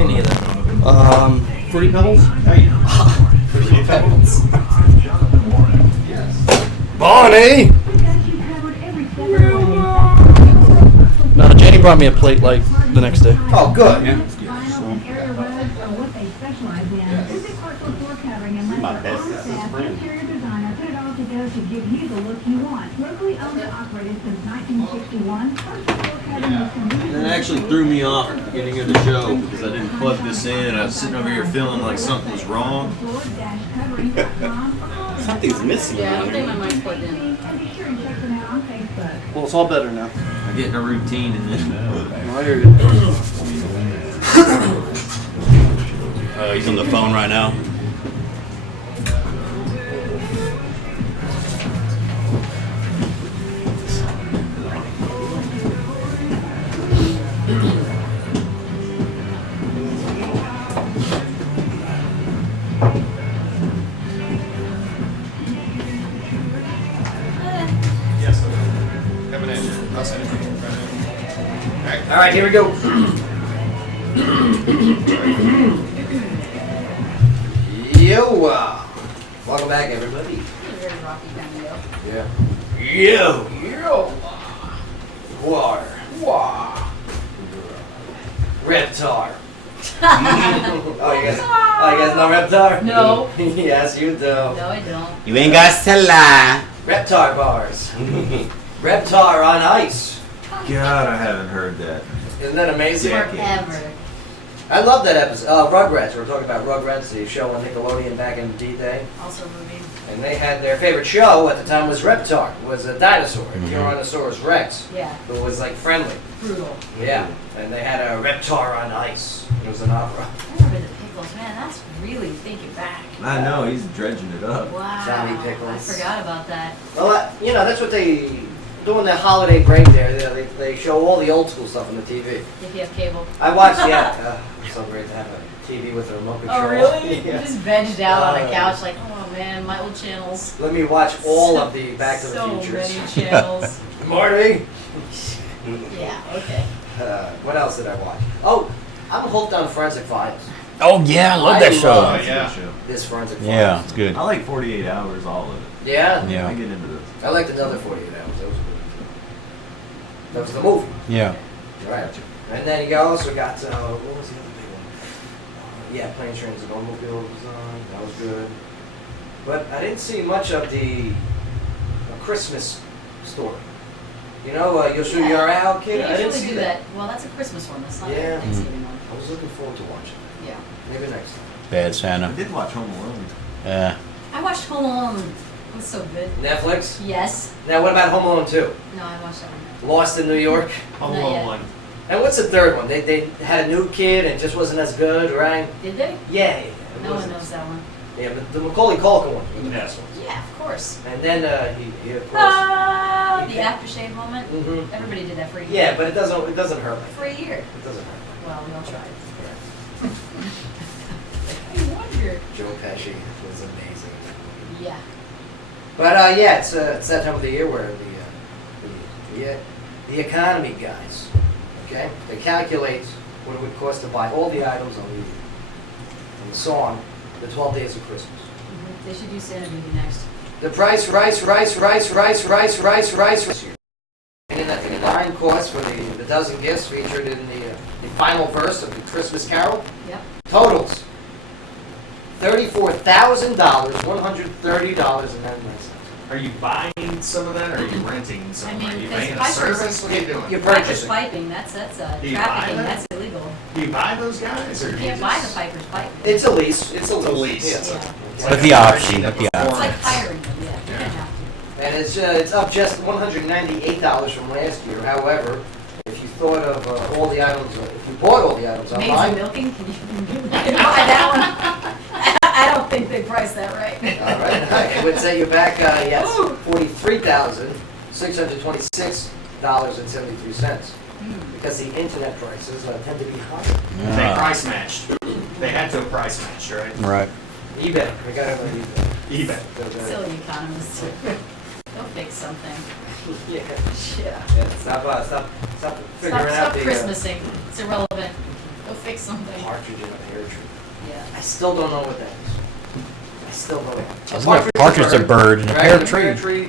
Me neither. Fruity Pebbles? Fruity Pebbles. Bonnie! No, Jenny brought me a plate like the next day. Oh, good. Yeah. My best friend. To give you the look you want. Locally owned and operated since 1961. And it actually threw me off at the beginning of the show because I didn't plug this in and I was sitting over here feeling like something was wrong. Something's missing. Yeah, I don't think my mic's plugged in. Well, it's all better now. I'm getting a routine in this. I hear you. He's on the phone right now. All right, here we go. Yo, welcome back, everybody. Very rocky cameo. Yeah. Yo. Water. Reptar. Oh, you guys know Reptar? No. Yes, you do. No, I don't. You ain't got to lie. Reptar bars. Reptar on ice. God, I haven't heard that. Isn't that amazing? Forever. I love that episode. Rugrats. We were talking about Rugrats, the show on Nickelodeon back in the day. Also a movie. And they had their favorite show at the time was Reptar. It was a dinosaur, Tyrannosaurus Rex. Yeah. Who was like friendly. Brutal. Yeah. And they had a Reptar on ice. It was an opera. I remember the pickles. Man, that's really thinking back. I know, he's dredging it up. Wow. Johnny Pickles. I forgot about that. Well, that's what they during the holiday break there. They show all the old school stuff on the TV. If you have cable. I watched. It's so great to have a TV with a remote control. Oh, really? Yeah. You just vegged out on a couch like, oh man, my old channels. Let me watch all of the Back to the Futures. So many channels. Marty. Yeah, okay. What else did I watch? Oh, I'm hooked on Forensic Files. Oh yeah, I love that show. That's a good show. This Forensic Files. Yeah, it's good. I like 48 Hours, all of it. Yeah? I Yeah. get into this. I liked another 48 Hours. That was good. That was the movie. Yeah. Right. And then you also got, what was the other big one? Yeah, Planes, Trains, and Automobiles was on. That was good. But I didn't see much of the Christmas story. You know, You'll Shoot Your Out, Kid? They I didn't usually see do that. Well, that's a Christmas one. That's not Yeah. a Thanksgiving one. I was looking forward to watching it. Yeah. Maybe next time. Bad I Santa. did watch Home Alone. Yeah. I watched Home Alone. It was so good. Netflix? Yes. Now, what about Home Alone 2? No, I watched that one. Lost in New York? Home Not Alone yet. 1. And what's the third one? They had a new kid and it just wasn't as good, right? Did they? Yeah. It No one wasn't. knows that one. Yeah, but the Macaulay Culkin one was the best one. Yeah, of course. And then he of course. Ah, the aftershave moment. Mhm. Everybody did that for a year. Yeah, but it doesn't hurt. For a year. It doesn't hurt. Well, we all tried. I wonder. Joe Pesci was amazing. Yeah. But yeah, it's that time of the year where the economy guys, okay, they calculate what it would cost to buy all the items on the song, the 12 Days of Christmas. They should do Santa Baby next. The price, rice. And the line cost for the dozen gifts featured in the final verse of the Christmas Carol Yep. totals $34,000, $130.99. Are you buying some of that or are you renting some? I mean, are you there's paying a pipers. service? What are you doing? You're Piper's purchasing. piping, that's Do you buy trafficking, that? that's illegal. Do you buy those guys or You do can't you buy the just... Piper's piping. It's a lease. It's a It's a lease. Yeah. Yeah. With the option. With the It's option. like hiring them, yeah. You don't have to. And it's up just $198 from last year. However, if you thought of all the items, if you bought all the items Maids online, and milking, can you buy that one? I don't think they priced that right. all right, it would set you back, yes, $43,626.73 because the internet prices tend to be higher. They price matched. They had to price match, right? Right. eBay, we got it on eBay. eBay. Silly economists. They'll fix something. Yeah. Yeah. Yeah, stop figuring out Stop the. Christmasing. It's irrelevant. Go fix something. Partridge in a pear tree. Yeah. I still don't know what that is. I still don't know. Isn't a partridge a bird and a pear tree?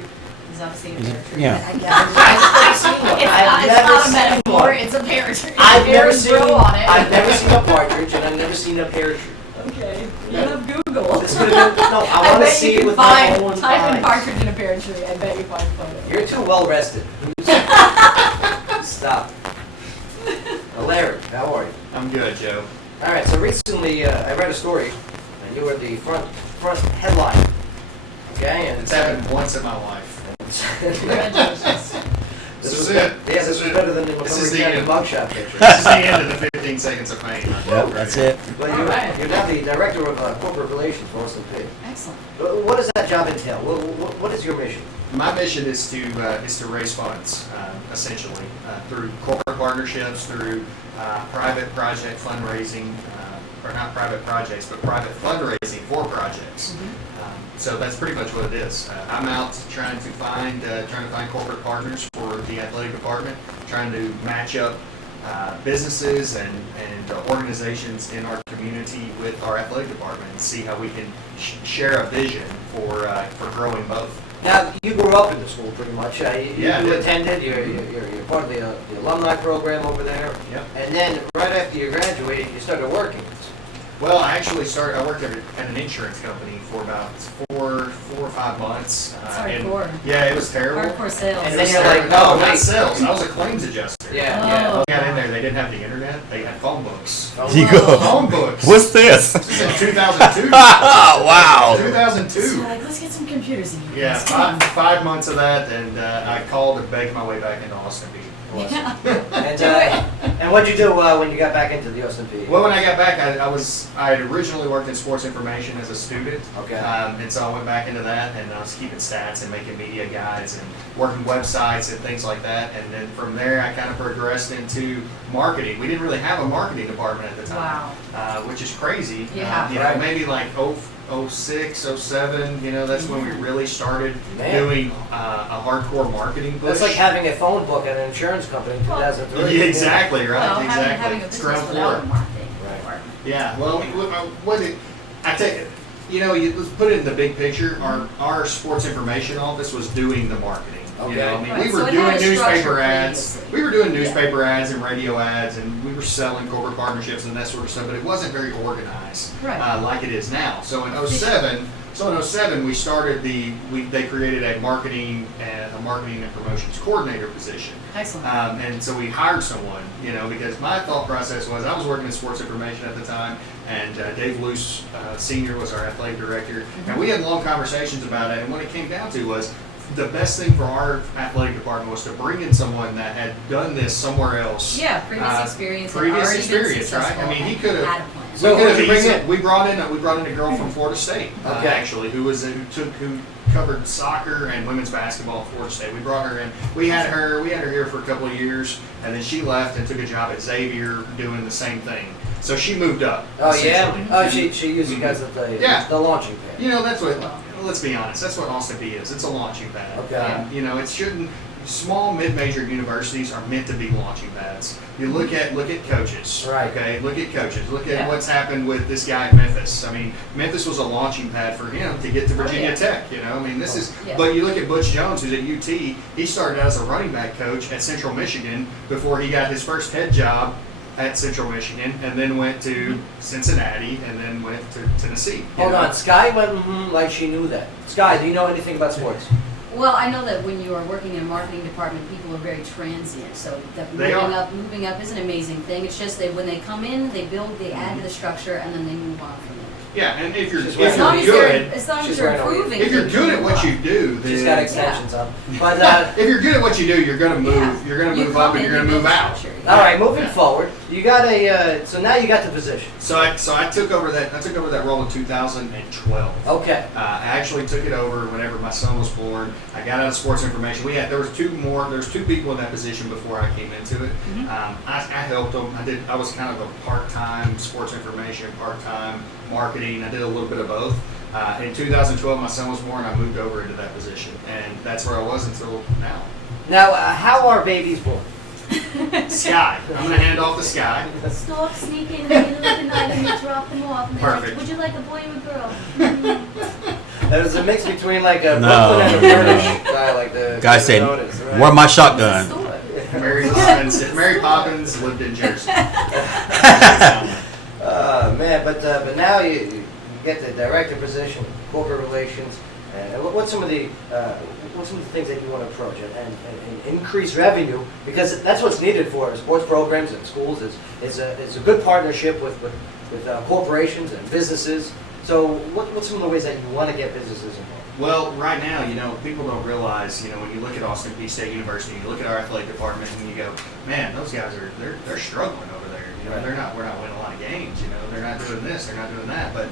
He's obviously a Is it- pear tree. yeah. I guess. I've seen one. I've It's never not a seen metaphor, one. it's a pear tree. I've never Pears seen. grow on it. I've never seen a partridge, and I've never seen a pear tree. Okay, you have Google. This would have been, no, I I want to bet see you it can with my find, own type in eyes. partridge in a pear tree, I bet you find a photo. You're too well rested. Stop. Larry, how are you? I'm good, Joe. All right, so recently I read a story, and you were the front headline. Okay, and It's happened once in my life. Congratulations. This This was is it. Yeah, this was better than the This is the Montgomery end. County mugshot picture. This is the end of the 15 seconds of fame. Yep, that's it. Well, All right. you're now the director of corporate relations for S&P. Excellent. What does that job entail? What is your mission? My mission is to raise funds, essentially, through corporate partnerships, through private project fundraising, or not private projects, but private fundraising for projects. So that's pretty much what it is. I'm out trying to find corporate partners for the athletic department, trying to match up businesses and organizations in our community with our athletic department and see how we can share a vision for growing both. Now, you grew up in the school pretty much. Yeah, I You did. attended, you're part of the alumni program over there. Yep. And then, right after you graduated, you started working. Well, I actually I worked at an insurance company for about four or 5 months. It's and- hardcore. Yeah, it was terrible. Hardcore sales. And It then was you're like, terrible. no, not wait. sales. I was a claims adjuster. Yeah, Oh. I got in there. They didn't have the internet. They had phone books. yeah. You go. Phone books. What's this? This is in 2002. Oh, wow. So 2002. you're like, let's get some computers in here. Yeah, Let's come on. 5 months of that, and I called and begged my way back into Austin Beach. Yeah. And what'd you do when you got back into the S&P? Well, when I got back, I had originally worked in sports information as a student. Okay. And so I went back into that, and I was keeping stats and making media guides and working websites and things like that. And then from there, I kind of progressed into marketing. We didn't really have a marketing department at the time, which is crazy. Yeah. Right. Maybe like 06, 07, that's when we really started Man. doing a hardcore marketing push. That's like having a phone book at an insurance company in 2003. Yeah, exactly, right? Well, exactly. having a It's business ground without a floor. marketing Right. department. Yeah, well, I take it, let's put it in the big picture. Our sports information office was doing the marketing. Okay. Right, We so were it doing had a structure newspaper ads. previously. We were doing newspaper ads and radio ads, and we were selling corporate partnerships and that sort of stuff. But it wasn't very organized, Right. like it is now. So in 07, we started they created a marketing and promotions coordinator position. Excellent. And so we hired someone, because my thought process was I was working in sports information at the time, and Dave Luce, Sr. was our athletic director, and we had long conversations about it. And what it came down to was the best thing for our athletic department was to bring in someone that had done this somewhere else. Yeah, previous experience. had Previous already been experience, right? successful I mean, he and could have. had a plan. So who did you bring in? We brought in a girl from Florida State, Okay. actually, who covered soccer and women's basketball at Florida State. We brought her in. We had her here for a couple of years, and then she left and took a job at Xavier doing the same thing. So she moved up. Oh, yeah? essentially. Oh, she used you guys at the, Yeah. the launching pad. That's what. Let's be honest. That's what Austin B is. It's a launching pad. Okay. It shouldn't. Small mid-major universities are meant to be launching pads. You look at coaches. Right. Okay. Look at coaches. Look at Yeah. what's happened with this guy at Memphis. I mean, Memphis was a launching pad for him to get to Virginia yeah. Tech. This is. Yeah. But you look at Butch Jones, who's at UT. He started out as a running back coach at Central Michigan before he got his first head job at Central Michigan, and then went to Cincinnati, and then went to Tennessee. Hold on, Sky went like she knew that. Sky, do you know anything about sports? Well, I know that when you are working in a marketing department, people are very transient. So that They moving up is an amazing thing. It's just that when they come in, they add to the structure, and then they move on from there. Yeah, and if you're She's good, As long as She's you're wearing a- improving. if you're things, good you at what move you on. do, then She's got extensions on. But, if you're good at what you do, you're gonna move. Yeah. You're gonna You move come up, and in, you're gonna you move build out. structure. all right, moving forward, you got so now you got the position. So I took over that role in 2012. Okay. I actually took it over whenever my son was born. I got out of sports information. There was two people in that position before I came into it. I helped them. I was kind of a part-time sports information, part-time marketing. I did a little bit of both. In 2012, my son was born. I moved over into that position, and that's where I was until now. Now, how are babies born? Sky. I'm gonna hand off to Sky. Stop sneaking in the middle of the night and you drop them off. And they're Perfect. like, would you like a boy or a girl? That was a mix between like a No, Brooklyn and a no. British guy, like the Guy said, Donuts, right? "Where my shotgun?" Mary Poppins lived in Jersey. Man, but now you get the director position, corporate relations, and what's some of the things that you want to approach and increase revenue, because that's what's needed for sports programs and schools is a good partnership with corporations and businesses. So what's some of the ways that you want to get businesses involved? Well, right now, people don't realize, when you look at Austin Peay State University, you look at our athletic department, and you go, man, those guys they're struggling over there. Right. We're not winning a lot of games. They're not doing this, they're not doing that. But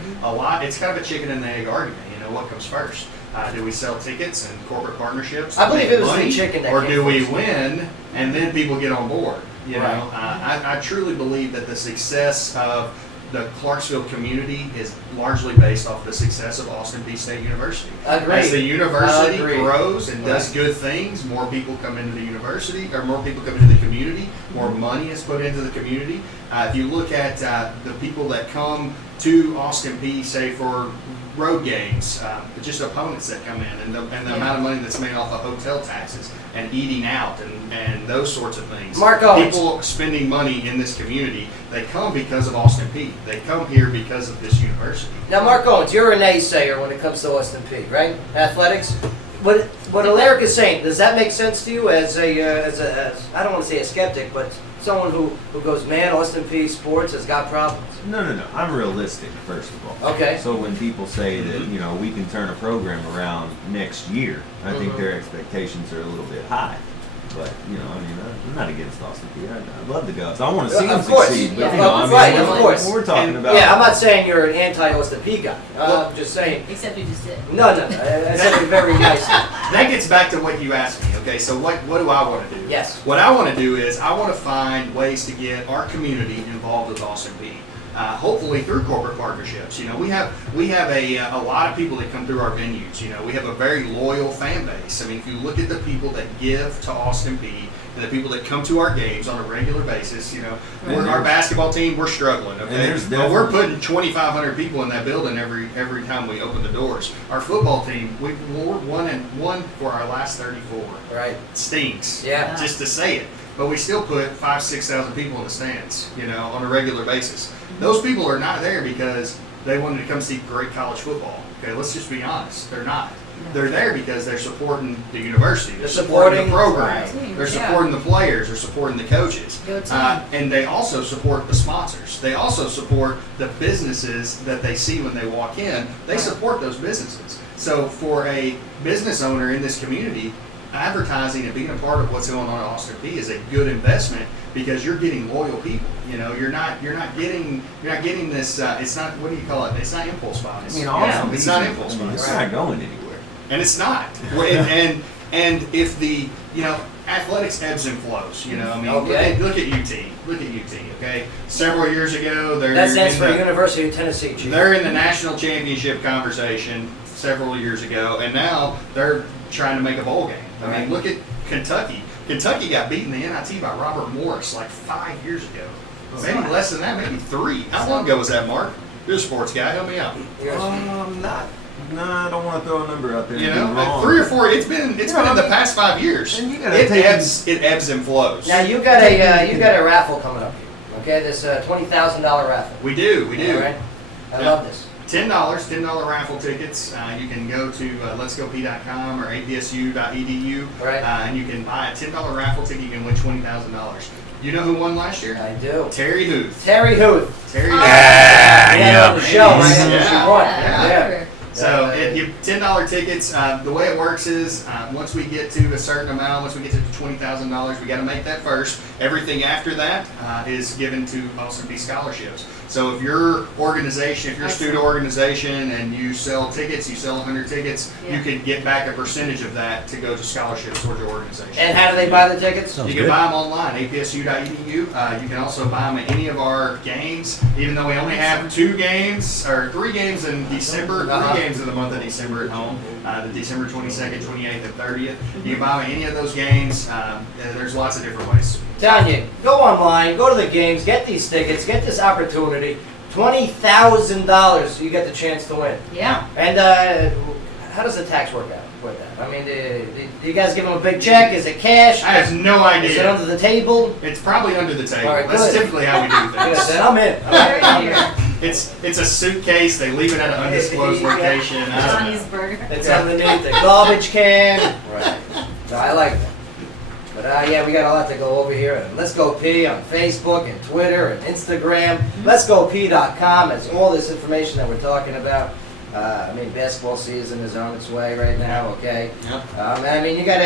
it's kind of a chicken and the egg argument. What comes first? Do we sell tickets and corporate partnerships? I believe make it was money, the chicken that or came do we first. win and then people get on board? Right. I truly believe that the success of the Clarksville community is largely based off the success of Austin Peay State University. Agreed. As the university Agreed. grows and does Right. good things, more people come into the university, or more people come into the community, more money is put into the community. If you look at the people that come to Austin Peay, say for road games, just opponents that come in, and the amount of money that's made off of hotel taxes and eating out and those sorts of things. Mark Owens. People spending money in this community, they come because of Austin Peay. They come here because of this university. Now, Mark Owens, you're a naysayer when it comes to Austin Peay, right? Athletics. What Alaric is saying, does that make sense to you as I don't want to say a skeptic, but someone who goes, man, Austin Peay sports has got problems? No. I'm realistic, first of all. Okay. So when people say that, we can turn a program around next year, I think their expectations are a little bit high. But, I'm not against Austin Peay. I'd love to go. So I want to see them Of course. succeed. But, Yeah. Right, of course. When we're talking about... Yeah, I'm not saying you're an anti-Austin Peay guy. I'm just saying. Except you just did. No. I said it very nicely. That gets back to what you asked me, okay? So what do I want to do? Yes. What I want to do is I want to find ways to get our community involved with Austin Peay. Hopefully through corporate partnerships. We have a lot of people that come through our venues. We have a very loyal fan base. I mean, if you look at the people that give to Austin Peay and the people that come to our games on a regular basis, our basketball team, we're struggling. Okay, but we're putting 2,500 people in that building every time we open the doors. Our football team, we're 1-1 for our last 34. Right. Stinks. Yeah. Just to say it. But we still put 5,000-6,000 people in the stands, on a regular basis. Those people are not there because they wanted to come see great college football. Okay, let's just be honest. They're not. They're there because they're supporting the university. They're supporting the program. Right. They're supporting the players. They're supporting the coaches. Go team. And they also support the sponsors. They also support the businesses that they see when they walk in. They support those businesses. So for a business owner in this community, advertising and being a part of what's going on at Austin Peay is a good investment because you're getting loyal people. You're not getting this. It's not, what do you call it? It's not impulse buying. It's not impulse buying. It's not going anywhere. And it's not. And if the athletics ebbs and flows. Okay. Look at UT. Look at UT. Okay, several years ago, That stands for University of Tennessee. Chief. They're in the national championship conversation several years ago, and now they're trying to make a bowl game. I mean, look at Kentucky. Kentucky got beaten in the NIT by Robert Morris like 5 years ago. Maybe less than that, maybe 3. How long ago was that, Mark? You're a sports guy. Help me out. No, I don't want to throw a number out there. You know, 3 or 4. It's been in the past 5 years. And you It ebbs and flows. Now you got a raffle coming up here. Okay, this $20,000 raffle. We do. All right. I love this. $10 raffle tickets. You can go to letsgop.com or apsu.edu, Right. and you can buy a $10 raffle ticket. You can win $20,000. You know who won last year? I do. Terry Huth. Terry Huth. Terry Huth. Yeah, on the show, right? Yeah. She won. Yeah. So you $10 tickets. The way it works is once we get to a certain amount, once we get to $20,000, we got to make that first. Everything after that is given to Austin Peay scholarships. So if your organization, if you're a student organization and you sell tickets, you sell 100 tickets, you can get back a percentage of that to go to scholarships towards your organization. And how do they buy the tickets? You can buy them online, apsu.edu. You can also buy them at any of our games, even though we only have 2 games or 3 games in December, 3 games games of the month of December at home. The December 22nd, 28th, and 30th. You can buy any of those games. There's lots of different ways. Tanya, go online, go to the games, get these tickets, get this opportunity. $20,000, you get the chance to win. Yeah. And how does the tax work out with that? I mean, do you guys give them a big check? Is it cash? I have no idea. Is it under the table? It's probably under the table. All right, That's good. typically how we do Good, things. then I'm in. Very here. It's a suitcase. They leave it at an undisclosed location. I don't know. Johnny's Burger. It's underneath the garbage can. Right. So I like that. But yeah, we got a lot to go over here. And Let's Go P on Facebook and Twitter and Instagram. Let'sGoP.com has all this information that we're talking about. I mean, basketball season is on its way right now. Okay. Yep. I mean, you got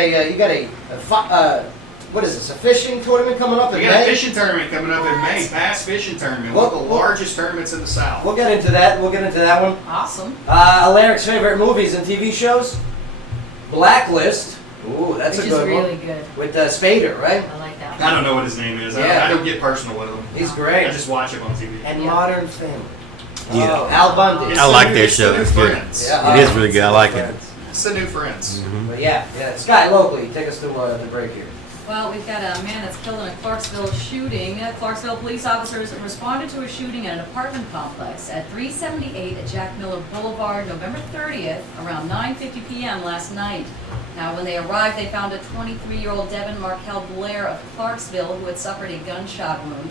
what is this? A fishing tournament coming up in We got a May? fishing tournament coming up in May. Bass fishing tournament. One of the largest tournaments in the South. We'll get into that. We'll get into that one. Awesome. Alaric's favorite movies and TV shows. Blacklist. Ooh, that's Which a is good really one. good. With Spader, right? I like that. I don't know what his name is. Yeah. I don't get personal with him. He's I great. just watch him on TV. And Yeah. Modern Family. Yeah. Oh, Al Bundy. It's I the like new- their it's the show. new It's good. Friends. Yeah, It is really good. I like it. It's the new Friends. But yeah, Scott, locally, take us to the break here. Well, we've got a man that's killed in a Clarksville shooting. Clarksville police officers responded to a shooting at an apartment complex at 378 at Jack Miller Boulevard, November 30th, around 9:50 p.m. last night. Now, when they arrived, they found a 23-year-old Devin Markel Blair of Clarksville who had suffered a gunshot wound.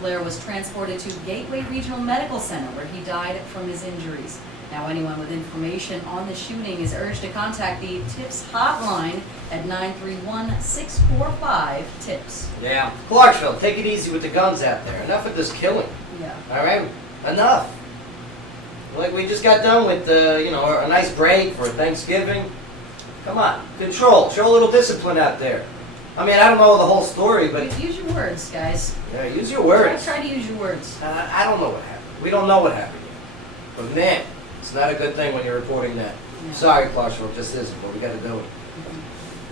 Blair was transported to Gateway Regional Medical Center where he died from his injuries. Now, anyone with information on the shooting is urged to contact the TIPS hotline at 931-645-TIPS. Yeah. Clarksville, take it easy with the guns out there. Enough with this killing. Yeah. All right? Enough. Like we just got done with, a nice break for Thanksgiving. Come on. Control. Show a little discipline out there. I mean, I don't know the whole story, but Use your words, guys. use your words. Try to use your words. I don't know what happened. We don't know what happened yet. But man, it's not a good thing when you're reporting that. No. Sorry, Clarksville, it just isn't, but we got to do it.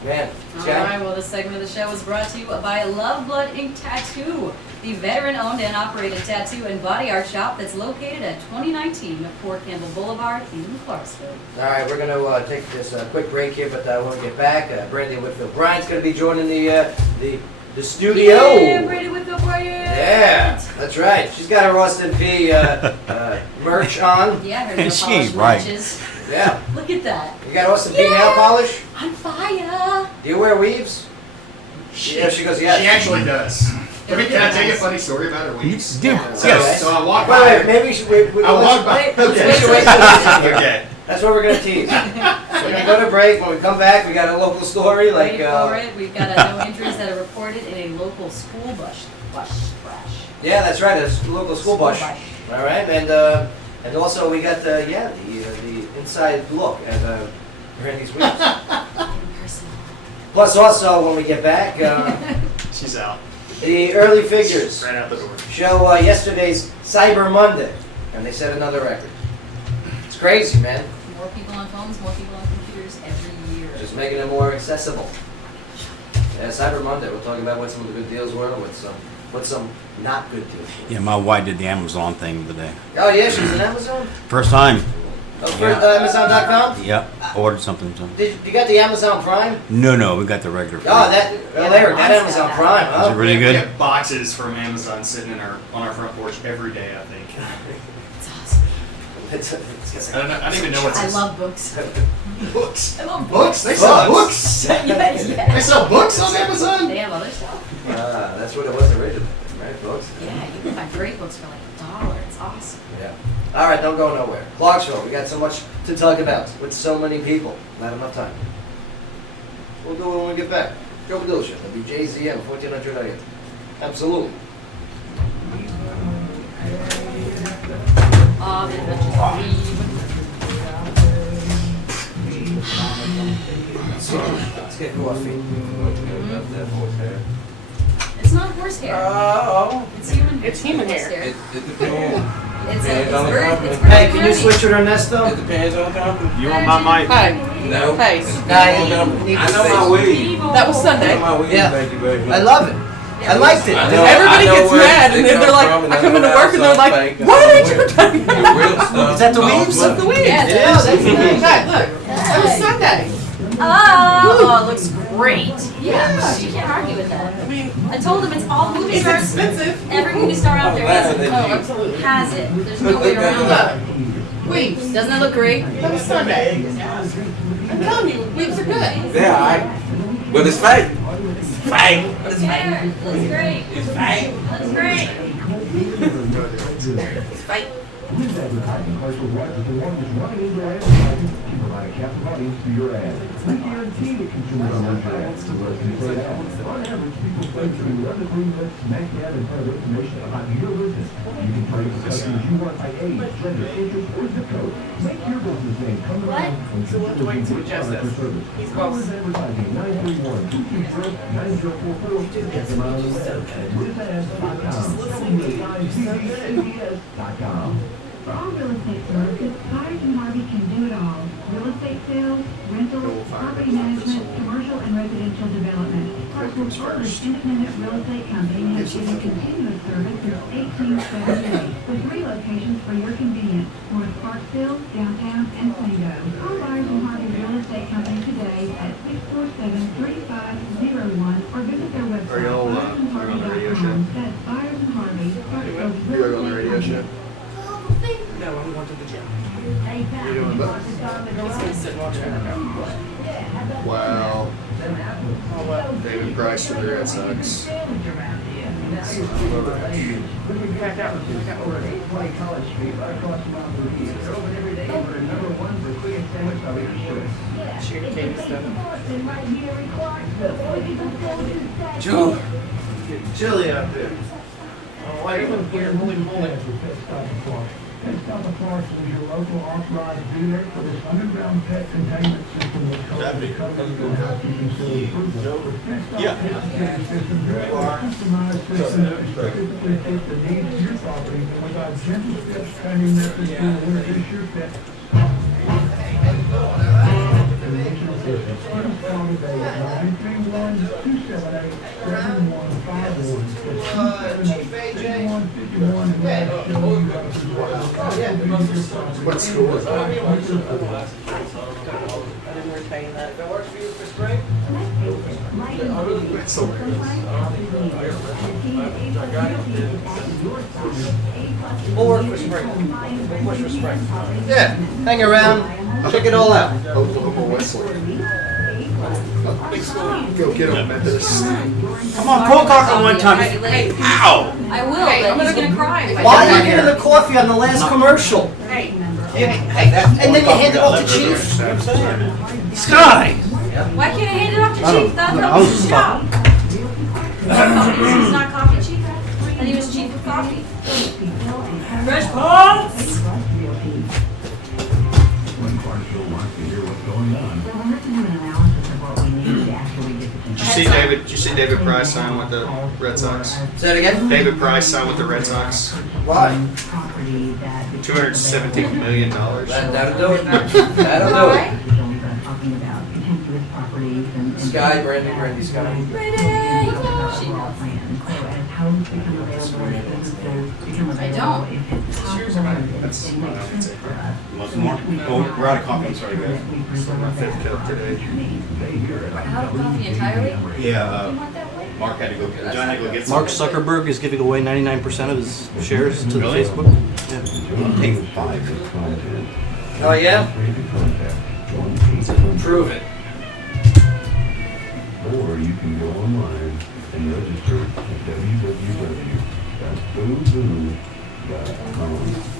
Man, All Scott? right, well, this segment of the show is brought to you by Love Blood Ink Tattoo, the veteran-owned and operated tattoo and body art shop that's located at 2019 Fort Campbell Boulevard in Clarksville. All right, we're going to take this quick break here, but when we get back, Brandy Whitfield Bryant's going to be joining the studio. Yeah, Brady with the Bryant. Yeah, that's right. She's got her Austin P merch on. Yeah, her nail She polish ain't right. matches. Yeah. Look at that. You got Austin P nail polish? On fire. Do you wear weaves? Yeah, she goes, yes. She actually does. Can I tell you a funny story about her weeks? Dude, Yeah. yes. So I walked Wait, by. maybe we should wait. I walked by. Wait, We should wait till this. Okay. That's what we're going to tease. We're going to go to break. When we come back, we got a local story. Wait for it. We've got no injuries that are reported in a local school bus crash. Yeah, that's right. A local school bus. All right, and also we got the inside look at Brandy's weeks. Plus, also when we get back, She's out. the early figures Right out the door. show yesterday's Cyber Monday, and they set another record. It's crazy, man. More people on phones, more people on computers every year. Just making it more accessible. Yeah, Cyber Monday. We'll talk about what some of the good deals were, what some not good deals were. Yeah, my wife did the Amazon thing today. Oh yeah, she's on Amazon. First time. Oh, Amazon.com. Yep. Ordered something. You got the Amazon Prime? No, we got the regular. Oh, that Larry, that Amazon Prime, Is huh? it really We good? have boxes from Amazon sitting on our front porch every day, I think. It's awesome. It's I don't even know what's I love books. books. I love Books? They sell books? yeah. They sell books on Amazon? They have other stuff. That's what it was originally, right, folks? Yeah, you can find great books for like $1. It's awesome. Yeah. All right, don't go nowhere. Clarksville, we got so much to talk about with so many people. Not enough time. We'll do it when we get back. Joe Padula Show, WJZM, 1400 AM. Absolutely. The Adventures of Eve. Let's get coffee. It's not horsehair. Oh. It's human hair. It's human hair. Horsehair. It depends. It's Depends on the bird. company. It's bird Hey, can you honey. switch with Ernesto? It depends on the company. You want my mic? Hey, No. Hey. It depends Guy, on the company. you I know my weed. that was I Sunday. know my weed. Yeah. Thank you very much. I love it. I liked it. Everybody gets mad, and then they're like, I come into work and they're like, why didn't you protect me? Is that the weaves? That's the weed. Yeah, It is. That's the weed. Look, that was Sunday. Oh, it looks great. Yeah, you can't argue with that. I mean, I told him it's all movie it's stars. expensive. Every movie star out there has it. Oh, absolutely. Has it. There's no way around it. Weeps. Doesn't it look great? That was Sunday. I'm telling you, weeps are good. Yeah, but it's fake. Fake. Looks great. It's fake. Looks great. It's fake. News advertising commercials right is the longest running indoor advertising to provide a captive audience to your ad. We guarantee that consumers will love your ads. So let's say that. On average, people play through 11 to 3 minutes, smack dab in front of information about your business. You can target the customers you want by age, gender, interest, or zip code. Make your business name come to life when consumers will get product or service. News advertising 931-220-9044. Check them out on the web at WJZM.com. WJZM.com. For all real estate services, Myers and Harvey can do it all. Real estate sales, rentals, property management, commercial and residential development. Clarksville Partners Independent Real Estate Company has given continuous service since 1878, with 3 locations for your convenience: North Clarksville, downtown, and Sango. Call Myers and Harvey Real Estate Company today at 647-3501 or visit their website. Are y'all on the radio show? That's Myers and Harvey. You are on the radio show? No, I'm going to the gym. You're doing both? He's gonna sit and watch it. Wow. Oh, well. David Price for the Red Sox. Back out. Back out. Sugar cane stuff. Joe. Chilly out there. Oh, why are you here? Holy moly. Pet Stop of Clarksville is your local authorized dealer for this underground pet containment system that covers the housekeeping facility approval. With Pet Stop pet containment system, you have a customized system that specifically fits the needs of your property and provide gentle steps training methods to introduce your pet. Additional assistance. Please call today at 931-278-7151. That's 278-6151 and let us show you how to support your property. What school is that? I didn't retain that. That works for you for spring? That's so weird. We'll work for spring. We'll push for spring. Yeah, hang around, check it all out. Oklahoma Wesley. Big school. Go get him, Methodist. Come on, cold cocker one time. Ow! I will, but he's gonna cry. if I Why don't are you getting the coffee on the last commercial? Hey. And then you hand it off to Chief? Sky! Why can't I hand it off to I don't- Chief? That's I was his job. He's not coffee chief. And he was chief of coffee. Fresh pots! When Clarksville wants to hear what's going on. Did you see David Price sign with the Red Sox? Say it again? David Price signed with the Red Sox. Why? $217 million. That'll do it. That'll do it. Why? Sky, Brandy, Sky. She knows. I don't. That's what I would say. Want some more? Oh, we're out of coffee. I'm sorry, guys. My 5th cup today. Out of coffee entirely? Yeah, You want that way? Mark had to go. John had to go get some. Mark Zuckerberg is giving away 99% of his shares to Really? Facebook. Yeah. I'm taking 5. Oh, yeah? Prove it. Or you can go online and register at www.booboo.com.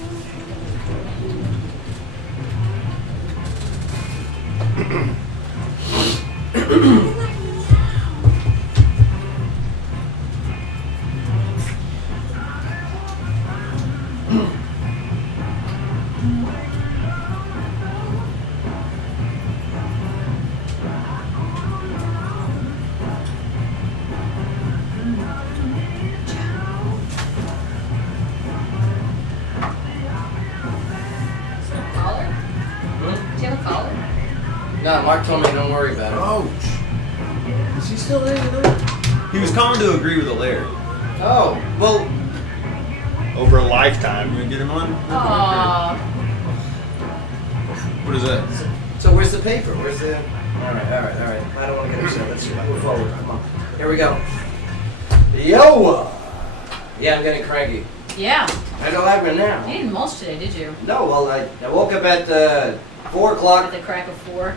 Collar? Do you have a collar? No, Mark told me don't worry about it. Ouch. Is he still there? You know? He was calling to agree with Larry. Oh, well, Over a lifetime. You want to get him on? Aww. What is that? so where's the paper? Where's the... All right. I don't want to get upset. Let's move forward. Come on. Here we go. Yo! Yeah, I'm getting cranky. Yeah. I don't have it now. You didn't mulch today, did you? No, well, I woke up at 4 At o'clock, the crack of 4.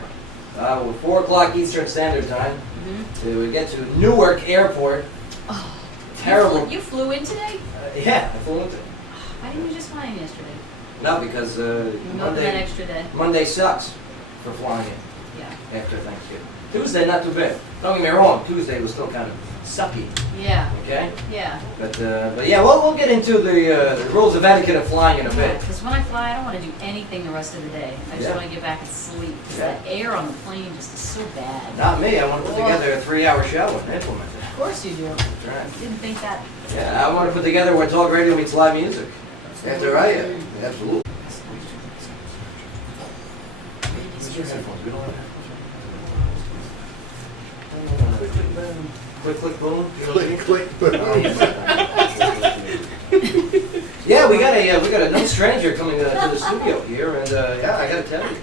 4 o'clock Eastern Standard Time Mm-hmm. to get to Newark Airport. Oh. Terrible. You flew in today? Yeah, I flew into it. Why didn't you just fly in yesterday? No, because You milked that extra day. Monday sucks for flying in Yeah. after Thanksgiving. Tuesday, not too bad. Don't get me wrong, Tuesday was still kind of sucky, Yeah. okay? Yeah. But yeah, we'll get into the rules of etiquette of flying in a bit. Because when I fly, I don't want to do anything the rest of the day. I just Yeah. want to get back and sleep. Because Yeah. the air on the plane just is so bad. Not me, I want to put together a 3-hour show and implement it. Of course you do. That's right. Didn't think that. Yeah, I want to put together where talk radio meets live music. After right? Absolutely. Where's your headphones? We don't have headphones. Click, click, boom. Click, click, boom. Yeah, we got a no stranger coming to the studio here, and yeah, I gotta tell you.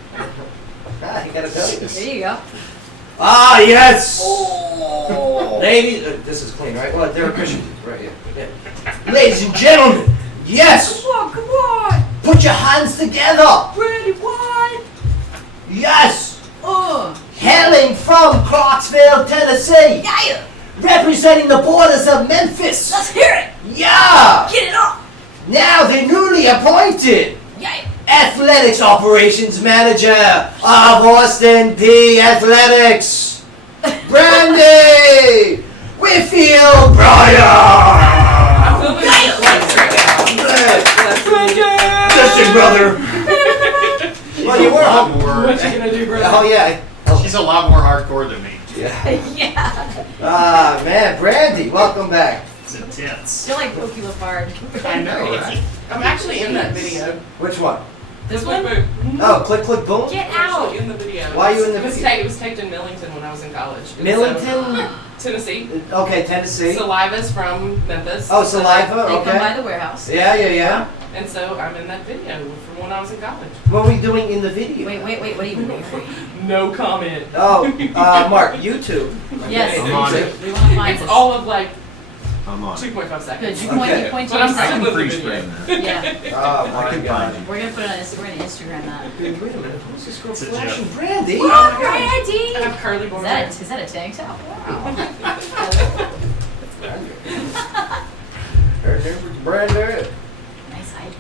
I gotta tell you. There you go. Ah, yes! Ladies, this is clean, right? Well, Derek Christian, right here. Yeah. Ladies and gentlemen, yes! Come on! Put your hands together! Ready, what? Yes! Oh! Hailing from Clarksville, Tennessee! Yeah! Representing the borders of Memphis! Let's hear it! Yeah! Get it up! Now the newly appointed Yeah! Athletics Operations Manager of Austin P Athletics, Brandy Whitfield Bryan! Listen, brother! Well, you were a lot home. more. What you gonna do, brother? Oh, yeah. She's a lot more hardcore than me. Yeah. Yeah! Ah, man, Brandy, welcome back. It's intense. You're like Pokey Lafard. I know, right? I'm actually in that video. Which one? This Click, one? boom. Oh, click, click, boom? Get I'm out! actually in the video. Why are you in the It was video? It was taped in Millington when I was in college. And Millington? so, Tennessee. Okay, Tennessee. Saliva's from Memphis. Oh, Saliva, They come by okay. the warehouse. Yeah. And so I'm in that video from when I was in college. What are we doing in the video? Wait, what do you mean? No comment. Oh, Mark, YouTube. Yes. I'm on it. We want to find It's this. all of like I'm on it. 2.5 Good, seconds. you point, Okay. you point to But I'm yourself. I can still in the pre-screen video. that. Yeah. Oh, I my can God. find you. We're gonna put it on we're gonna Instagram that. Dude, wait a minute. Who's this girl It's a flashing? joke. Brandy? Oh, I Brandy! have curly blonde hair. Is that a tank top? Wow. Her name was Brandy. Nice height.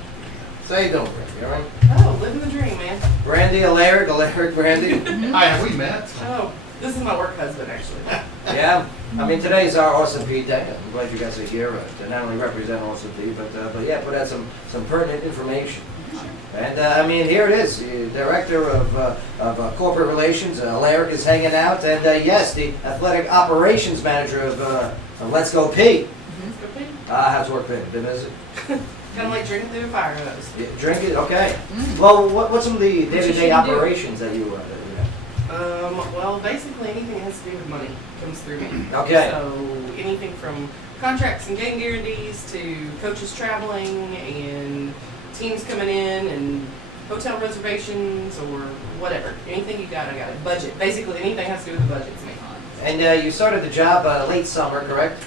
So how you doing, Brandy? All right? Oh, living the dream, man. Brandy, Alaric, Brandy. Hi, have we met? Oh, this is my work husband, actually. Yeah. I mean, today's our Austin P Day. I'm glad you guys are here to not only represent Austin P, but yeah, put out some pertinent information. And I mean, here it is. The director of corporate relations, Alaric, is hanging out, and yes, the athletic operations manager of Let's Go P. Let's go pee. How's work been? Been busy? Kind of like drinking through a fire hose. Yeah, drink it. Okay. Well, what's some of the day-to-day shouldn't do. operations that you have? Well, basically anything that has to do with money comes through me. Okay. So anything from contracts and game guarantees to coaches traveling and teams coming in and hotel reservations or whatever. Anything you got, I got it. Budget. Basically anything has to do with the budget to me. And you started the job late summer, correct?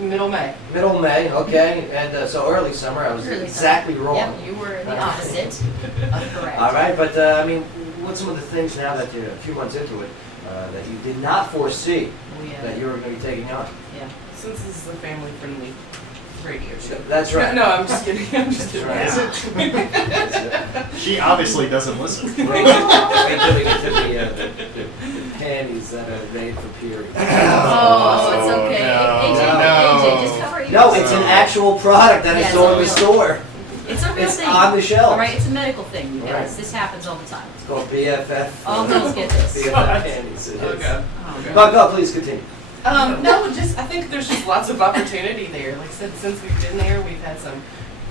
Middle May. Middle May, okay. And so early summer, I was Early exactly summer. wrong. Yep, you were the opposite of correct. All right, but I mean, what's some of the things now that you're a few months into it that you did not foresee Oh, yeah. that you were going to be taking on? Yeah. Since this is a family-friendly radio show. That's right. No, I'm just kidding. I'm just kidding. That's Is it? She obviously doesn't listen. Wait till we get to the panties that are made for period. Oh, it's okay. no, AJ, just cover it. No, it's an actual product that I Yeah, saw in the it's store. It's a real It's thing. on the shelf. All right, it's a medical thing, you guys. Right. This happens all the time. It's called BFF. All girls get this. BFF panties. It is. Okay. Oh, But go, please continue. No, I think there's just lots of opportunity there. Like I said, since we've been there, we've had some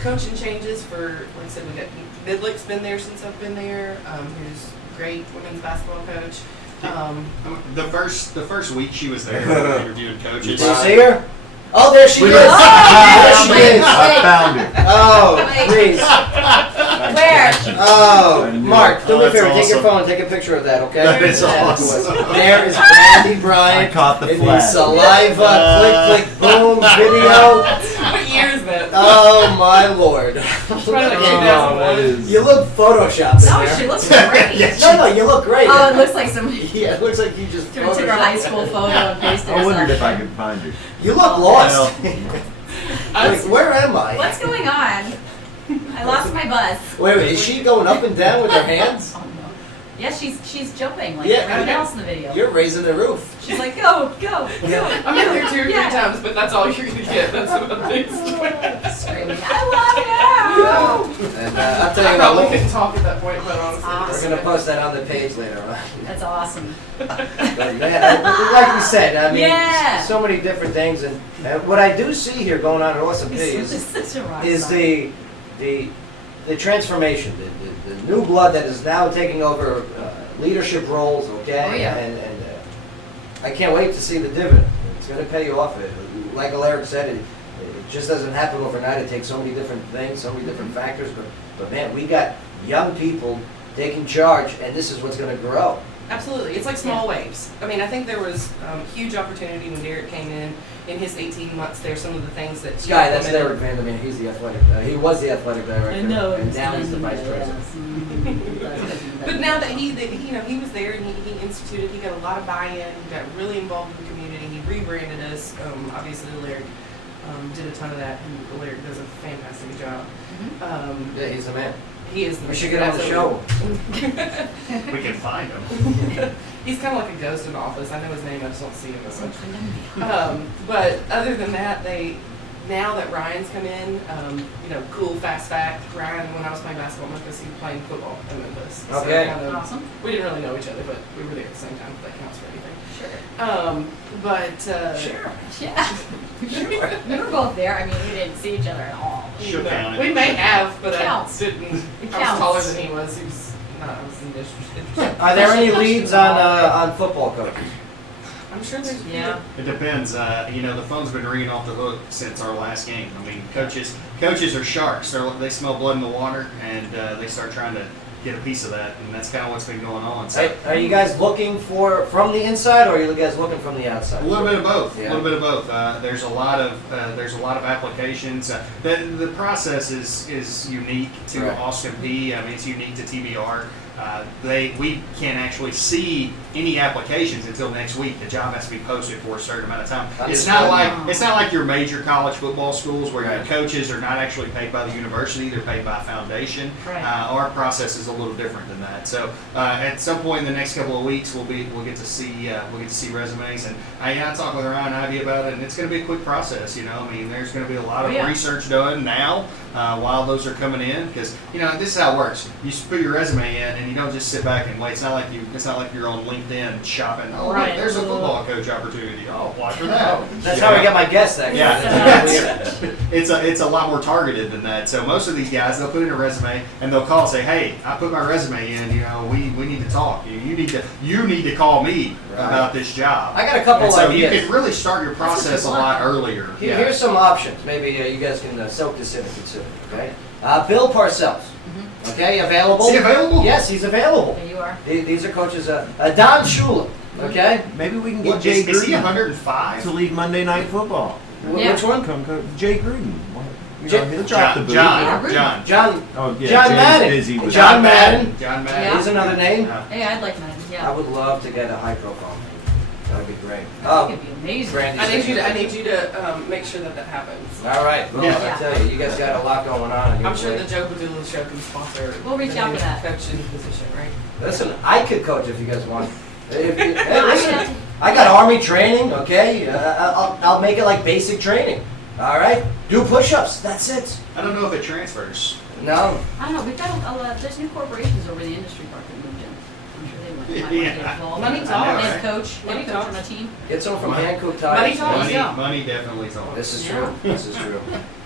coaching changes for, like I said, we got Midlick's been there since I've been there, who's a great women's basketball coach. The first week she was there, we were interviewing coaches. Did you see her? Oh, there she is. There she is. I found it. Oh, please. Where? Oh, Mark, do me a that's favor. Take your awesome. phone. Take a picture of that, okay? That is Yeah. awesome. There is Brandy Bryant I caught the in the flag. saliva click click boom video. What year is that? Oh my lord! Probably like Oh, that is. You look photoshopped in No, there. she looks great. No, you look great. Oh, it looks like somebody Yeah, it looks like you just took her high school photo and pasted I wondered herself. if I could find her. You look lost. I Like, where am I? What's going on? I lost my buzz. Wait, is she going up and down with her hands? Oh, no. Yeah, she's jumping like Yeah, everyone I know. else in the video. You're raising the roof. She's like, go, go, Yeah. go. I've been there 2 or 3 Yeah. times, but that's all you're gonna get. That's about it. Screaming, I love you! And I'll I tell you probably what, couldn't talk at that point, but honestly, we're gonna post that on the page later on. That's awesome. But, man, like we said, I mean, Yeah. so many different things, and what I do see here going on at Awesome P It's is such a rock is star. the transformation, the new blood that is now taking over leadership roles, okay? Oh, yeah. And I can't wait to see the dividend. It's going to pay you off. Like Alaric said, it just doesn't happen overnight. It takes so many different things, so many different factors. But man, we got young people taking charge, and this is what's going to grow. Absolutely, it's like small waves. I mean, I think there was huge opportunity when Derek came in his 18 months there. Some of the things that he Guy, that's implemented- Derek Vandermeer. He's the athletic. He was the athletic director, I know. and now he's the vice president. But now that he was there and he instituted, he got a lot of buy-in. He got really involved in the community. He rebranded us. Obviously, Larry did a ton of that, and Larry does a fantastic job. Yeah, he's the man. He is the We should get on the show. We can find them. He's kind of like a ghost in the office. I know his name, I just don't see him as much. But other than that, now that Ryan's come in, cool, fast fact, Ryan, when I was playing basketball in Memphis, he was playing football in Memphis. So Okay. kind of- Awesome. we didn't really know each other, but we were there at the same time, if that counts for anything. Sure. Sure. Yeah. We were both there. I mean, we didn't see each other at all. She'll count it. We may have, but Counts. I didn't. It I was counts. taller than he was. He was not. I was interested. Are there any leads on football coaches? I'm sure there's. Yeah. It depends. The phone's been ringing off the hook since our last game. I mean, coaches are sharks. They smell blood in the water, and they start trying to get a piece of that, and that's kind of what's been going on. So Are you guys looking from the inside, or are you guys looking from the outside? a little bit of both. Yeah. A little bit of both. There's a lot of applications. The process is unique to Right. Austin P. I mean, it's unique to TBR. We can't actually see any applications until next week. The job has to be posted for a certain amount of time. It's not like your major college football schools where your Right. coaches are not actually paid by the university; they're paid by a foundation. Right. Our process is a little different than that. So at some point in the next couple of weeks, we'll get to see resumes, and I talked with Ryan Ivy about it, and it's going to be a quick process. I mean, there's going to be a lot of research done now while those are coming in, because this is how it works. You just put your resume in, and you don't just sit back and wait. It's not like you're on LinkedIn shopping. Oh, Right. look, there's a football coach opportunity. Oh, apply for that. That's how we get my guests, actually. Yeah, it's a lot more targeted than that. So most of these guys, they'll put in a resume and they'll call and say, "Hey, I put my resume in. We need to talk. You need to call me about this job." I got a couple And so ideas. you can really start your process a lot earlier. Here's some options. Maybe you guys can soak this in and consider. Okay. Bill Parcells. Okay, available. Is he available? Yes, he's available. There you are. These are coaches. Don Shula. Okay. Maybe we can get What, Jay is he Gruden 105? to lead Monday Night Football. Yeah. Which one? Come coach Jay Gruden. He'll drop John, the boot. John. John. Oh yeah, John Jay's Madden. busy with John Madden. John Madden. Yeah. Here's another name. Hey, I'd like mine. I Yeah. would love to get a high profile name. That'd be great. That could be amazing. Brandy. I need you to make sure that happens. All right. Well, Yeah. I tell you, you guys got a lot going on. and I'm you're sure great. the Joe Padula show can sponsor. We'll reach the out new for that. coaching position, right? Listen, I could coach if you guys want. Hey, listen, I got Army training, okay? I'll make it like basic training. All right? Do push-ups. That's it. I don't know if it transfers. No. I don't know. We've got there's new corporations over the industry park that moved in. I'm sure they might want to get involved. Money I know, talks. Head right? coach, Money head coach on a talks. team. Get someone from Money- Hankook Money Tires. talks. Money, Yeah. money definitely is on. This is Yeah. true. This is true.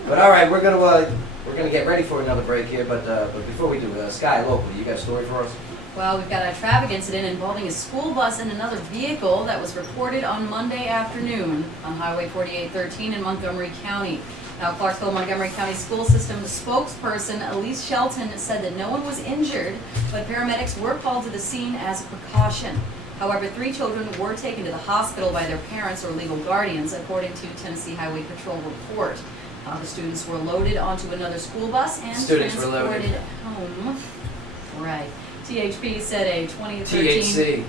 But all right, we're gonna get ready for another break here. But before we do, Sky, locally, you got a story for us? Well, we've got a traffic incident involving a school bus and another vehicle that was reported on Monday afternoon on Highway 4813 in Montgomery County. Now, Clarksville Montgomery County School System spokesperson Elise Shelton said that no one was injured, but paramedics were called to the scene as a precaution. However, 3 children were taken to the hospital by their parents or legal guardians, according to Tennessee Highway Patrol report. The students were loaded onto another school bus and Students were transported loaded. home. Right. THP said a 2013 THC.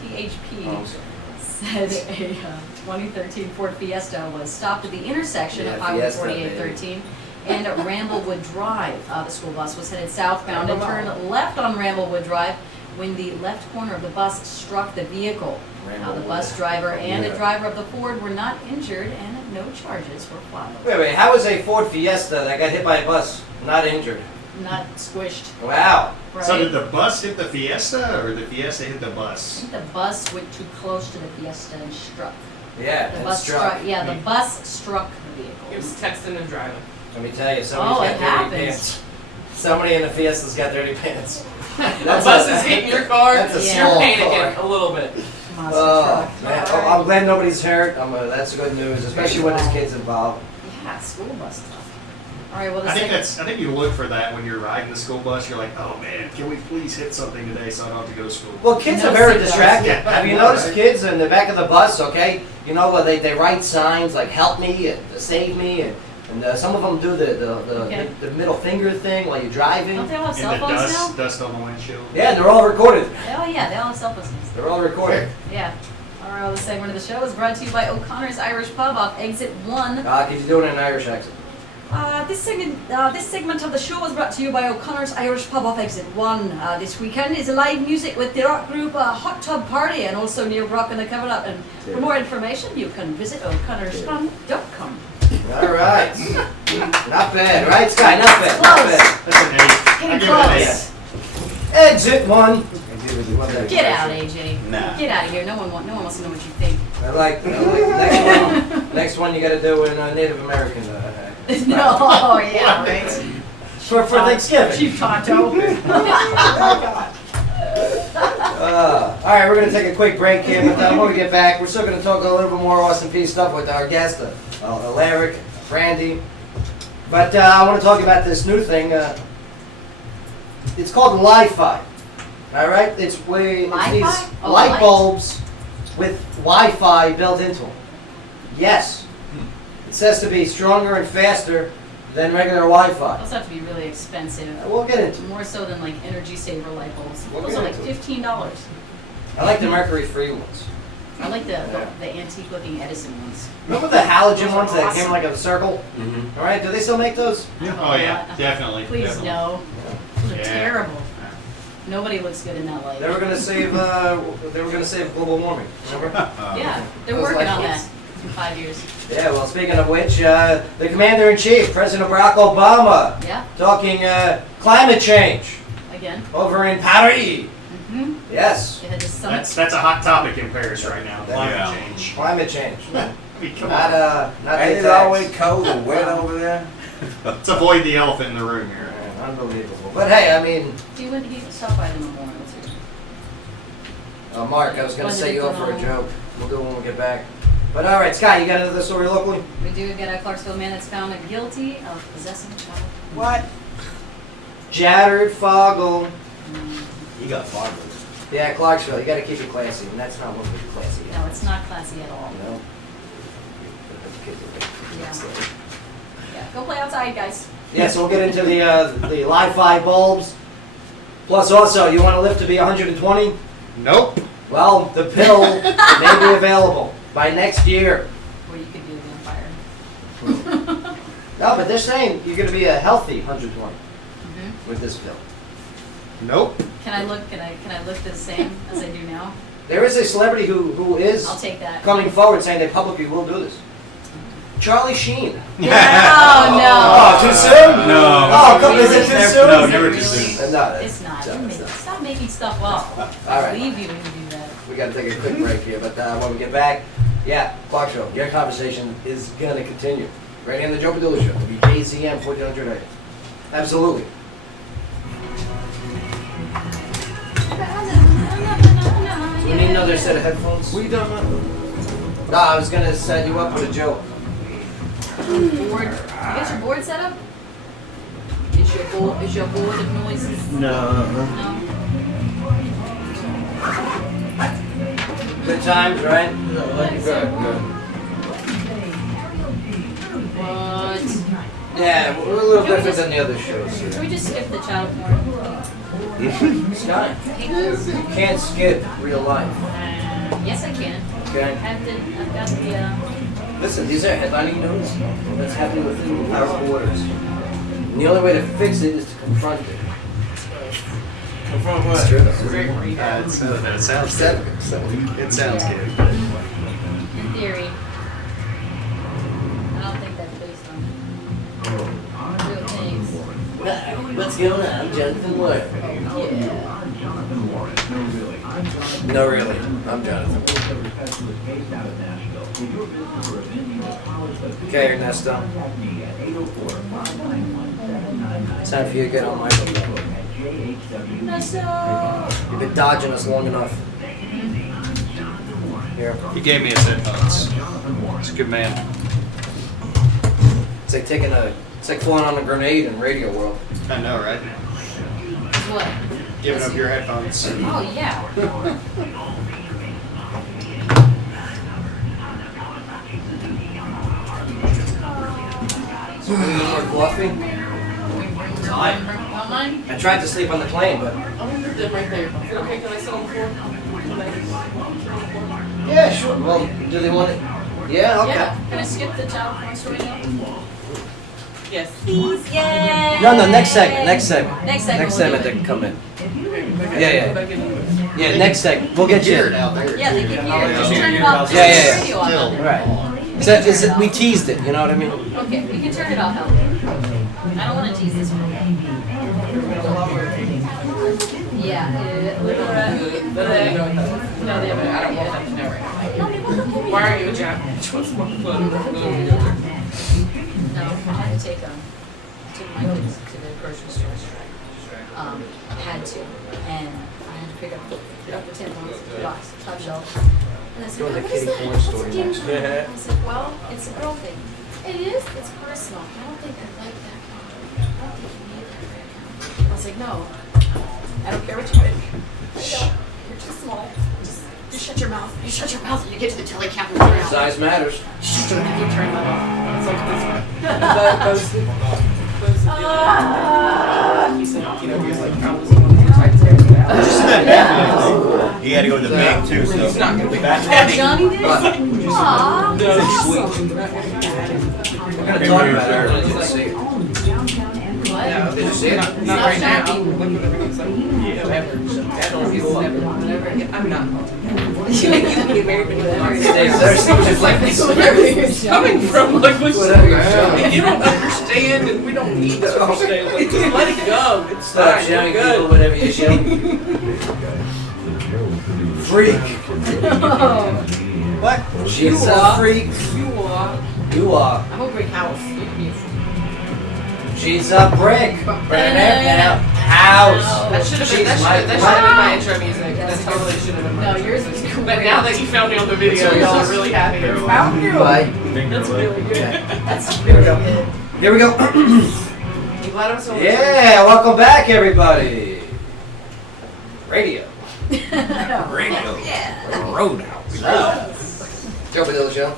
THP Oh, I'm sorry. said a 2013 Ford Fiesta was stopped at the intersection of Yeah, Highway Fiesta, 4813 and Ramblewood Drive. The school bus was headed southbound and turned left on Ramblewood Drive when the left corner of the bus struck the vehicle. Now, the bus driver and the driver of the Ford were not injured and no charges were filed. Wait, how was a Ford Fiesta that got hit by a bus not injured? Not squished, Wow. right? So did the bus hit the Fiesta, or the Fiesta hit the I bus? think the bus went too close to the Fiesta and struck. Yeah, The and bus struck. Yeah, the bus struck the He vehicle. was texting and driving. Let me tell you, Oh, somebody's it got dirty happens. pants. Somebody in the Fiesta's got dirty pants. The bus is hitting your car. That's a Yeah. You're small panicking car. a little bit. Monster Oh, truck. man. Oh, I'm glad nobody's hurt. That's good news, especially when there's kids involved. Yeah, school bus stuff. All right, well, the I think second, I think you look for that when you're riding the school bus. You're like, oh man, can we please hit something today so I don't have to go to school? Well, kids No are very seatbelts. distracted. Yeah. Have you noticed kids in the back of the bus, okay? You know, they write signs like help me and save me, and some of them do Okay. the middle finger thing while you're driving. don't they all have cell And the phones dust on the windshield. Yeah, and they're all recorded. now? Oh, yeah, they all have cell phones. They're all recorded. Yeah. All right, well, this segment of the show is brought to you by O'Connor's Irish Pub off Exit 1. He's doing it in an Irish accent. This segment of the show is brought to you by O'Connor's Irish Pub off Exit 1. This weekend is live music with the rock group Hot Tub Party and also Neil Brock and the Cover Up. And for more information, you can visit o'connorspub.com. All right. Not bad, right, Sky? Not bad. Not Close. bad. That's an 8. I Getting give it an 8. close. Exit 1. Get out, AJ. Nah. Get out of here. No one wants to know what you think. I like next one. Next one you got to do in Native American. No, yeah, right. For Thanksgiving. Chief Tonto. All right, we're going to take a quick break here, but when we get back, we're still going to talk a little bit more Austin Peay stuff with our guest, Alaric, Brandy. But I want to talk about this new thing. It's called Li-Fi. All right, it's these Li-Fi? Oh, light light. bulbs with Wi-Fi built into them. Yes, it says to be stronger and faster than regular Wi-Fi. Those have to be really expensive. We'll get into it. More so than like Energy Saver light bulbs. We'll Those get are like into it. $15. I like the mercury-free ones. I like the antique looking Edison ones. Remember the halogen Those are ones that awesome. came like a circle? Mm-hmm. All right, do they still make those? Oh yeah, definitely. Please definitely. no. Those are Yeah. terrible. Nobody looks good in that light. They were gonna save. They were gonna save global warming. Remember? Yeah, they're Those working light on that bulbs. in 5 years. Yeah. Well, speaking of which, the Commander-in-Chief, President Barack Obama, Yeah, talking climate change again. over in Paris. Mm-hmm. Yes, They had this summit. That's a hot topic in Paris right now. Climate Yeah. change. climate change. I mean, come Not on. not Ain't the it tax. always cold and wet over there? Let's avoid the elephant in the room here. Unbelievable. But hey, I mean, Do you want to stop by the memorial too? Mark, I was gonna When did set it you go up for a home? joke. We'll do it when we get back. But all right, Scott, you got another story locally? We do get a Clarksville man that's found guilty of possessing a child. What? Jared Fogel. You got farmers. Yeah, Clarksville. You got to keep it classy, and that's not one of the classy. No, it's not classy at all. No. Yeah. Yeah, go play outside, guys. Yeah, so we'll get into the Li-Fi bulbs. Plus, also, you want to live to be 120? Nope. Well, the pill may be available by next year. Or you could be a vampire. No, but they're saying you're going to be a healthy 120 Mm-hmm. with this pill. Nope. Can I look the same as I do now? There is a celebrity who is I'll take that. coming forward saying they publicly will do this. Charlie Sheen. Yeah. Oh no. Oh, too soon? No. Oh, come, is it too soon? No, never too Really? soon. No, It's not. no, You it's make- not. Stop making stuff up. All right. I believe you when you do that. We got to take a quick break here, but when we get back, yeah, Clark Show, your conversation is going to continue. Right here on the Joe Padula Show, WJZM 1400 AM. Absolutely. We need another set of headphones. We don't know. No, I was going to set you up with a joke. Board. You got your board set up? Is your board of noises? No. No. Good times, right? Good. What? Yeah, we're a little different than the other shows. Can we just skip the child porn? Scott, you can't skip real life. Yes, I can. Okay? I've got the, Listen, these are headlining news that's happening within our borders. And the only way to fix it is to confront it. Confront what? It's true, though. It sounds good. It sounds good. in theory. I don't think that's based on real things. What's going on? I'm Jonathan Ward. Yeah. No, really. I'm Jonathan. Okay, Ernesto. Time for you to get on my book. You've been dodging us long enough. Here. He gave me his headphones. He's a good man. It's like it's like flying on a grenade in radio world. I know, right? What? Giving up your headphones. Oh, yeah. More bluffing. Tired. Don't mind? I tried to sleep on the plane, but I'm gonna put them right there. Is it okay? Can I sit on the floor? yeah, sure. Well, do they want it? Yeah, okay. Yeah. Can I skip the child porn story now? Yes. Please, yay! No, next segment. Next segment. Next we'll segment do they it. can come in. Yeah. Yeah, next segment. We'll get you in. out there. Yeah, they can hear it. Just Yeah. turn it off. Yeah, yeah, yeah. Radio off. Right. We teased it, you know what I mean? Okay, you can turn it off, Helen. I don't want to tease this one. Yeah. No, they haven't. I don't want them to know right now. Why are you a Jack? Which one's more fun? No, I had to take my kids to the grocery store. Had to, and I had to pick up the tampons, box, top shelf. And I said, Go with the "What is kitty that? porn What's story the deal?" next. I said, well, it's a girl thing. It is? It's personal. I don't think I like that. I don't think you need that right now. I was like, no, I don't care what you think. You're too small. Just shut your mouth. You shut your mouth and you get to the telly cap and turn it out. Size matters. Shut your mouth and turn that off. It's like this one. He said, he was like, I was one of the types there. He had to go to the bank too, so. He's not gonna be Oh, Johnny did? Aww. We're gonna talk about it. We're gonna see it. What? Did you see it? Not right now. Look what everyone's like. Whatever. That don't get whatever. I'm not. You get married when you're married. There's It's like, this is where it's coming from. Like, Whatever you're showing. you don't understand, and we don't need to understand. Like, just let it go. It's Stop fine. showing You're people good. whatever you're showing. Freak. What? She's a freak. You are. You are. I'm a brick house. You can be a freak. She's a brick. House. That should have been, She's that should have been my intro music. That totally should have been No, my yours was cool. But now that you found me on the video, I'm really happy. Found you. Right. That's really good. That's Here we go. Here we go. I'm glad I'm so Yeah, welcome back, everybody. Radio. Radio. Yeah. Roadhouse. Joe Padula Show.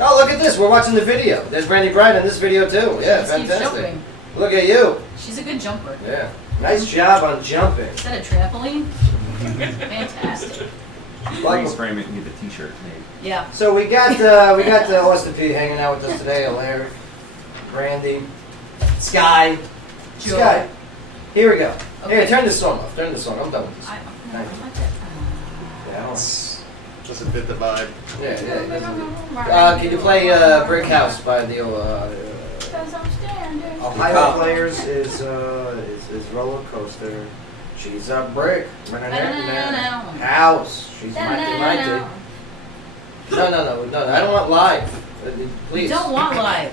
Oh, look at this. We're watching the video. There's Brandy Bryan in this video, too. Yeah, She keeps fantastic. jumping. Look at you. She's a good jumper. Yeah. Nice job on jumping. Is that a trampoline? Fantastic. Freeze frame it and get the t-shirt made. Yeah. So we got the Austin P hanging out with us today. Larry, Brandy, Sky. Joe. Sky. Here we go. Okay. Here, turn this song off. Turn this song. I'm done with this. I like that. Yeah, I don't- Doesn't fit the vibe. yeah, it doesn't. Can you play Brick House by the Ohio Players is Roller Coaster. She's a brick. No. House. She's mighty. No. I don't want live. You Please. don't want live.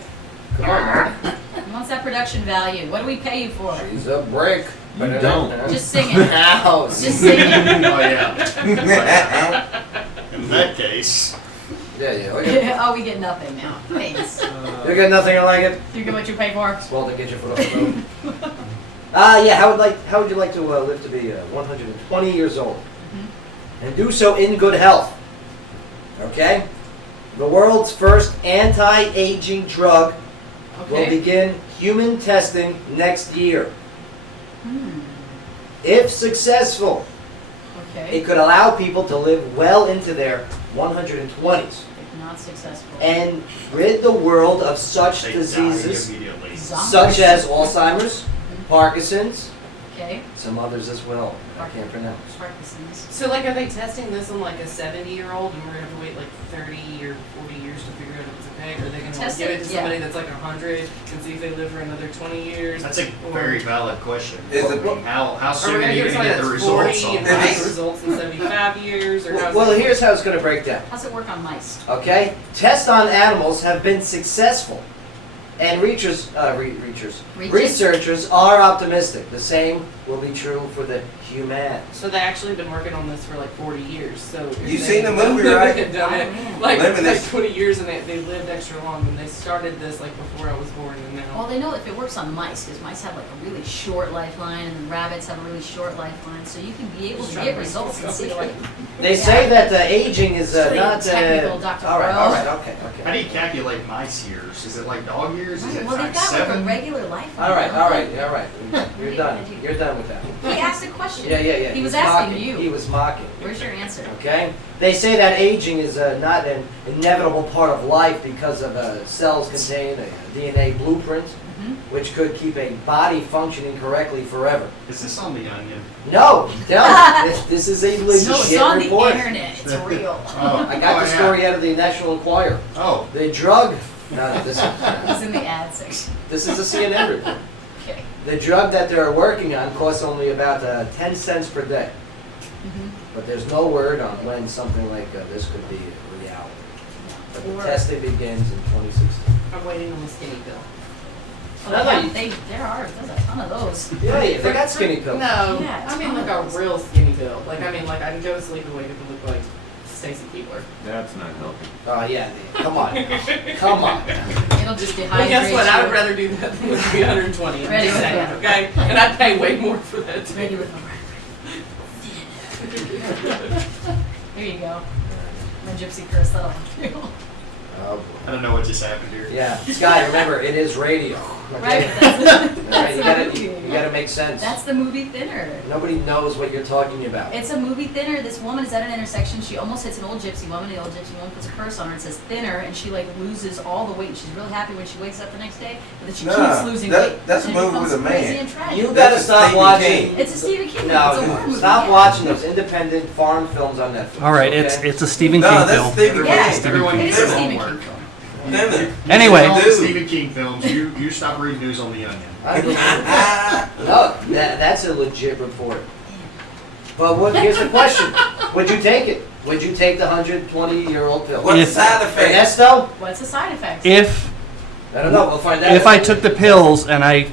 Come on, man. He wants that production value. What do we pay you for? She's a brick. You don't. Just sing it. House. Just sing it. Oh, yeah. In that case. Yeah. Oh, we get nothing now. Thanks. You got nothing like it? You get what you pay for? Well, then get your foot off the road. Yeah. How would you like to live to be 120 years old, and do so in good health? Okay. The world's first anti-aging drug will begin human testing next year. If successful, Okay. it could allow people to live well into their 120s If not successful. and rid the world of such They diseases die immediately. such as Alzheimer's, Parkinson's, Okay. some others as well. I can't pronounce. Parkinson's. So like, are they testing this on like a 70-year-old, and we're gonna have to wait like 30 or 40 years to figure out if it's okay? Or are they gonna Test give it? it to Yeah. somebody that's like 100 and see if they live for another 20 years? That's a Or- very valid question. Is it- How Are we soon gonna are you give it going to somebody get the that's results 40 on and It have is- the results in 75 years? Or how's Well, it- here's how it's going to break down. How's it work on mice? Okay, tests on animals have been successful, and researchers are optimistic. The same will be true for the humans. So they actually been working on this for like 40 years. So You seen the movie, right? They've done it Oh, man. like Limitless. 20 years, and they lived extra long. And they started this like before I was born, and now. Well, they know if it works on mice, because mice have like a really short lifeline, and rabbits have a really short lifeline. So you can be able Just to trying to get make results and this see like. They say that aging is Straight not technical, Dr. all right, Bro. all right, okay. How do you calculate mice years? Is it like dog years? Is Right, it well, they've like got like a 7? regular lifeline. All right. don't You're they? done. You're done with that. He asked a question. Yeah. He was He's asking mocking. you. He was mocking. Where's your answer? Okay? They say that aging is not an inevitable part of life because of cells contain a DNA blueprint, which could keep a body functioning correctly forever. Is this on the Onion? No, this is a No, legit it's on the report. internet. It's real. Oh, I got the yeah. story out of the National Enquirer. Oh, The drug. No, this It's in the ad section. is a CNN report. Okay. The drug that they're working on costs only about 10 cents per day. But there's no word on when something like this could be a reality. But the Or- testing begins in 2016. I'm waiting on the skinny pill. Oh, No, no, there's a ton of those. Yeah, they got skinny pills. No, Yeah, I mean ton like of a real skinny pill. Like I mean like I can go to sleep and wake up and look like Stacy Keebler. That's not healthy. Oh, yeah. Come on. Come on. It'll just dehydrate Well, guess what? I would you. rather do that than be 120. I'm Ready just with saying, that. okay? And I'd pay way more for that too. Ready with There you go. My gypsy curse, that'll do. Oh, boy. I don't know what just happened here. Yeah. Sky, remember, it is radio. Right, Okay? that's, Right, you gotta make sense. that's the movie Thinner. Nobody knows what you're talking about. It's a movie Thinner. This woman is at an intersection. She almost hits an old gypsy woman. The old gypsy woman puts a curse on her and says Thinner, and she like loses all the weight. She's really happy when she wakes up the next day, but then she keeps losing weight. That's a and it movie becomes with a crazy man. and tragic. You That's gotta a stop Stephen watching. King. It's a Stephen King. It's a horror No, movie. stop yeah. watching those independent foreign films on Netflix. All right, okay? it's a Stephen No, King that's film. Stephen Yeah. King. Everyone It needs is a their Stephen King homework. film. Damn it. Anyway. All the Dude. Stephen King films, you stop reading news on the Onion. I believe it. No, that's a legit report. But here's the question. Would you take it? Would you take the 120-year-old pill? What's the If- side effect? Ernesto? What's the side effects? If I don't know. We'll find out. if I took the pills and I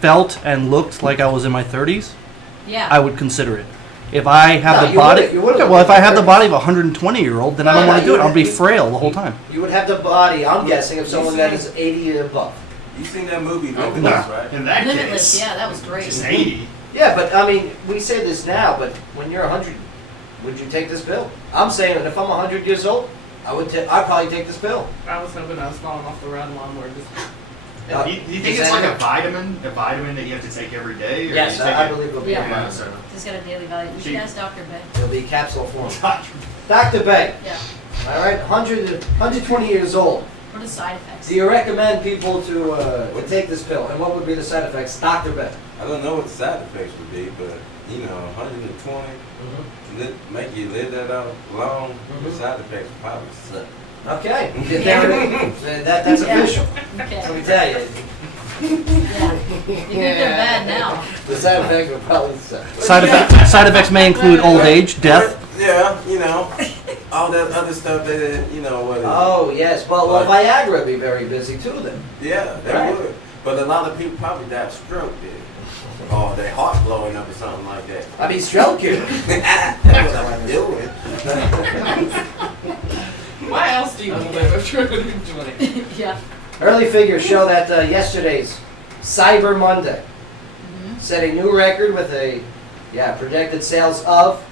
felt and looked like I was in my 30s, Yeah. I would consider it. If I have No, the you body, wouldn't- you wouldn't okay, well, look if I like have the 30s. body of a 120-year-old, then I don't No, want to do it. you I'll be would- frail the whole time. You would have the body, I'm guessing, of someone that is 80 and above. You seen that movie No. Limitless, right? In that Limitless. case, Yeah, that was great. just 80. Yeah, but I mean, we say this now, but when you're 100, would you take this pill? I'm saying that if I'm 100 years old, I'd probably take this pill. I was hoping I was falling off the road lawnmower. Do you think it's like a vitamin that you have to take every day? Or Yes, you take I it- believe it'll be. Yeah. Yeah, so. Just got a daily value. You should ask Dr. Bay. It'll be capsule form. Dr. Bay, Yeah. all right, 120 years old. What are the side effects? Do you recommend people to take this pill? And what would be the side effects? Dr. Bay. I don't know what the side effects would be, but 120, make you live that long, the side effects probably suck. Okay, that's official. Okay. Let me tell you. Yeah. You think they're bad now. The side effects would probably suck. Side effects may include old age, death. Yeah, you know, all that other stuff that, you know, what. Oh, yes. Well, Viagra would be very busy too then. Yeah, they Right. would. But a lot of people probably die of stroke then. Or their heart blowing up or something like that. I mean, stroke you. That's what I'm doing. Why else do you want to live after 120? Yeah. Early figures show that yesterday's Cyber Monday set a new record with a projected sales of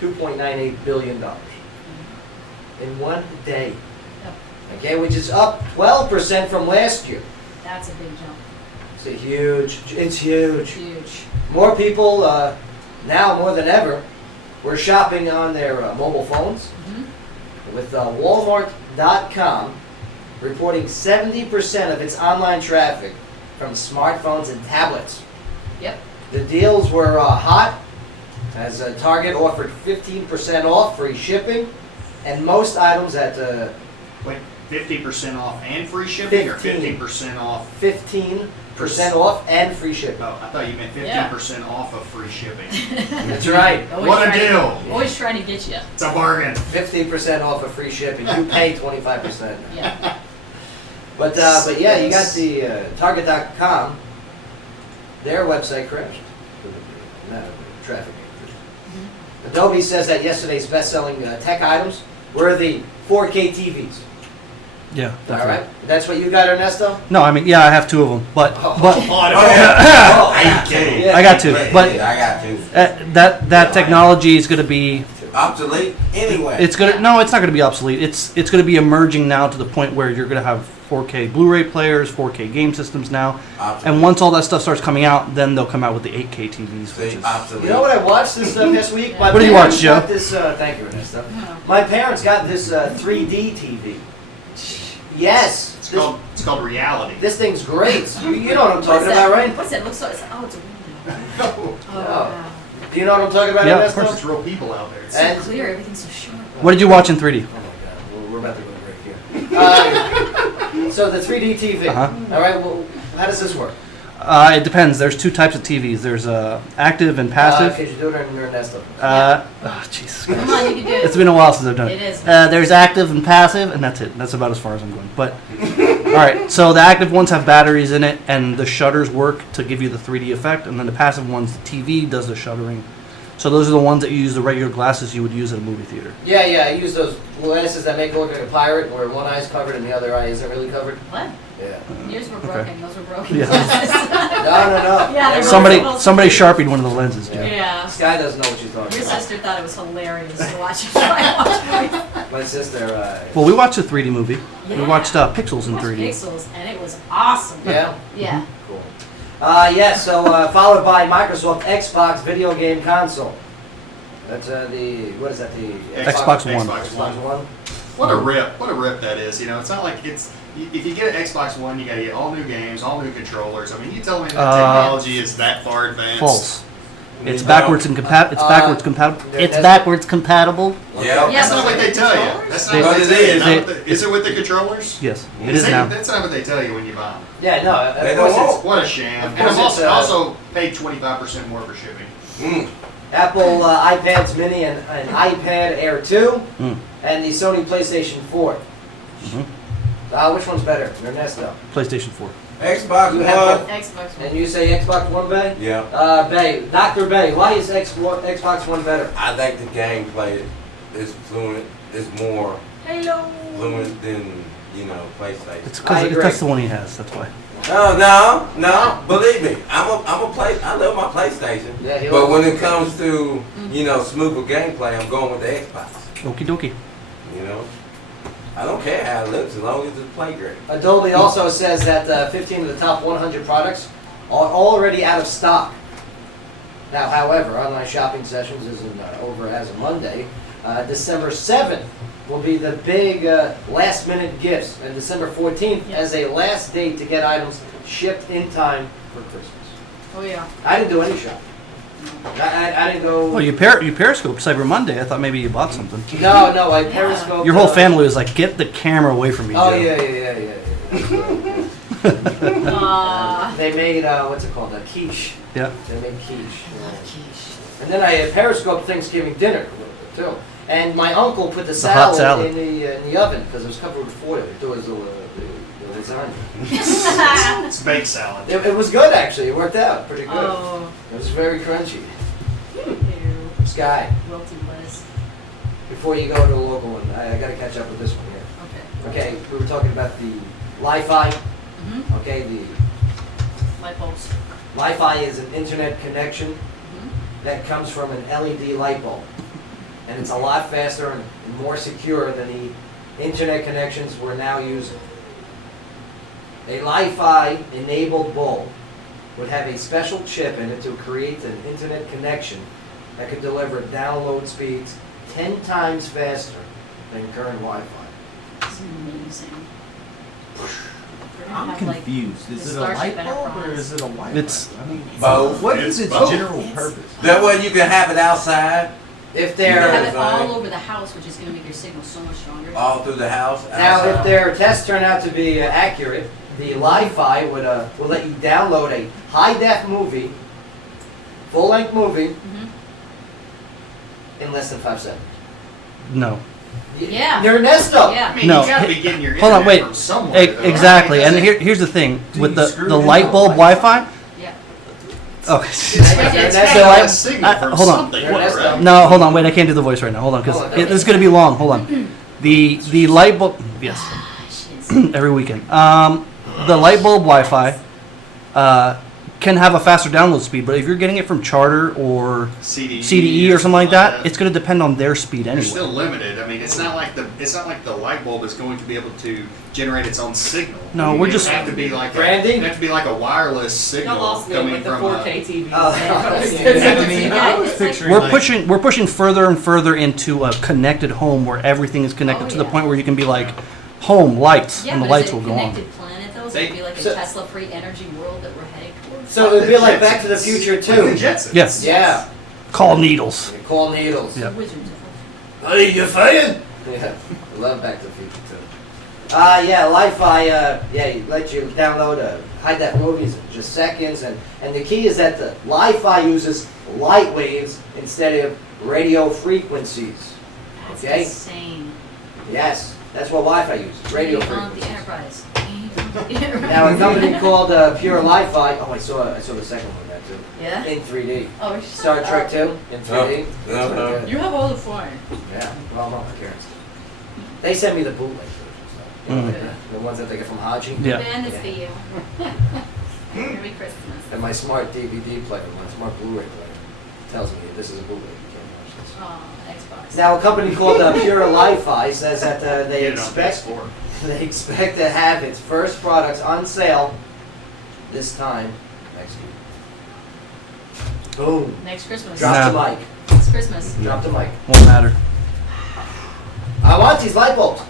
$2.98 billion in one day. Yep. Okay, which is up 12% from last year. That's a big jump. It's huge. Huge. More people now more than ever were shopping on their mobile phones. With Walmart.com reporting 70% of its online traffic from smartphones and tablets. Yep. The deals were hot, as Target offered 15% off free shipping, and most items at Wait, 50% off and free shipping, or 15. 50% off? 15% off and free shipping. Oh, I thought you meant 15% off of free shipping. That's right. What a deal! Always trying to get you. It's a bargain. 15% off of free shipping. You pay 25%. Yeah. But yeah, you got the Target.com. Their website crashed. Traffic increase. Adobe says that yesterday's best-selling tech items were the 4K TVs. Yeah, All definitely. right, that's what you got, Ernesto. No, I mean, yeah, I have two of them, but Oh, I can't. Yeah. I got two. But I got two. that technology is going to be. Obsolete anyway. It's gonna no, it's not gonna be obsolete. It's gonna be emerging now to the point where you're gonna have 4K Blu-ray players, 4K game systems now, Obsolete. and once all that stuff starts coming out, then they'll come out with the 8K TVs. Which is, Obsolete. You know what I watched this past week? My What did you parents watch, Joe? got this, thank you, Ernesto. My parents got this 3D TV. Yes. It's called reality. This thing's great. You know what I'm What's talking that? about, right? What's that? Looks like it's a window. Oh, No. wow. Do you know what I'm talking about, Yeah, of Ernesto? course. There's real people out there. It's so And- clear. Everything's so sharp. what did you watch in 3D? Oh my God, we're about to go to break here. So the 3D TV. Uh-huh. All right, well, how does this work? It depends. There's two types of TVs. There's active and passive. Could you do it in Ernesto? Oh, Jesus Christ. Come on, you can do it. It's been a while since I've done it. It is. There's active and passive, and that's it. That's about as far as I'm going. But all right, so the active ones have batteries in it, and the shutters work to give you the 3D effect, and then the passive ones, the TV does the shuttering. So those are the ones that you use the regular glasses you would use at a movie theater. Yeah, I use those glasses that make it look like a pirate, where one eye's covered and the other eye isn't really covered. What? Yeah. Yours were broken. Those were broken. Yeah. No. Yeah, they're Somebody sharpied one of the lenses. Joe. Yeah. Sky doesn't know what she's talking Your about. sister thought it was hilarious to watch it. I watched movies. My sister, Well, we watched a 3D movie. We Yeah. watched Pixels in Watched 3D. Pixels, and it was awesome. yeah? Yeah. Cool. So followed by Microsoft Xbox video game console. That's what is that, the Xbox One. Xbox One? What a rip that is. You know, it's not like it's. If you get an Xbox One, you gotta get all new games, all new controllers. I mean, you tell me that technology is that far advanced. False. It's backwards compatible. It's backwards compatible. It's that's- backwards compatible. Yeah. That's not but what they tell you. That's not They- what they tell you. It Not is. what the- Is it with the controllers? Yes, it is now. That's not what they tell you when you buy them. Yeah, no. They Of don't course it's, want. What a sham. Of And course I'm it's, also paid 25% more for shipping. Apple iPads Mini and iPad Air 2, Mm. and the Sony PlayStation 4. Mhm. Which one's better, Ernesto? PlayStation 4. Xbox You have One. Xbox One. And you say Xbox One, Bay? Yeah. Bay, Dr. Bay, why is Xbox One better? I think the gameplay is fluent. Is more Halo. fluent than PlayStation. It's I because agree. that's the one he has. That's why. No. Believe me, I love my PlayStation. Yeah, he But loves when it comes to smoother gameplay, I'm going with the Xbox. Okie dokie. I don't care how it looks as long as it's play great. Adobe also says that 15 of the top 100 products are already out of stock. Now, however, online shopping sessions isn't over as of Monday. December 7th will be the big last-minute gifts, and December 14th as a last date to get items shipped in time for Christmas. Oh yeah. I didn't do any shopping. I didn't go. Well, you Periscope Cyber Monday. I thought maybe you bought something. No, I Periscope. Your whole family was like, "Get the camera away from me, Oh Joe." yeah. They made, what's it called, a quiche. Yeah. They made quiche. And then I had Periscope Thanksgiving dinner too. And my uncle put the hot salad, salad. in the oven because it was covered with foil. It was the lasagna. It's baked salad. It was good actually. It worked out pretty good. Oh, It was very crunchy. ew. Sky, Wilted lettuce. before you go to a local one, I got to catch up with this one here. Okay. Okay, we were talking about the Li-Fi. Mm-hmm. Okay, the Light bulbs. Li-Fi is an internet connection Mm-hmm. that comes from an LED light bulb. And it's a lot faster and more secure than the internet connections we're now using. A Li-Fi enabled bulb would have a special chip in it to create an internet connection that could deliver download speeds 10 times faster than current Wi-Fi. It's amazing. We're gonna I'm have, like, confused. the Is it a Starship light bulb or Enterprise. is it a Wi-Fi? It's- I mean, Both. what is its both. general It's- purpose? That way you can have it outside, If They have they're it Right. all over the house, which is gonna make your signal so much stronger. all through the house. now, outside. if their tests turn out to be accurate, the Li-Fi would will let you download a high-def movie, full-length movie, Mhm. in less than 5 seconds. No. Yeah. You're Ernesto. Yeah. I mean, No, you gotta he- be getting your hold on, internet wait. from somewhere. though, right? Exactly. And Doesn't- here's the thing Do with you the screw the it light in bulb the Wi-Fi. Yeah. Oh. It's You're gotta Ernesto. get a signal from hold on. something, You're Ernesto. right? No, hold on. Wait, I can't do the voice right now. Hold on, because Hold on. this is going to be long. Hold on. The light bulb. Yes. Ah, shiz. Every weekend. The light bulb Wi-Fi can have a faster download speed, but if you're getting it from Charter or CDE or something like that, it's going to depend on their speed They're anyway. still limited. I mean, it's not like the light bulb is going to be able to generate its own signal. No, I mean, we're it just- have to be like Branding? It have to be like a wireless Y'all signal lost me coming with the from 4K TV. Oh, I mean, I was picturing We're like, we're pushing further and further into a connected home where everything is connected Oh, to the yeah. point where you can be like, home lights, Yeah, and the but lights is it will a go on. connected planet though? So They- it'd be like a so- Tesla-free energy world that we're heading towards. So it'd be like Back to the Future Like the too. Jetsons. Yes. Yeah. Call needles. You call needles. Yeah. Wizards. Hey, you fired? Yeah. I love Back to the Future too. Yeah, Li-Fi, yeah, it lets you download high-def movies in just seconds, and the key is that the Li-Fi uses light waves instead of radio frequencies. That's Okay. insane. Yes, that's what Wi-Fi uses, radio The frequencies. Enterprise. Now a company called Pure Li-Fi. Oh, I saw the second one that too. Yeah. In 3D. Oh, shut Star Trek up. 2 in 3D. Oh, That's pretty good. You have all the fun. Yeah. Well, I'm not my parents. They sent me the bootleg versions, though. You know, the ones that they get from Haji. Yeah. Ben, it's for you. Merry Christmas. And my smart DVD player, my smart Blu-ray player, tells me this is a bootleg. You can't watch this. Oh, Xbox. Now, a company called Pure Li-Fi says that they Get it on expect PS4. they expect to have its first products on sale this time next week. Boom. Next Christmas. Drop Nah. the mic. It's Christmas. Drop the mic. Won't matter. I want these light bulbs.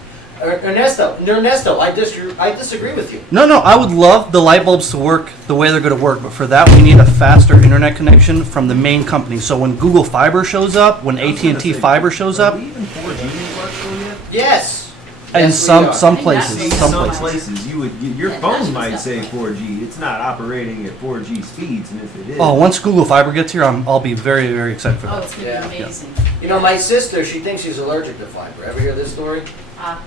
Ernesto, I disagree with you. No, I would love the light bulbs to work the way they're going to work, but for that we need a faster internet connection from the main company. So when Google Fiber shows up, when AT&T Fiber shows up, Are we even 4G virtual yet? Yes. and Yes, we are. some I think places, that's- some Some places. places your Yeah, phone that's might stuff. say 4G. It's not operating at 4G speeds, and if it is, Oh, once Google Fiber gets here, I'll be very, very excited for Oh, that. it's gonna Yeah. be amazing. You know, my sister, she thinks she's allergic to fiber. Ever hear this story? Ah,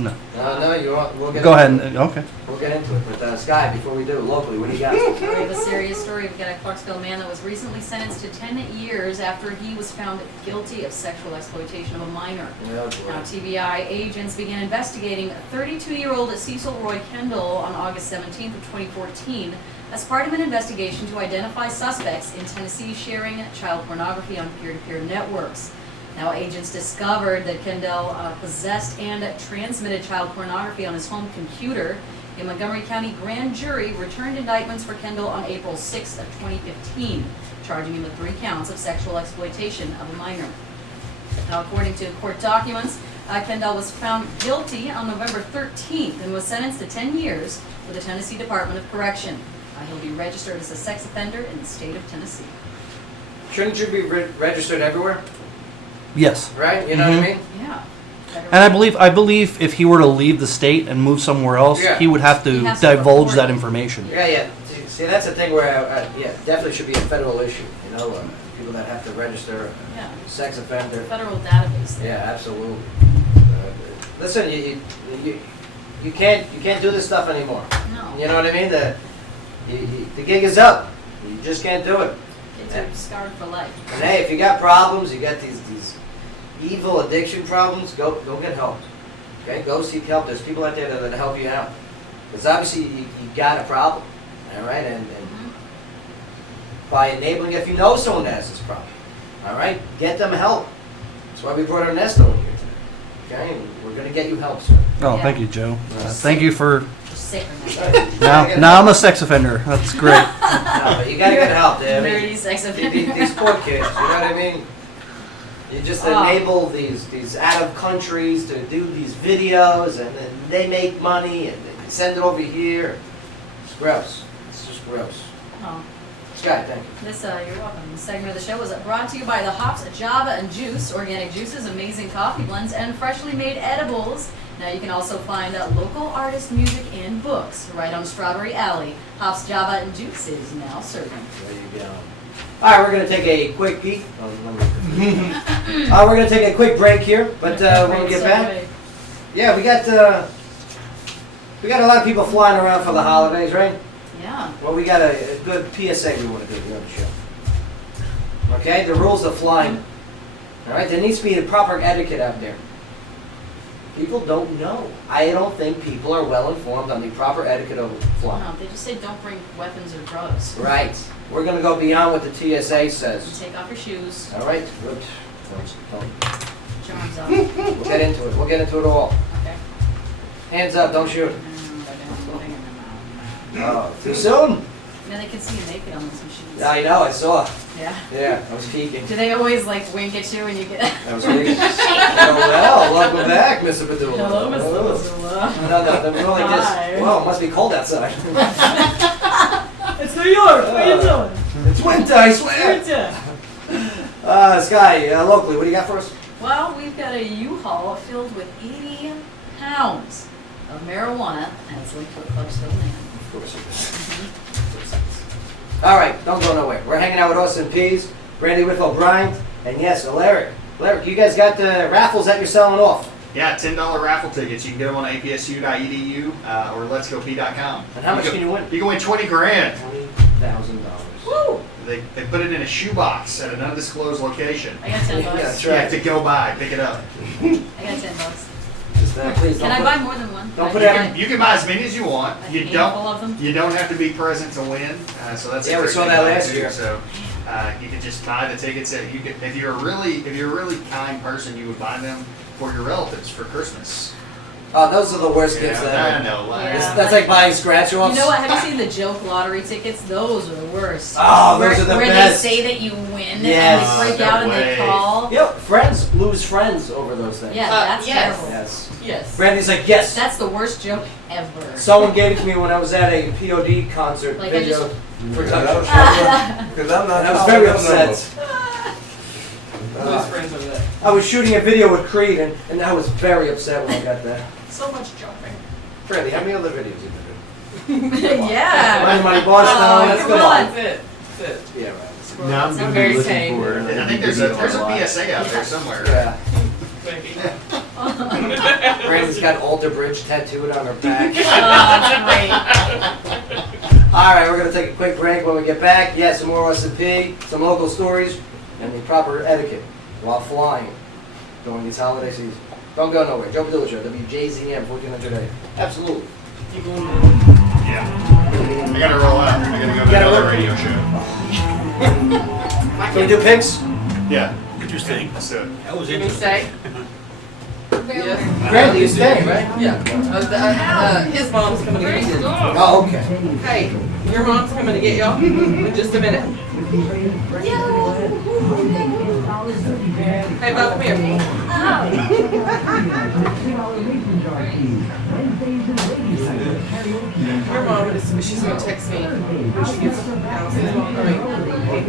No. No, you won't. We'll get Go ahead. into it. Okay. We'll get into it. But Sky, before we do, locally, what do you got? we have a serious story. We've got a Clarksville man that was recently sentenced to 10 years after he was found guilty of sexual exploitation of a minor. Oh, Now, boy. TBI agents began investigating 32-year-old Cecil Roy Kendall on August 17th of 2014 as part of an investigation to identify suspects in Tennessee sharing child pornography on peer-to-peer networks. Now, agents discovered that Kendall possessed and transmitted child pornography on his home computer. A Montgomery County grand jury returned indictments for Kendall on April 6th of 2015, charging him with 3 counts of sexual exploitation of a minor. Now, according to court documents, Kendall was found guilty on November 13th and was sentenced to 10 years with the Tennessee Department of Correction. He'll be registered as a sex offender in the state of Tennessee. Shouldn't you be registered everywhere? Yes. Right? You know what I mean? Yeah. And I believe if he were to leave the state and move somewhere else, Yeah. he would have to He has to divulge report that it. information. Yeah. See, that's the thing where, yeah, definitely should be a federal issue, you know, people that have to register Yeah, sex offender. federal database. Yeah, absolutely. Listen, you can't do this stuff anymore. No, You know what I mean? The gig is up. You just can't do it. kids are scarred for life. And hey, if you got problems, you got these evil addiction problems, go get help. Okay, go seek help. There's people out there that'll help you out. Because obviously you got a problem, all right? And by enabling, if you know someone that has this problem, all right, get them help. That's why we brought Ernesto in here today. Okay, and we're gonna get you help, sir. Oh, Yeah. thank you, Joe. Thank you for. Just sick from that. Now I'm a sex offender. That's great. No, but you gotta get help. I mean, Nerdy sex offender. these poor kids, you know what I mean? You just Oh. enable these out of countries to do these videos, and then they make money, and they send it over here. It's gross. It's just gross. Oh. Sky, thank you. This, you're welcome. This segment of the show was brought to you by the Hops, Java, and Juice, organic juices, amazing coffee blends, and freshly made edibles. Now you can also find local artist music and books right on Strawberry Alley. Hops, Java, and Juice is now serving. There you go. All right, we're gonna take a quick peek. We're gonna take a quick break here, but when we get back, yeah, we got a lot of people flying around for the holidays, right? Yeah. Well, we got a good PSA we want to do here on the show. Okay, the rules of flying. All right, there needs to be a proper etiquette out there. People don't know. I don't think people are well informed on the proper etiquette of flying. No, they just say don't bring weapons or drugs. Right. We're going to go beyond what the TSA You says. take off your shoes, All right. Good. put your arms up. We'll get into it. We'll get into it all. Okay. Hands up. Don't shoot. Too soon? Now they can see you naked on those machines. I know. I saw. Yeah. Yeah, I was peeking. Do they always like wink at you when you get? I was peeking. Oh, well, welcome back, Mr. Padula. Hello, Mr. Missoula. No, they're more like Hi. this. Whoa, it must be cold outside. It's New York. What are you doing? It's winter, I swear. Sky, locally, what do you got for us? Well, we've got a U-Haul filled with 80 pounds of marijuana, and it's linked to a Clarksville man. Of course it is. All right, don't go nowhere. We're hanging out with Austin Pease, Randy with O'Brien, and yes, Alaric. Alaric, you guys got the raffles that you're selling off. Yeah, $10 raffle tickets. You can get them on apsu.edu or letsgop.com. And how much can you win? You can win 20 grand. $20,000. Woo! They put it in a shoebox at an undisclosed location. I got $10. Yeah, that's You have right. to go by, pick it up. I got $10. Just, please Can don't I put- buy more than one? Don't Can put I every- buy You can buy as many as you want. a You handful don't. of them? You don't have to be present to win. So that's a Yeah, we great saw thing that about it, last too. year. So you can just buy the tickets. If you're a really kind person, you would buy them for your relatives for Christmas. Oh, those are the worst gifts I ever. know. Like, Yeah. That's like buying scratch-offs. You know what? Have you seen the joke lottery tickets? Those are the worst. Oh, where, those are the where best. they say that you win Yes. and they freak No out and way. they call. Yep, friends lose friends over those things. Yeah, that's yes. terrible. Yes. Yes. Randy's like, yes. That's the worst joke ever. Someone gave it to me when I was at a POD concert Like, I video just- production. Because I'm not. And I was very calling them upset. Those friends over there. I was shooting a video with Creed, and I was very upset when I got that. So much jumping. Randy, how many other videos you been doing? Yeah. Money, money, Boston. Let's come go. on. That's it. That's it. Yeah, right. Now I'm It's gonna very be looking tame. for it. I think there's a PSA out there somewhere. Yeah. Maybe. Randy's got Alter Bridge tattooed on her back. Oh, that's great. All right, we're going to take a quick break. When we get back, some more S&P, some local stories, and the proper etiquette while flying during these holiday seasons. Don't go nowhere. Joe Padula Show, WJZM, 1400 AM. Absolutely. Yeah. I gotta roll out. I gotta go to Gotta another work. radio show. Can we do picks? Yeah. Interesting. Let's do it. That was Can we interesting. stay? Yes. Randy, you staying, right? Yeah. His mom's coming to get you. Oh, okay. Hey, your mom's coming to get y'all in just a minute. Hey, Bob, come here. Your mom she's gonna text me when she gets out. His mom coming.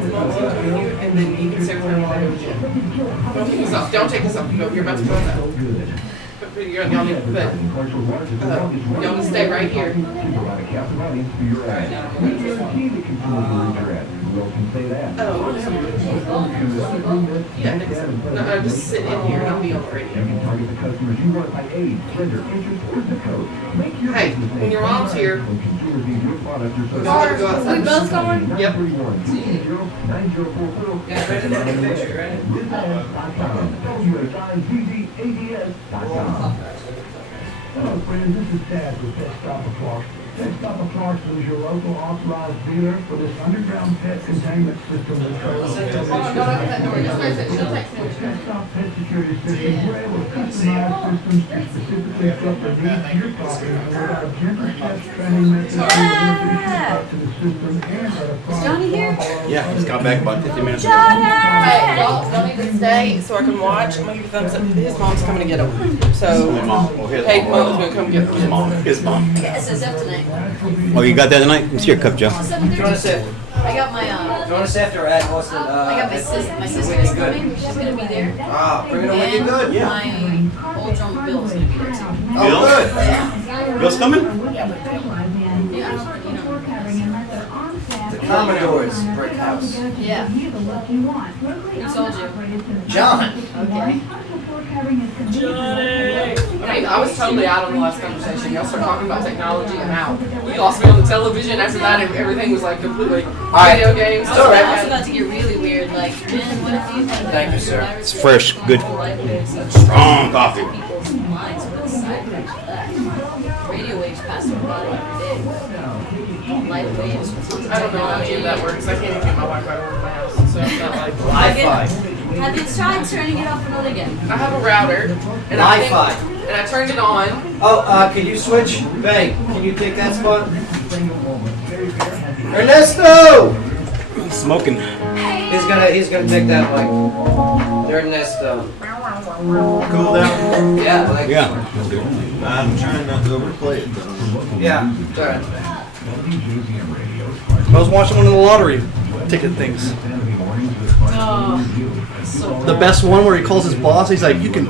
His mom's gonna come with you, and then you can stay with her while I go to the gym. Don't take this off. Don't take this off. You're about to go out. y'all need, but y'all need to stay right here. Oh, yeah, no, just sit in here and I'll be on the radio. Hey, when your mom's here, we both going? Yep. Hello friends, this is Tad with Pet Stop of Clarksville. Pet Stop of Clarksville is your local authorized dealer for this underground pet containment system that covers Hold on, don't open that door. Just wait a second. She'll text me when she Pet comes. Stop Pet Security Systems, we're able to customize systems to specifically fit the needs of your property with our gentle steps training methods to introduce you up to the system and at a price. Johnny here? Yeah, he's got back about 50 minutes ago. Hey, y'all need to stay so I can watch. I'm gonna give you thumbs up. His mom's coming to get him. So, hey, mom's gonna come get him. His mom. I got SSF tonight. Oh, you got that tonight? It's your cup, Joe. 7:30. I got my Join us after at Austin. I got my sister's coming. She's gonna be there. Ah, bring it on when you're good. And my old drummer Bill is gonna be there too. Oh, good. Bill's coming? The Commodore's brick house. Yeah. Who told you? John. Okay. I mean, I was totally out on the last conversation. Y'all started talking about technology and how you lost me on the television. After that, everything was like completely video games. I was about to get really weird. Like, man, what if you had Thank you, sir. It's fresh, good, strong coffee. People's minds with a side effect of that. Radio waves pass through our body every day. Light waves. I don't know how any of that works. I can't even get my Wi-Fi to work in my house, so it's not like Wi-Fi. Have you tried turning it off and on again? I have a router and Wi-Fi. and I turned it on. Oh, can you switch? Bay, can you take that spot? Ernesto! He's smoking. He's gonna take that mic. Ernesto. Cool down. Yeah, like, Yeah. I'm trying not to overplay it though. yeah. Sorry. I was watching one of the lottery ticket things. Oh, so The best one where he calls his boss. He's like, "You can,"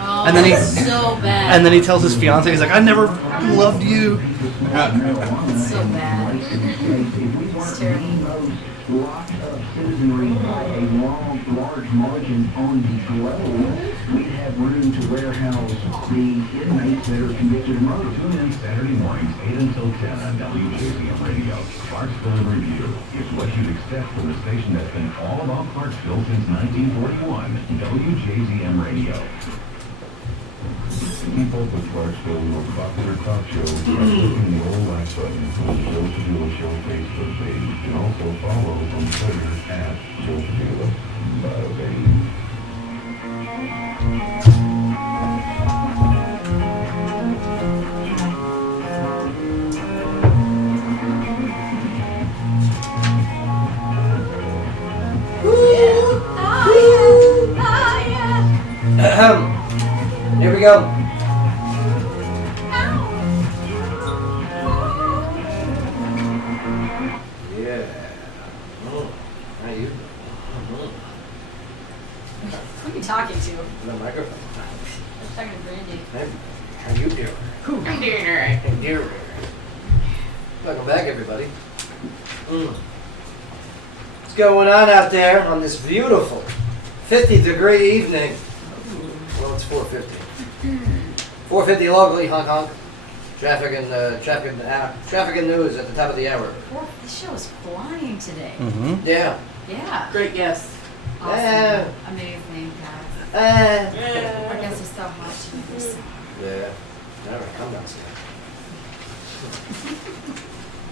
Oh, and then he that's so bad. and then he tells his fiance, he's like, "I never loved you." It's so bad. It's terrible. Lots of citizenry by a large margin on the globe. We have room to warehouse the inmates that are convicted of murder. Tune in Saturday mornings, 8 until 10 on WJZM Radio. Clarksville in Review is what you'd expect from the station that's been all about Clarksville since 1941. WJZM Radio. Keep up with Clarksville, your popular talk show, by clicking the old like button on the Joe Padula Show Facebook page. You can also follow on Twitter at Joe Padula. Bye, baby. Here we go. Yeah. How you? Who are you talking to? The microphone. I'm talking to Brandy. Hey, how you doing? I'm doing alright. Hey, dear. Welcome back, everybody. What's going on out there on this beautiful 50-degree evening? Well, it's 4:50. 4:50 locally, honk honk. Traffic and news at the top of the hour. This show is flying today. Mm-hmm. Yeah. Yeah. Great guess. Awesome. Yeah. Amazing, guys. Yeah. I guess it's so hot to be this. Yeah. All right, come downstairs.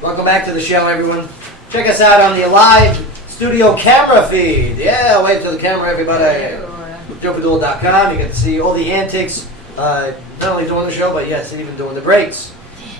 Welcome back to the show, everyone. Check us out on the live studio camera feed. Yeah, wave to the camera, everybody. JoePadula.com. You get to see all the antics, not only during the show, but yes, even during the breaks.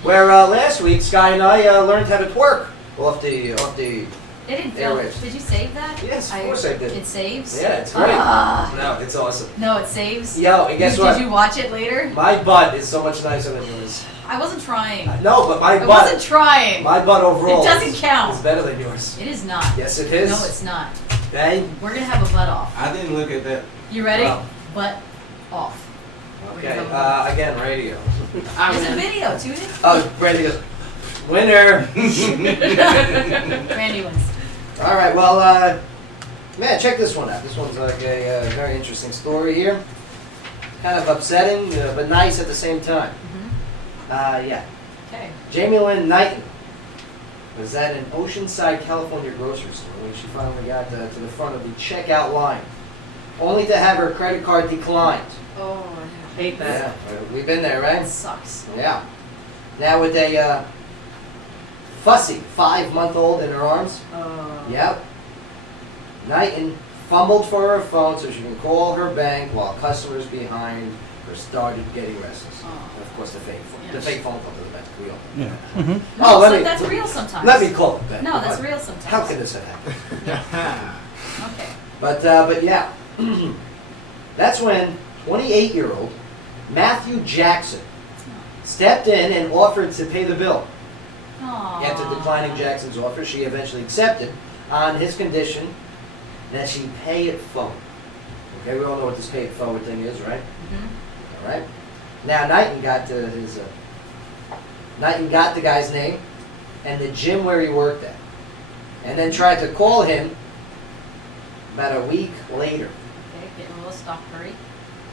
Where last week, Sky and I learned how to twerk off the It didn't feel. airwaves. Did you save that? Yes, of course I did. It saves? Yeah, it's great. Ah. No, it's awesome. No, it saves? Yo, and guess what? Did you watch it later? My butt is so much nicer than yours. I wasn't trying. No, but my I butt. wasn't trying. My butt overall. It doesn't count. Is better than yours. It is not. Yes, it is. No, it's not. Hey. We're gonna have a butt off. I didn't look at that. You ready? Wow. Butt off. Okay, again, radio. There's a video, too. Oh, Randy goes, winner. Randy wins. All right, well, man, check this one out. This one's like a very interesting story here. Kind of upsetting, but nice at the same time. Yeah. Okay. Jamie Lynn Knighton was at an Oceanside, California grocery store when she finally got to the front of the checkout line, only to have her credit card declined. Oh, I hate that. Yeah, we've been there, right? That sucks. Yeah. Now with a fussy 5-month-old in her arms. Yep. Knighton fumbled for her phone so she can call her bank while customers behind her started getting restless. And of course, the fake phone call to the bank. We all know. Yeah. Mm-hmm. No, let so me- that's real sometimes. Let me call it back. No, that's real sometimes. How can this happen? Okay. But yeah, that's when 28-year-old Matthew Jackson stepped in and offered to pay the bill. Aww. After declining Jackson's offer, she eventually accepted on his condition that she pay it forward. Okay, we all know what this pay it forward thing is, right? Mm-hmm. All right. Now Knighton got the guy's name and the gym where he worked at, and then tried to call him about a week later. Okay, getting a little stalkery.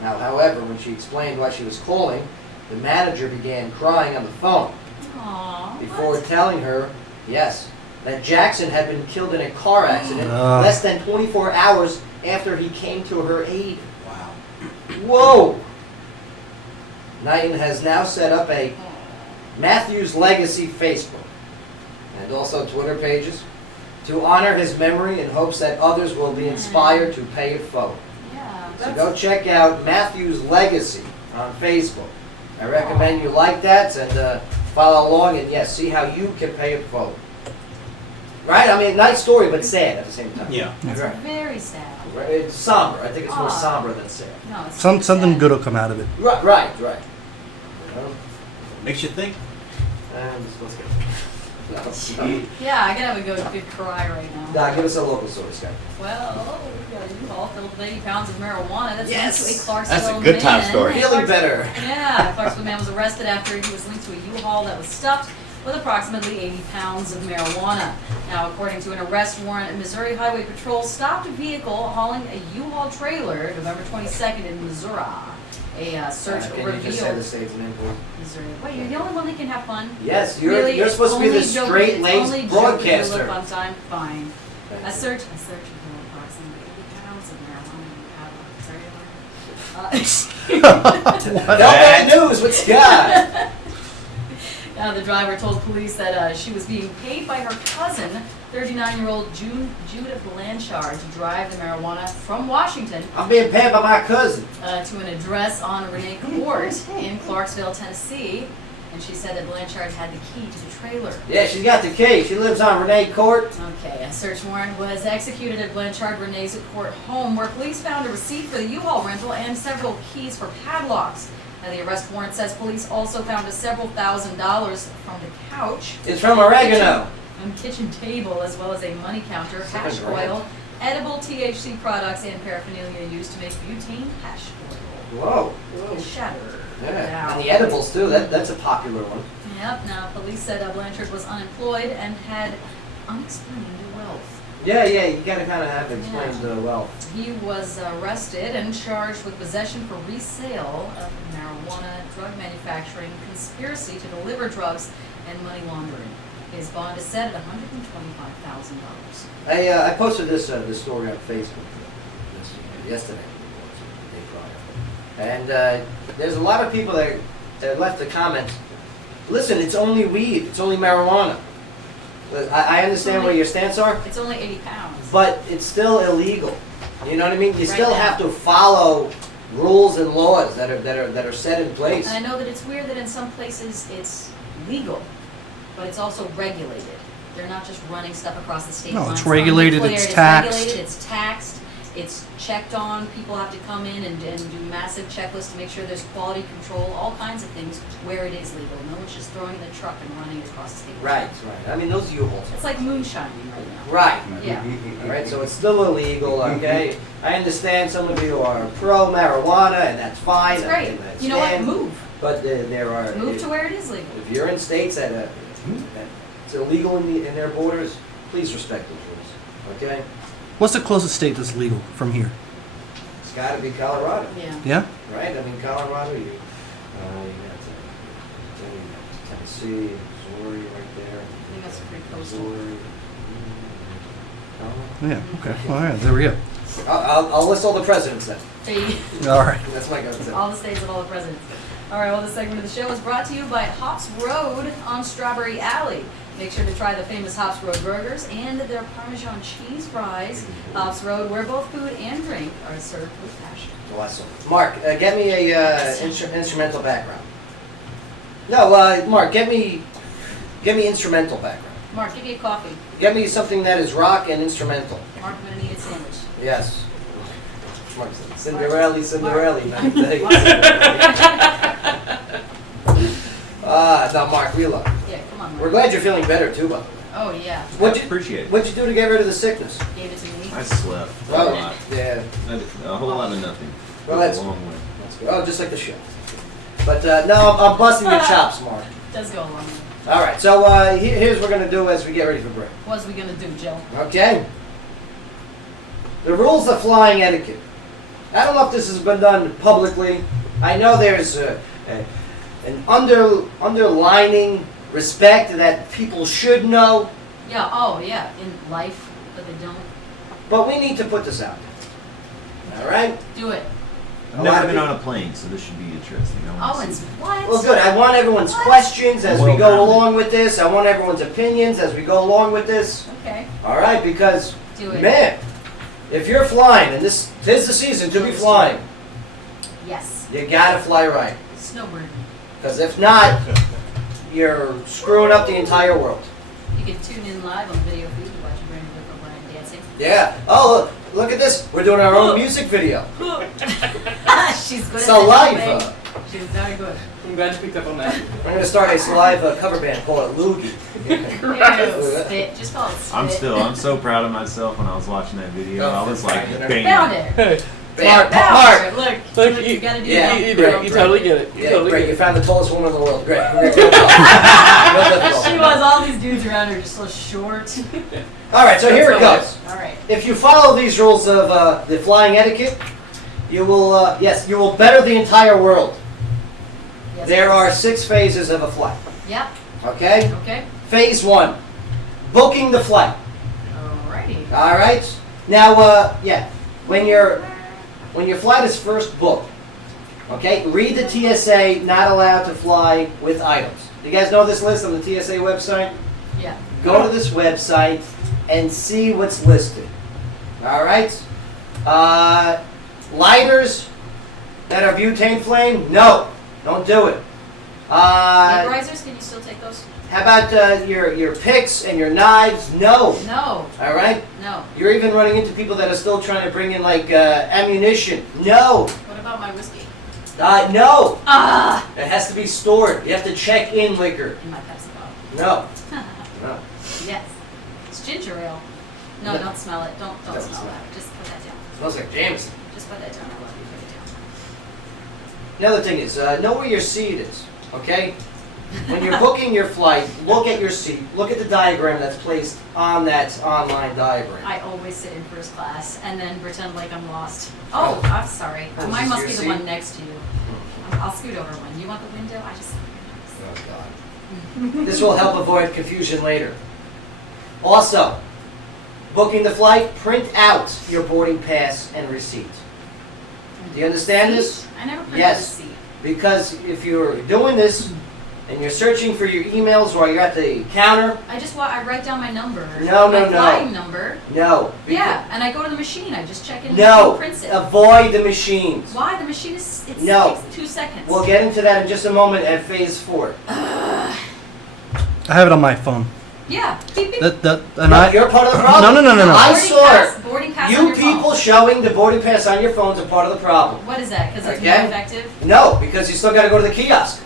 Now, however, when she explained why she was calling, the manager began crying on the phone Aww. before what? telling her, yes, that Jackson had been killed in a car accident Ugh. less than 24 hours after he came to her aid. Wow. Whoa! Knighton has now set up a Matthews Legacy Facebook and also Twitter pages to honor his memory in hopes that others will be inspired to pay it forward. Yeah. So go check out Matthews Legacy on Facebook. I recommend you like that and follow along and yes, see how you can pay it forward. Right? I mean, nice story, but sad at the same time. Yeah. That's Right. very sad. Right. It's somber. I think it's more Aw. somber than sad. No, it's Something sad. good will come out of it. Right. Right. You know? Makes you think. Let's go. No. Yeah, I gotta have a good cry right now. Nah, give us a local story, Scott. Well, we got a U-Haul filled with 80 pounds of marijuana. That's Yes! linked to a Clarksville That's a good time man. story. Feeling better. Yeah, a Clarksville man was arrested after he was linked to a U-Haul that was stuffed with approximately 80 pounds of marijuana. Now, according to an arrest warrant, Missouri Highway Patrol stopped a vehicle hauling a U-Haul trailer November 22nd in Missouri. A search Can you just say the revealed state's name, please? Missouri. Wait, you're the only one that can have fun? Yes, you're Really, you're it's supposed to be the only joking- straight-laced it's only broadcaster. joking with fun time. Fine. Thank A you. search revealed approximately 80 pounds of marijuana in a trailer. No bad news with Scott. Now, the driver told police that she was being paid by her cousin, 39-year-old Judah Blanchard, to drive the marijuana from Washington I'm being paid by my cousin. to an address on Renee Court in Clarksville, Tennessee. And she said that Blanchard had the key to the trailer. Yeah, she's got the key. She lives on Renee Court. Okay, a search warrant was executed at Blanchard Renee's Court home, where police found a receipt for the U-Haul rental and several keys for padlocks. Now, the arrest warrant says police also found several $1,000s from the couch. It's from oregano. And kitchen table, as well as a money counter, hash $7,000. oil, edible THC products, and paraphernalia used to make butane hash Whoa. oil. Shatter. Yeah. And the edibles too. That's a popular one. Yep. Now, police said Blanchard was unemployed and had unexplained wealth. Yeah, you gotta kind of have to explain the wealth. He was arrested and charged with possession for resale of marijuana, drug manufacturing, conspiracy to deliver drugs, and money laundering. His bond is set at $125,000. I posted this story on Facebook yesterday, the day prior, and there's a lot of people that left the comments. Listen, it's only weed. It's only marijuana. I understand where your stance are, It's only 80 pounds. but it's still illegal. You know what I mean? You Right still now. have to follow rules and laws that are set in place. And I know that it's weird that in some places it's legal, but it's also regulated. They're not just running stuff across the state No, line. it's not regulated, declared, it's taxed. regulated, it's taxed, it's checked on. People have to come in and do massive checklists to make sure there's quality control, all kinds of things where it is legal. No one's just throwing in the truck and running it across the state. Right, right. I mean, those are U-Hauls. It's like moonshining right now. Right. Yeah. All right, so it's still illegal, okay? I understand some of you are pro-marijuana, and that's fine. It's great. You know what? Move. But there are... Move to where it is legal. If you're in states that it's illegal in their borders, please respect those rules, okay? What's the closest state that's legal from here? It's got to be Colorado, Yeah. Yeah? right? I mean, Colorado, you got Tennessee, Missouri right there. I think that's pretty coastal. Missouri. Yeah, okay. Well, all right, there we go. I'll list all the presidents then. All right. That's my go-to. All the states and all the presidents. All right, well, this segment of the show is brought to you by Hops Road on Strawberry Alley. Make sure to try the famous Hops Road burgers and their Parmesan cheese fries. Hops Road, where both food and drink are served with passion. Awesome. Mark, get me a instrumental background. No, Mark, get me instrumental background. Mark, give me a coffee. Get me something that is rock and instrumental. Mark, I'm going to need a sandwich. Yes. Mark, Cinderella. No, Mark, we love you. Yeah, come on, Mark. We're glad you're feeling better too, by the way. Oh, yeah. Appreciate it. What'd you do to get rid of the sickness? Gave it to me. I slept a Oh, lot. yeah. A whole lot of nothing. Well, Goes that's a long way. That's good. Oh, just like the show. But no, I'm busting your chops, Mark. Does go along. All right, so here's what we're going to do as we get ready for break. What's we going to do, Jill? Okay? The rules of flying etiquette. I don't know if this has been done publicly. I know there's an underlining respect that people should know, Yeah, oh, yeah, in life, but they don't. but we need to put this out there. All right? Do it. I've A lot never of been people- on a plane, so this should be interesting. I Oh, wanna it's see. what? Well, good. I want everyone's What? questions as we go Well-rounded. along with this. I want everyone's opinions as we go along with this. Okay, All right? Because, do it. man, if you're flying, and this is the season to be flying, Yes. you gotta fly right. Snowbird. Because if not, you're screwing up the entire world. You can tune in live on the video feed to watch Brandon Whipper dancing. Yeah. Oh, look at this. We're doing our own music video. She's good at Saliva. She's very good. I'm glad you picked up on that. We're gonna start a Saliva cover band called Loogie. Ew, spit. Just call it spit. I'm so proud of myself when I was watching that video. Oh, I was like, Frank. bang. Found it. Mark, Found Mark. it. Look, Look, you gotta do yeah, that. You do it. You totally get it. You Yeah, totally great. get You it. found the tallest woman in the world. Great. Great. She was. All these dudes around her just so short. All right, so here it goes. All right. If you follow these rules of the flying etiquette, you will, you will better the entire world. Yes, There yes. are 6 phases of a flight. Yep. Okay? Okay. Phase 1, booking the flight. Alrighty. All right. Now, when your flight is first booked, okay, read the TSA. Not allowed to fly with items. You guys know this list on the TSA website? Yeah. Go to this website and see what's listed. All right. Lighters that are butane flame? No, don't do it. Vaporizers, can you still take those? How about your picks and your knives? No. No. All right. No. You're even running into people that are still trying to bring in like ammunition. No. What about my whiskey? No. Ah! It has to be stored. You have to check in liquor. In my Pepsi bottle. No. No. Yes. It's ginger ale. No, No. don't smell it. Don't Doesn't smell smell that. Just put that down. Smells like Jameson. Just put that down. I love you. Put it down. The other thing is, know where your seat is. Okay. When you're booking your flight, look at your seat. Look at the diagram that's placed on that online diagram. I always sit in first class and then pretend like I'm lost. Oh, I'm sorry. Oh, Mine is must this be the your one seat? next to you. I'll scoot over one. You want the window? I just. Oh God. This will help avoid confusion later. Also, booking the flight, print out your boarding pass and receipt. Do you understand this? I never printed Yes. a seat. Because if you're doing this and you're searching for your emails while you're at the counter, I write down my number. No, my no, no. flying number. no. Yeah, and I go to the machine. I just check in. The No. machine prints it. Avoid the machines. Why? The machine is. It No. takes 2 seconds. We'll get into that in just a moment at phase 4. I have it on my phone. Yeah. Beep, beep. And You're part of the problem. No. I Boarding saw pass, it. boarding pass on You your people phone. showing the boarding pass on your phone is a part of the problem. What is that? Because it's Okay. more effective? No, because you still got to go to the kiosk.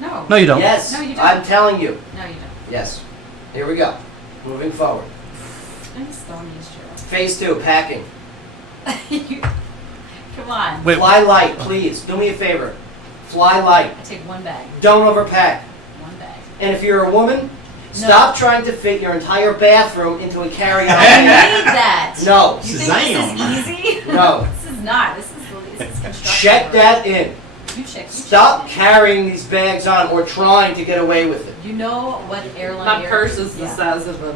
No. No, you don't. Yes, No, you don't. I'm telling you. No, you don't. Yes. Here we go. Moving forward. I'm Stone Age Phase 2, packing. Joe. Come on. Wait. Fly light, please. Do me a favor. Fly light. I take one bag. Don't overpack. One bag. And if you're a woman, No. stop trying to fit your entire bathroom into a carry-on I bag. need that. No. You think this is easy? No. This is not. This is construction. Check that in. You check. Stop check. carrying these bags on or trying to get away with it. You know what airline? My purse is the Yeah. size of a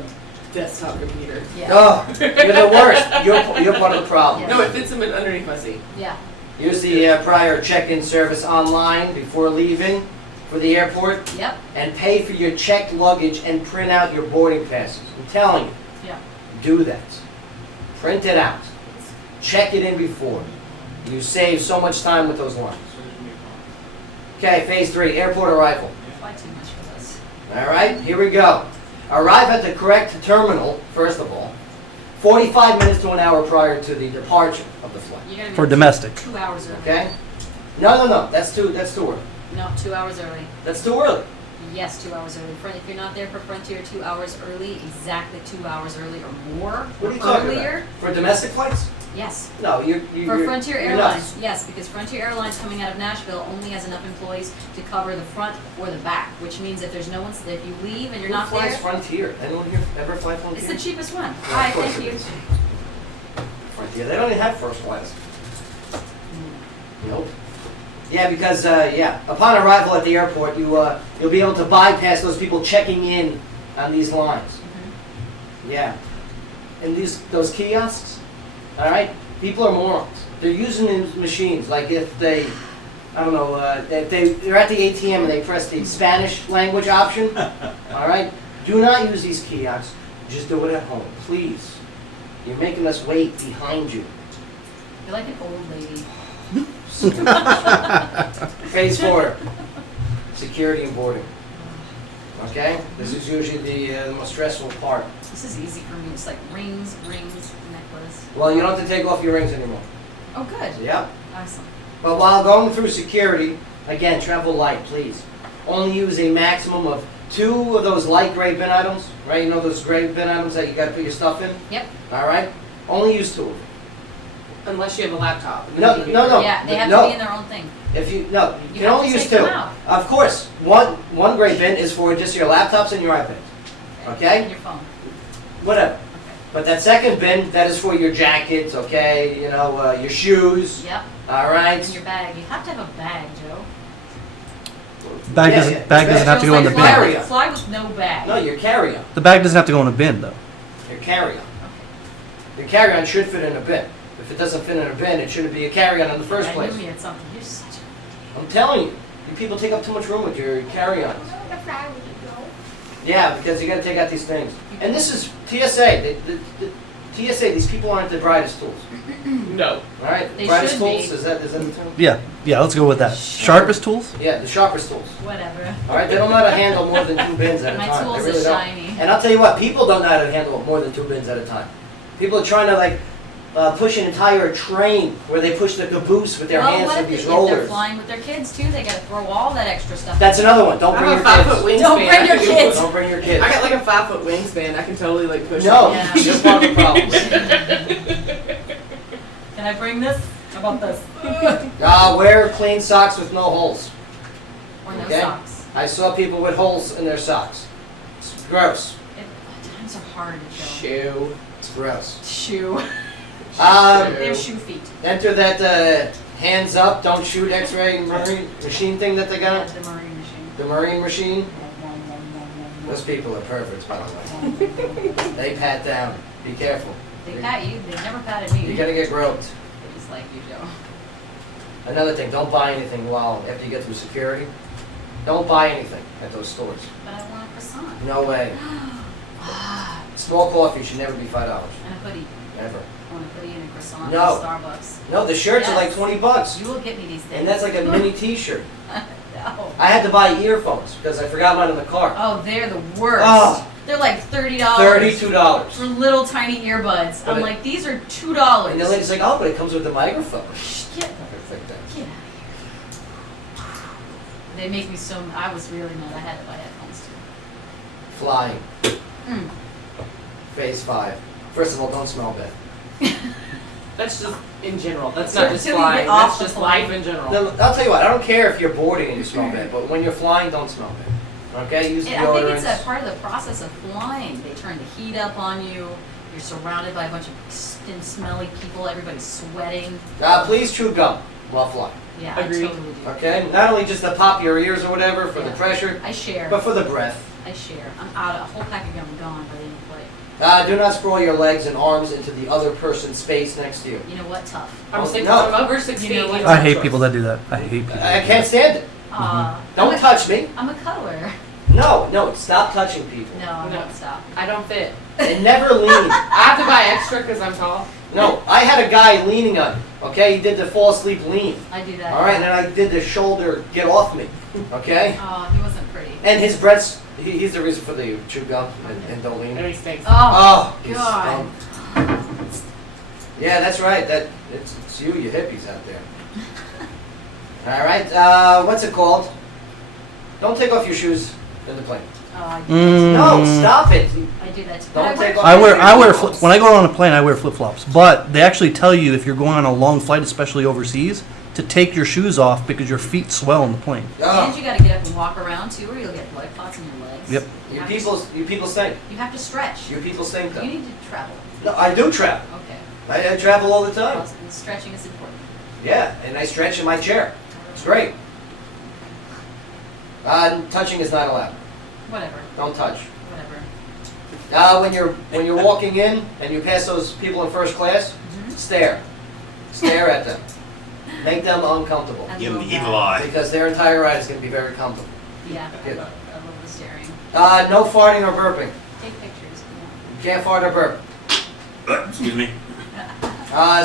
desktop computer. Yeah. Oh, you're the worst. You're part of the problem. Yeah. No, it fits in underneath my seat. Yeah. Use the prior check-in service online before leaving for the airport Yep. and pay for your checked luggage and print out your boarding passes. I'm telling you, Yeah. do that. Print it out. Check it in before. You save so much time with those lines. Okay, phase 3, airport arrival. Fly too much for this. All right, here we go. Arrive at the correct terminal, first of all, 45 minutes to an hour prior to the departure of the flight. You gotta be For domestic. 2 hours early. Okay? No, that's too early. No, 2 hours early. That's too early. Yes, 2 hours early. If you're not there for Frontier 2 hours early, exactly 2 hours early or more, What are or you talking earlier. about? For domestic flights? Yes. No, For you're Frontier you're Airlines, nuts. yes, because Frontier Airlines coming out of Nashville only has enough employees to cover the front or the back, which means if there's no one, if you leave and you're Who not flies there, Frontier? Anyone here ever fly Frontier? it's the cheapest one. Yeah, of Hi, course thank it you. is. Frontier, they don't even have first class. Nope. Yeah, because upon arrival at the airport, you'll be able to bypass those people checking in on these lines. Yeah, and those kiosks, all right. People are morons. They're using these machines like if they, I don't know, if they're at the ATM and they press the Spanish language option. All right, do not use these kiosks. Just do it at home, please. You're making us wait behind you. You're like an old lady. Phase 4, security and boarding. Okay, this is usually the most stressful part. This is easy for me. It's like rings, necklace. Well, you don't have to take off your rings anymore. Oh, good. Yep. Awesome. But while going through security, again, travel light, please. Only use a maximum of 2 of those light gray bin items, right? You know those gray bin items that you got to put your stuff in? Yep. All right? Only use 2 of them. Unless you have a laptop. No. Yeah, they have no. to be in their own thing. If you can have only to use take 2. them out. Of course, one gray bin is for just your laptops and your iPads. Okay? And your phone. Whatever. But that second bin, that is for your jackets, okay? You know, your shoes. Yep. All right? And your bag. You have to have a bag, Joe. Bag Yeah, doesn't yeah. bag doesn't have to go in the Joe's bin. like, Carry-on. fly with no bag. No, your carry-on. The bag doesn't have to go in a bin though. Your carry-on. Your carry-on should fit in a bin. If it doesn't fit in a bin, it shouldn't be a carry-on in the first I place. knew we had something. You're such a... I'm telling you, you people take up too much room with your carry-ons. Yeah, because you got to take out these things. And this is TSA. The TSA. These people aren't the brightest tools. No. All right, They brightest should tools. be. Is that the term? Yeah, let's go with that. Sharpest tools? Yeah, the sharpest tools. Whatever. All right, they don't know how to handle more than 2 bins at a My time. tools They are really don't. shiny. And I'll tell you what, people don't know how to handle more than 2 bins at a time. People are trying to push an entire train where they push the caboose with their Well, hands what with if, these if they're rollers. flying with their kids too? They gotta throw all that extra stuff. That's another one. Don't I bring have your a 5 kids. foot wingspan. Don't bring your I can kids. Don't bring your kids. I got like a 5 foot wingspan. I can totally like push. No, Yeah. you're part of the problem. Can I bring this? How about this? Wear clean socks with no holes. Or no Okay. socks. I saw people with holes in their socks. It's gross. Times are hard, Joe. Shoe. It's gross. Shoe. Um, They have shoe feet. enter that hands up, don't shoot X-ray marine machine thing that they got. The marine machine. The marine machine. Those people are perverts, by the way. They pat down. Be careful. They pat you. They never patted me. You're gonna get groped. They just like you, Joe. Another thing, don't buy anything after you get through security. Don't buy anything at those stores. But I want a croissant. No way. Small coffee should never be $5. And a hoodie. Never. I want a hoodie and a croissant No. from Starbucks. No, the shirts are like Yes. $20. You will get me these things. And that's like a mini t-shirt. No. I had to buy earphones because I forgot mine in the car. Oh, they're the worst. Oh, They're like $30. $32. For little tiny earbuds. But I'm it- like, these are $2. And the lady's like, oh, but it comes with the microphone. Get, It's like that. get out of here. They make me so. I was really mad. I had to buy headphones too. Flying. Mm. Phase 5. First of all, don't smell bad. That's just in general. That's So not just until you flying. get off That's the just plane. life in general. No, I'll tell you what, I don't care if you're boarding and you smell bad, but when you're flying, don't smell bad. Okay? Use I think it's deodorants. a part of the process of flying. They turn the heat up on you. You're surrounded by a bunch of smelly people. Everybody's sweating. Please chew gum while flying. Yeah, Agreed. I totally do. Okay? Not only just to pop your ears or whatever for the Yeah. pressure, I share. but for the breath. I share. I'm out. A whole pack of gum gone by the end of the play. Do not sprawl your legs and arms into the other person's space next to you. You know what? Tough. I'm No. over 6 feet. You know what? you I don't hate trust. people that do that. I hate people. I can't stand it. Don't touch me. I'm a cuddler. No, stop touching people. No, I No. won't stop. I don't fit. And never lean. I have to buy extra because I'm tall. No, I had a guy leaning on me. Okay? He did the fall asleep lean. I do that. All right, and then I did the shoulder get off me. Okay? Oh, he wasn't pretty. And his breath's, he's the reason for the chew gum and don't lean. And he stinks. Oh, he's God. Yeah, that's right. It's you hippies out there. All right, what's it called? Don't take off your shoes in the plane. Oh, I do that too. No, stop it. I do that too. Don't But take off I your wear shoes. when I go on a plane, I wear flip flops. But they actually tell you if you're going on a long flight, especially overseas, to take your shoes off because your feet swell in the plane. And Oh, you got to get up and walk around too, or you'll get blood clots in your legs. Yep. You have you people stink. You have to stretch. You people stink You though. need to travel. No, I do travel. Okay. I travel all the time. Well, and stretching is important. Yeah, and I stretch in my chair. It's great. Touching is not allowed. Whatever. Don't touch. Whatever. When you're walking in and you pass those people in first class, stare at them, make them uncomfortable And Give him little the evil guy. eye. because their entire ride is going to be very comfortable. Yeah. Good. I love the staring. No farting or burping. Take pictures. You can't fart or burp. Excuse me.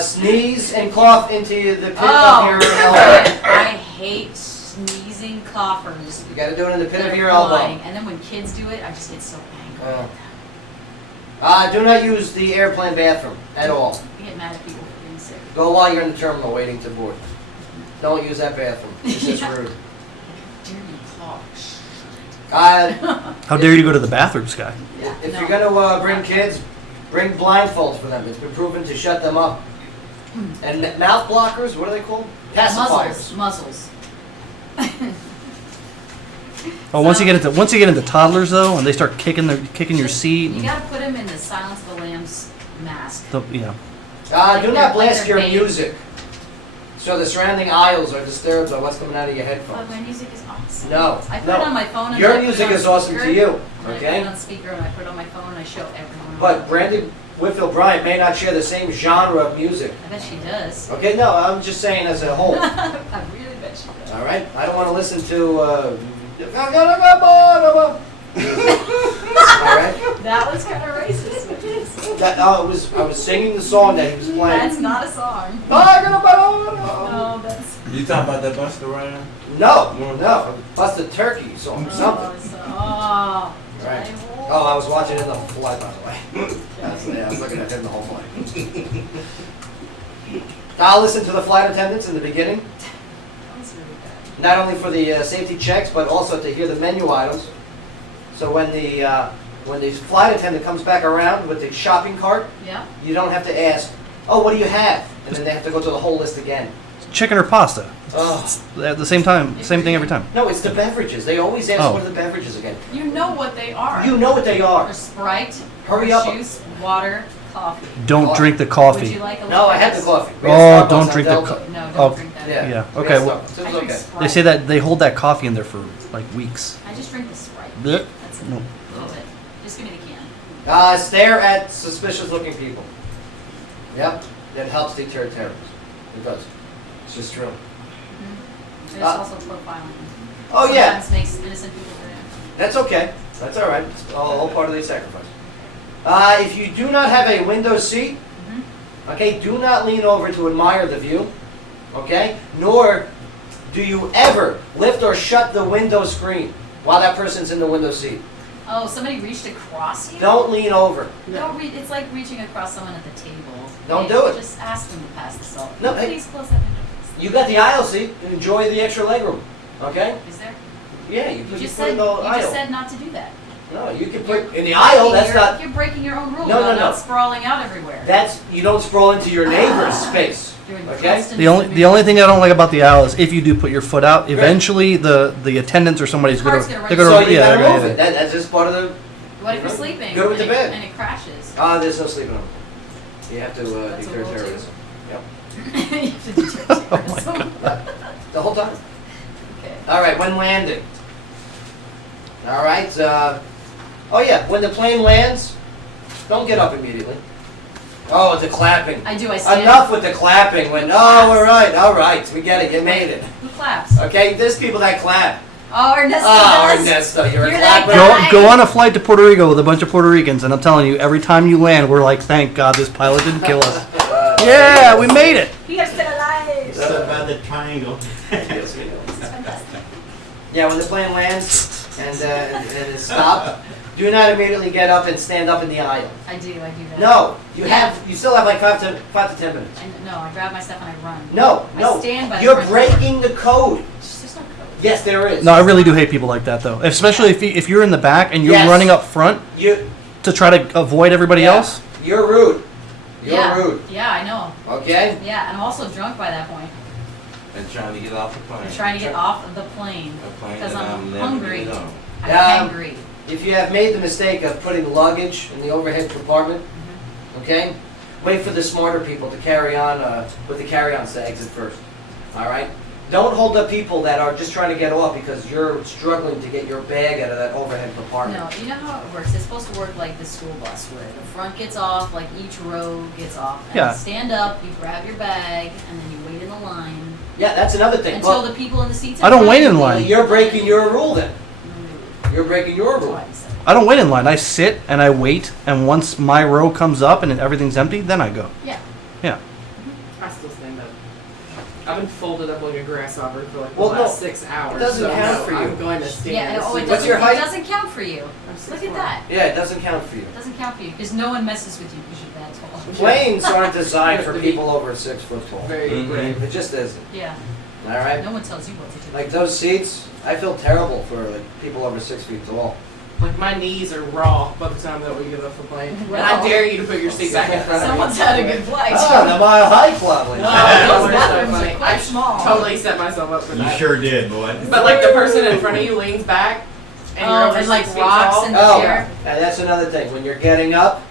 Sneeze and cough into the pit Oh, of your elbow. I hate sneezing coughers. You got to do it in the pit that of are your flying. elbow. And then when kids do it, I just get so angry. Do not use the airplane bathroom at all. I get mad at people for being sick. Go while you're in the terminal waiting to board. Don't use that bathroom. It's just Yeah. rude. Dear you, coughs. How dare you go to the bathroom, Sky? If No. you're going to bring kids, bring blindfolds for them. It's been proven to shut them up. And mouth blockers, what are they called? Pacifiers. Muzzles. Oh, once you get into toddlers though, and they start kicking your seat. You And gotta put them in the Silence of the Lambs mask. the, you know. Do Like not blast they're your babies. music. So the surrounding aisles are disturbed by what's coming out of your But headphones. my music is awesome. No, I put no. it on my phone. And Your I put it music on is awesome speaker, to you, and I put okay? it on speaker and I put it on my phone and I show everyone. But Brandy Whitfield Bryant may not share the same genre of music. I bet she does. Okay, no, I'm just saying as a whole. I really bet she does. All right, I don't want to listen to. All right. That was kind of racist. But yes. I was singing the song that he was playing. That's not a song. No, No, that's. You talking about that Busta Rhymes? no, Busted Turkey song, something. Oh. Right. Oh, I was watching it in the flight, by the way. I was looking at him the whole flight. I'll listen to the flight attendants in the beginning, That was really bad. not only for the safety checks, but also to hear the menu items. So when the flight attendant comes back around with the shopping cart, Yeah. you don't have to ask, oh, what do you have? And then they have to go to the whole list again. Chicken or pasta? Oh. At the same time, same thing every time. No, it's the beverages. They always ask Oh. what are the beverages again. You know what they are. You know what they are. Or Sprite, Hurry orange up. juice, water, coffee. Don't Coffee. drink the Would coffee. you like a No, little I had the less? coffee. We Oh, had Starbucks don't on drink the Delta. co- No, don't Oh. drink that. Yeah. Yeah, we okay, had well- Starbucks. It I was drink okay. Sprite. They say that they hold that coffee in there for like weeks. I just drink the Sprite. Blech. That's it. No. That's it. Just give me the can. Stare at suspicious looking people. Yep, that helps deter terrorists. It does. It's just true. There's also profiling. Oh, yeah. Sometimes makes innocent people very angry. That's okay. That's all right. It's all part of the sacrifice. If you do not have a window seat, okay, do not lean over to admire the view, okay? Nor do you ever lift or shut the window screen while that person's in the window seat. Oh, somebody reached across you? Don't lean over. It's like reaching across someone at the table. Don't do it. Just ask them to pass the salt. No, Can hey. you please close that window, please? You got the aisle seat. Enjoy the extra legroom. Okay? Is there? Yeah, you You put just in said the you aisle. just said not to do that. No, you can put in the aisle. That's not. You're breaking your own rule. No, no, about no. Not sprawling out everywhere. That's you don't sprawl into your neighbor's space. You're in Okay? constant The only thing I don't like about the aisle is if you do put your foot out, eventually the attendants or somebody's The gonna car's gonna they're run gonna So you yeah, gotta they're move gonna it. hit it. That's just part of the. What if you're sleeping? Go with the and bed. And it crashes. There's no sleeping on. You have to That's a declare rule, too? terrorism. Yep. You have to do terrorism. The whole time. Okay. All right, when landing. All right. Oh yeah, when the plane lands, don't get up immediately. Oh, the clapping. I do. I stand. Enough with the clapping. When all right, we get it. You made it. Who claps? Okay, there's people that clap. Oh, Ernesto Oh, does. Ernesto, you're a You're that clapper. guy. Go on a flight to Puerto Rico with a bunch of Puerto Ricans, and I'm telling you, every time you land, we're like, thank God this pilot didn't kill us. Yeah, we made it. We are still alive. Stuff about the triangle. This is fantastic. Yeah, when the plane lands and it's stopped, do not immediately get up and stand up in the aisle. I do that. No, you Yeah. still have like 5 to 10 minutes. I grab my stuff and I run. No, I stand by the you're front breaking the code. There's no code. Yes, there is. No, I really do hate people like that, though. Especially if you're in the back and you're Yes. running up front You, to try to avoid everybody Yeah. else. you're rude. You're Yeah. rude. Yeah, I know. Okay? Yeah, and I'm also drunk by that point. And trying to get off the plane. I'm trying to get off of the plane A plane because that I'm never hungry. getting on. I'm Um, hangry. If you have made the mistake of putting luggage in the overhead compartment, okay, wait for the smarter people to carry on with the carry-ons to exit first. All right? Don't hold up people that are just trying to get off because you're struggling to get your bag out of that overhead compartment. No, you know how it works. It's supposed to work like the school bus, where the front gets off, like each row gets off. And Yeah. you stand up, you grab your bag, and then you wait in the line Yeah, that's another thing. until Well, the people in the seats. I don't front wait in of you line. leave. you're breaking your rule then. You're breaking your That's rule. why I said it. I don't wait in line. I sit and I wait, and once my row comes up and everything's empty, then I go. Yeah. Yeah. I still stand up. I've been folded up like a grasshopper for like the Well, no, last 6 hours. it doesn't so count no, for you. I'm going to stand. Yeah. Oh, it What's doesn't. your height? It doesn't count for you. Look at that. Yeah, it doesn't count for you. It doesn't count for you because no one messes with you because you're that tall. Planes aren't designed for people over 6 foot tall. Very Mhm. brave. It just isn't. Yeah. All right? No one tells you what to do. Like those seats, I feel terrible for like people over 6 feet tall. Like my knees are raw by the time that we get off the plane. And Well. I dare you to put your seat back in front of me. Someone's had a good flight. Oh, the mile high probably. Oh, Those those bathrooms are are funny. quite I small. totally set myself up for You that. sure did, boy. But like the person in front of you leans back and you're Oh, over and like 6 feet rocks tall. in the Oh, chair. and that's another thing. When you're getting up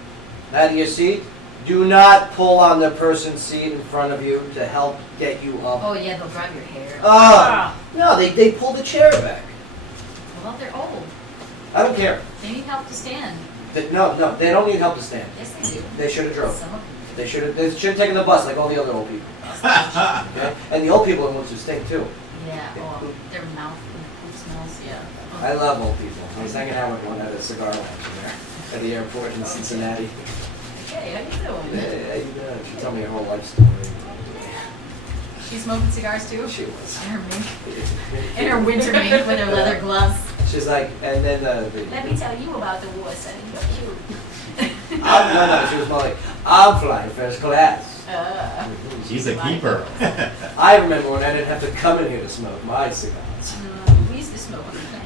out of your seat, do not pull on the person's seat in front of you to help get you up. Oh yeah, they'll grab your hair. Ah. No, they pull the chair back. Well, they're old. I don't care. They need help to stand. No, they don't need help to stand. Yes, they do. They should have drove. Some of They should have taken the bus like all the other old people. Okay? And the old people are the ones who stink too. yeah. Oh, their mouth and poop smells. Yeah. I love old people. I was hanging out with one at a cigar lounge in there at the airport in Cincinnati. Hey, how you doing? Hey, how you doing? She told me her whole life story. She's smoking cigars too. She was. In her mink. In her winter mink with her leather gloves. She's like, and then Let me tell you about the war, Sonny. You're cute. no, she was more like, I'm flying first class. She's a keeper. I remember when I didn't have to come in here to smoke my cigars. We used to smoke on the plane.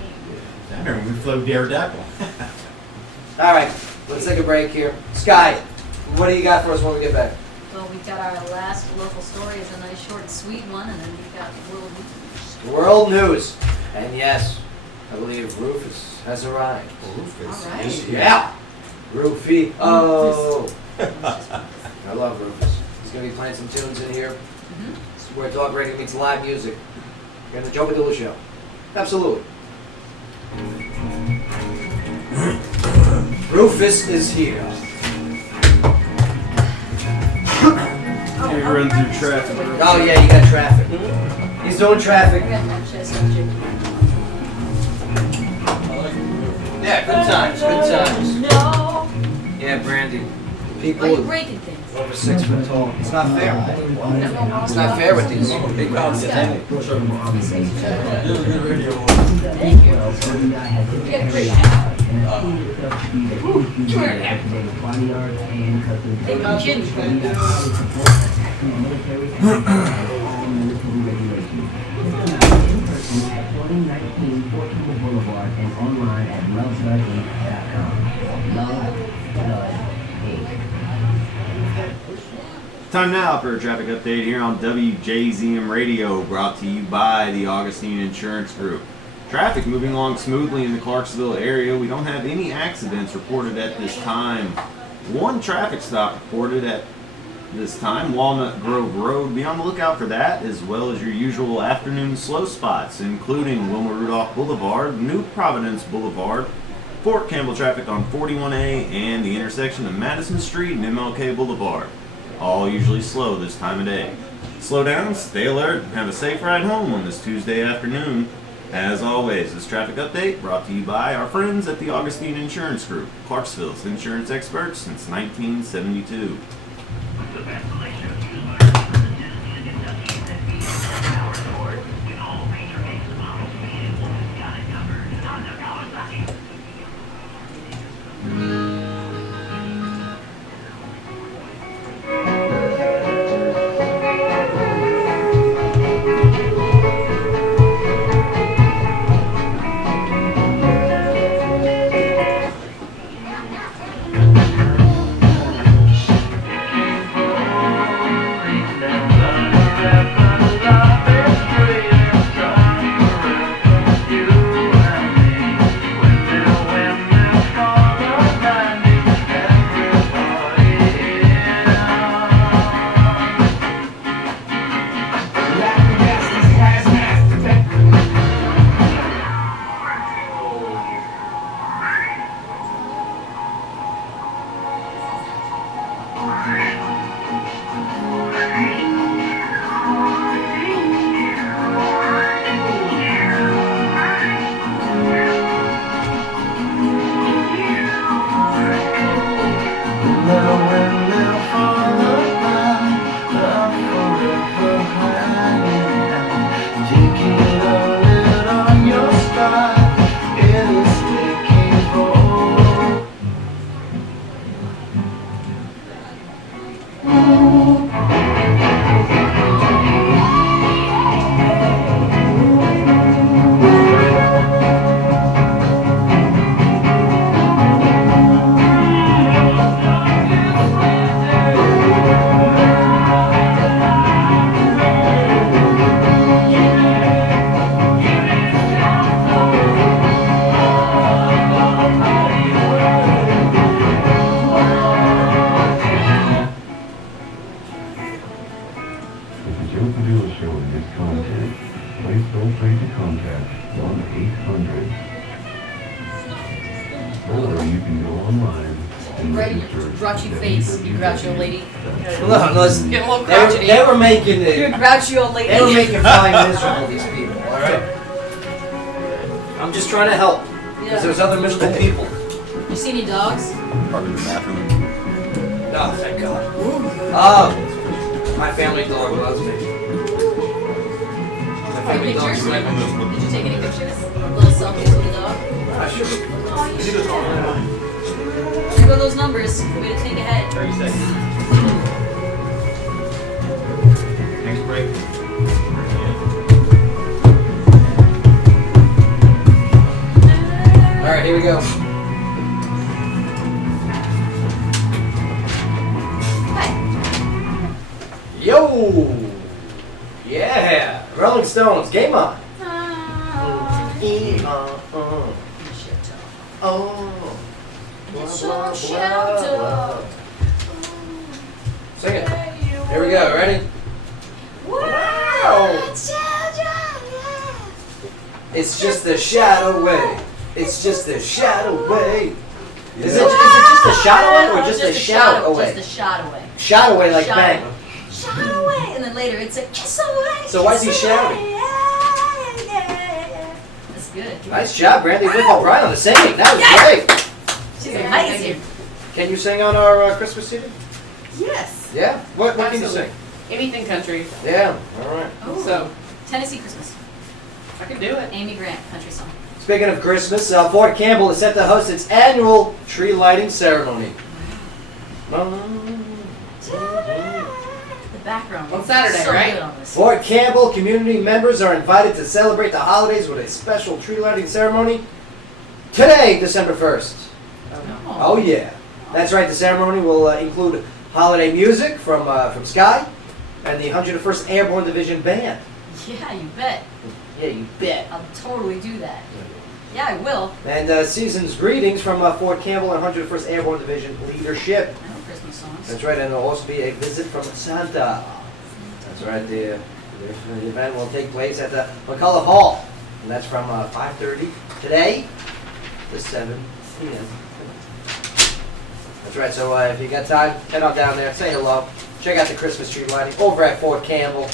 I remember we flew Daredevil. All right, let's take a break here. Sky, what do you got for us when we get back? Well, we've got our last local story. It's a nice short and sweet one, and then we've got world news. World news. And yes, I believe Rufus has arrived. Rufus. All right. Yeah. Rufy. Oh. I love Rufus. He's going to be playing some tunes in here. This is where dog radio meets live music. You're in the Joe Padula Show. Absolutely. Rufus is here. You run through traffic. Oh yeah, you got traffic. He's doing traffic. I got that chest on chicken. Yeah, good times, good times. No. Yeah, Brandy. Why are People you breaking things? over 6 foot tall. It's not fair. It's not fair with these big pounds. Thank you. You got a great hat. Boulevard and online at lovebloodinc.com. Love Blood Inc. Time now for a traffic update here on WJZM Radio, brought to you by the Augustine Insurance Group. Traffic moving along smoothly in the Clarksville area. We don't have any accidents reported at this time. One traffic stop reported at this time, Walnut Grove Road. Be on the lookout for that, as well as your usual afternoon slow spots, including Wilma Rudolph Boulevard, New Providence Boulevard, Fort Campbell traffic on 41A, and the intersection of Madison Street and MLK Boulevard. All usually slow this time of day. Slow down, stay alert, and have a safe ride home on this Tuesday afternoon. As always, this traffic update brought to you by our friends at the Augustine Insurance Group, Clarksville's insurance experts since 1972. Grouchy face, you grouchy old lady. No, listen. Get a little crotchety. They were making You're a it. grouchy old lady. They were making fine miserable, these people, alright? I'm just trying to help. Because there's other miserable people. You see any dogs? Probably in the bathroom. Oh, thank God. Oh, my family dog loves me. My family dog Pictures? loves me. Did you take any pictures? Little selfies with the dog? I should. Oh, you should. There go those numbers. Way to think ahead. 30 seconds. Next break. Alright, here we go. Hi. Yo! Yeah! Rolling Stones, game on! Oh. Sing it. Here we go, ready? Wow! It's just a shadow way. It's just a shadow way. Is it just a shot away or just a shout away? Just a shot away. Shot away like Shot bang. away. Shot away. And then later it's a kiss away. So why is he kiss shouting? away. That's good. Nice job, Brandy. We're all right on the singing. That was great. She's amazing. Can you sing on our Christmas CD? Yes. Yeah? What can you Absolutely. sing? Anything country. Yeah, alright. Oh. So Tennessee Christmas. I can do it. Amy Grant, country song. Speaking of Christmas, Fort Campbell is set to host its annual tree lighting ceremony. The background. On Saturday, so right? good on this. Fort Campbell community members are invited to celebrate the holidays with a special tree lighting ceremony today, December 1st. Oh yeah, that's right. The ceremony will include holiday music from Sky and the 101st Airborne Division Band. Yeah, you bet. Yeah, you bet. I'll totally do that. Yeah, I will. And season's greetings from Fort Campbell and 101st Airborne Division leadership. I know Christmas songs. That's right, and there'll also be a visit from Santa. That's right, the event will take place at the McCullough Hall, and that's from 5:30 today to 7 p.m. That's right, so if you got time, head on down there, say hello, check out the Christmas tree lighting over at Fort Campbell.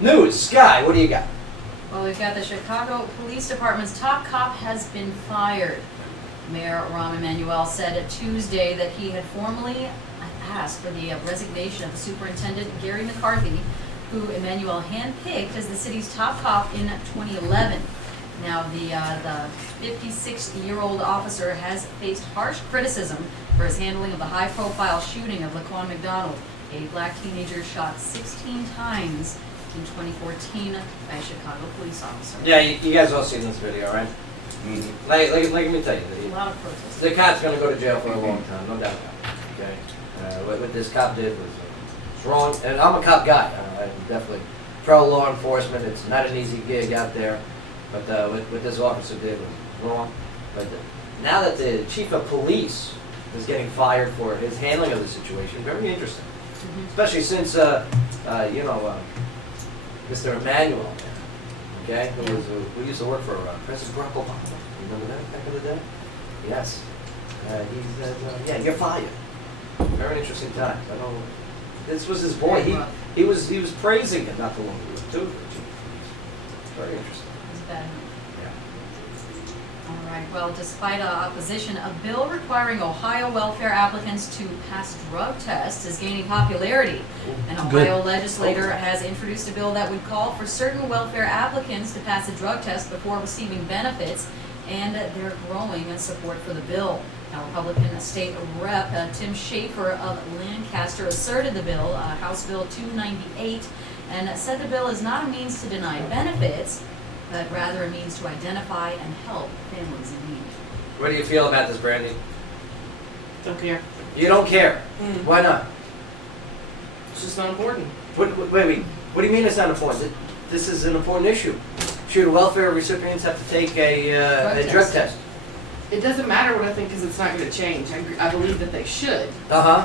News, Sky, what do you got? Well, we've got the Chicago Police Department's top cop has been fired. Mayor Rahm Emanuel said Tuesday that he had formally asked for the resignation of the superintendent, Gary McCarthy, who Emanuel handpicked as the city's top cop in 2011. Now, the 56-year-old officer has faced harsh criticism for his handling of the high-profile shooting of Laquan McDonald, a black teenager shot 16 times in 2014 by a Chicago police officer. Yeah, you guys all seen this video, right? Mm-hmm. Like, let me tell you, A lot of protests. the cop's going to go to jail for a long time, no doubt about it. Okay, what this cop did was wrong, and I'm a cop guy. I definitely pro law enforcement. It's not an easy gig out there, but what this officer did was wrong. But now that the chief of police is getting fired for his handling of the situation, very interesting. Mm-hmm. Especially since Mr. Emanuel, okay, who used to work for President Barack Obama. Remember that back in the day? Yes. He said, yeah, you're fired. Very interesting times. I know. This was his boy. He was praising him not too long ago too. Very interesting. It's bad. Yeah. All right. Well, despite opposition, a bill requiring Ohio welfare applicants to pass drug tests is gaining popularity. An Ohio legislator has introduced a bill that would call for certain welfare applicants to pass a drug test before receiving benefits, and they're growing in support for the bill. Now, Republican State Rep Tim Schaefer of Lancaster asserted the bill, House Bill 298, and said the bill is not a means to deny benefits, but rather a means to identify and help families in need. What do you feel about this, Brandy? Don't care. You don't care. Mm. Why not? It's just not important. Wait. What do you mean it's not important? This is an important issue. Should welfare recipients have to take a drug test? It doesn't matter what I think because it's not going to change. I believe that they should. Uh-huh.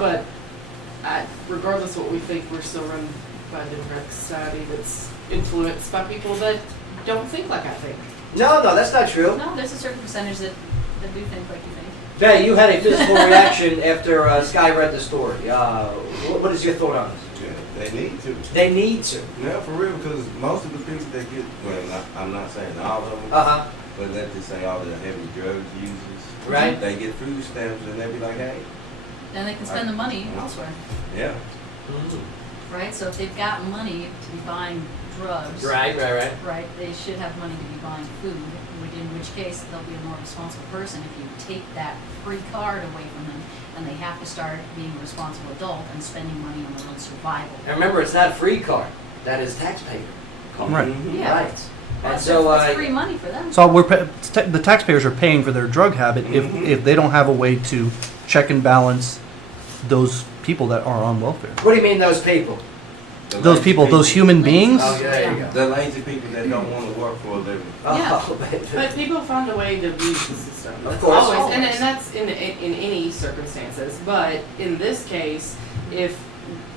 But regardless of what we think, we're still run by a democratic society that's influenced by people that don't think like I think. No, that's not true. No, there's a certain percentage that do think like you think. Jay, you had a physical reaction after Sky read the story. What is your thought on this? Yeah, they need to. They need to. Yeah, for real, because most of the people that get, I'm not saying all of them, Uh-huh. but let's just say all the heavy drugs users, Right. they get food stamps and they be like, hey, Then they can spend the money elsewhere, yeah. right? So if they've got money to be buying drugs, Right. right, they should have money to be buying food, in which case they'll be a more responsible person if you take that free card away from them and they have to start being a responsible adult and spending money on their own survival. And remember, it's not a free card. That is taxpayer card. Right. Yeah. Right. Well, And so, it's free money for them. So the taxpayers are paying for their drug habit if they don't have a way to check and balance those people that are on welfare. what do you mean those people? The Those lazy people, those human beings. Oh, yeah, there you go. The lazy people that don't want to work for a living. Oh, But people find a way to abuse the system. Of That's course. always, and that's in any circumstances. But in this case, if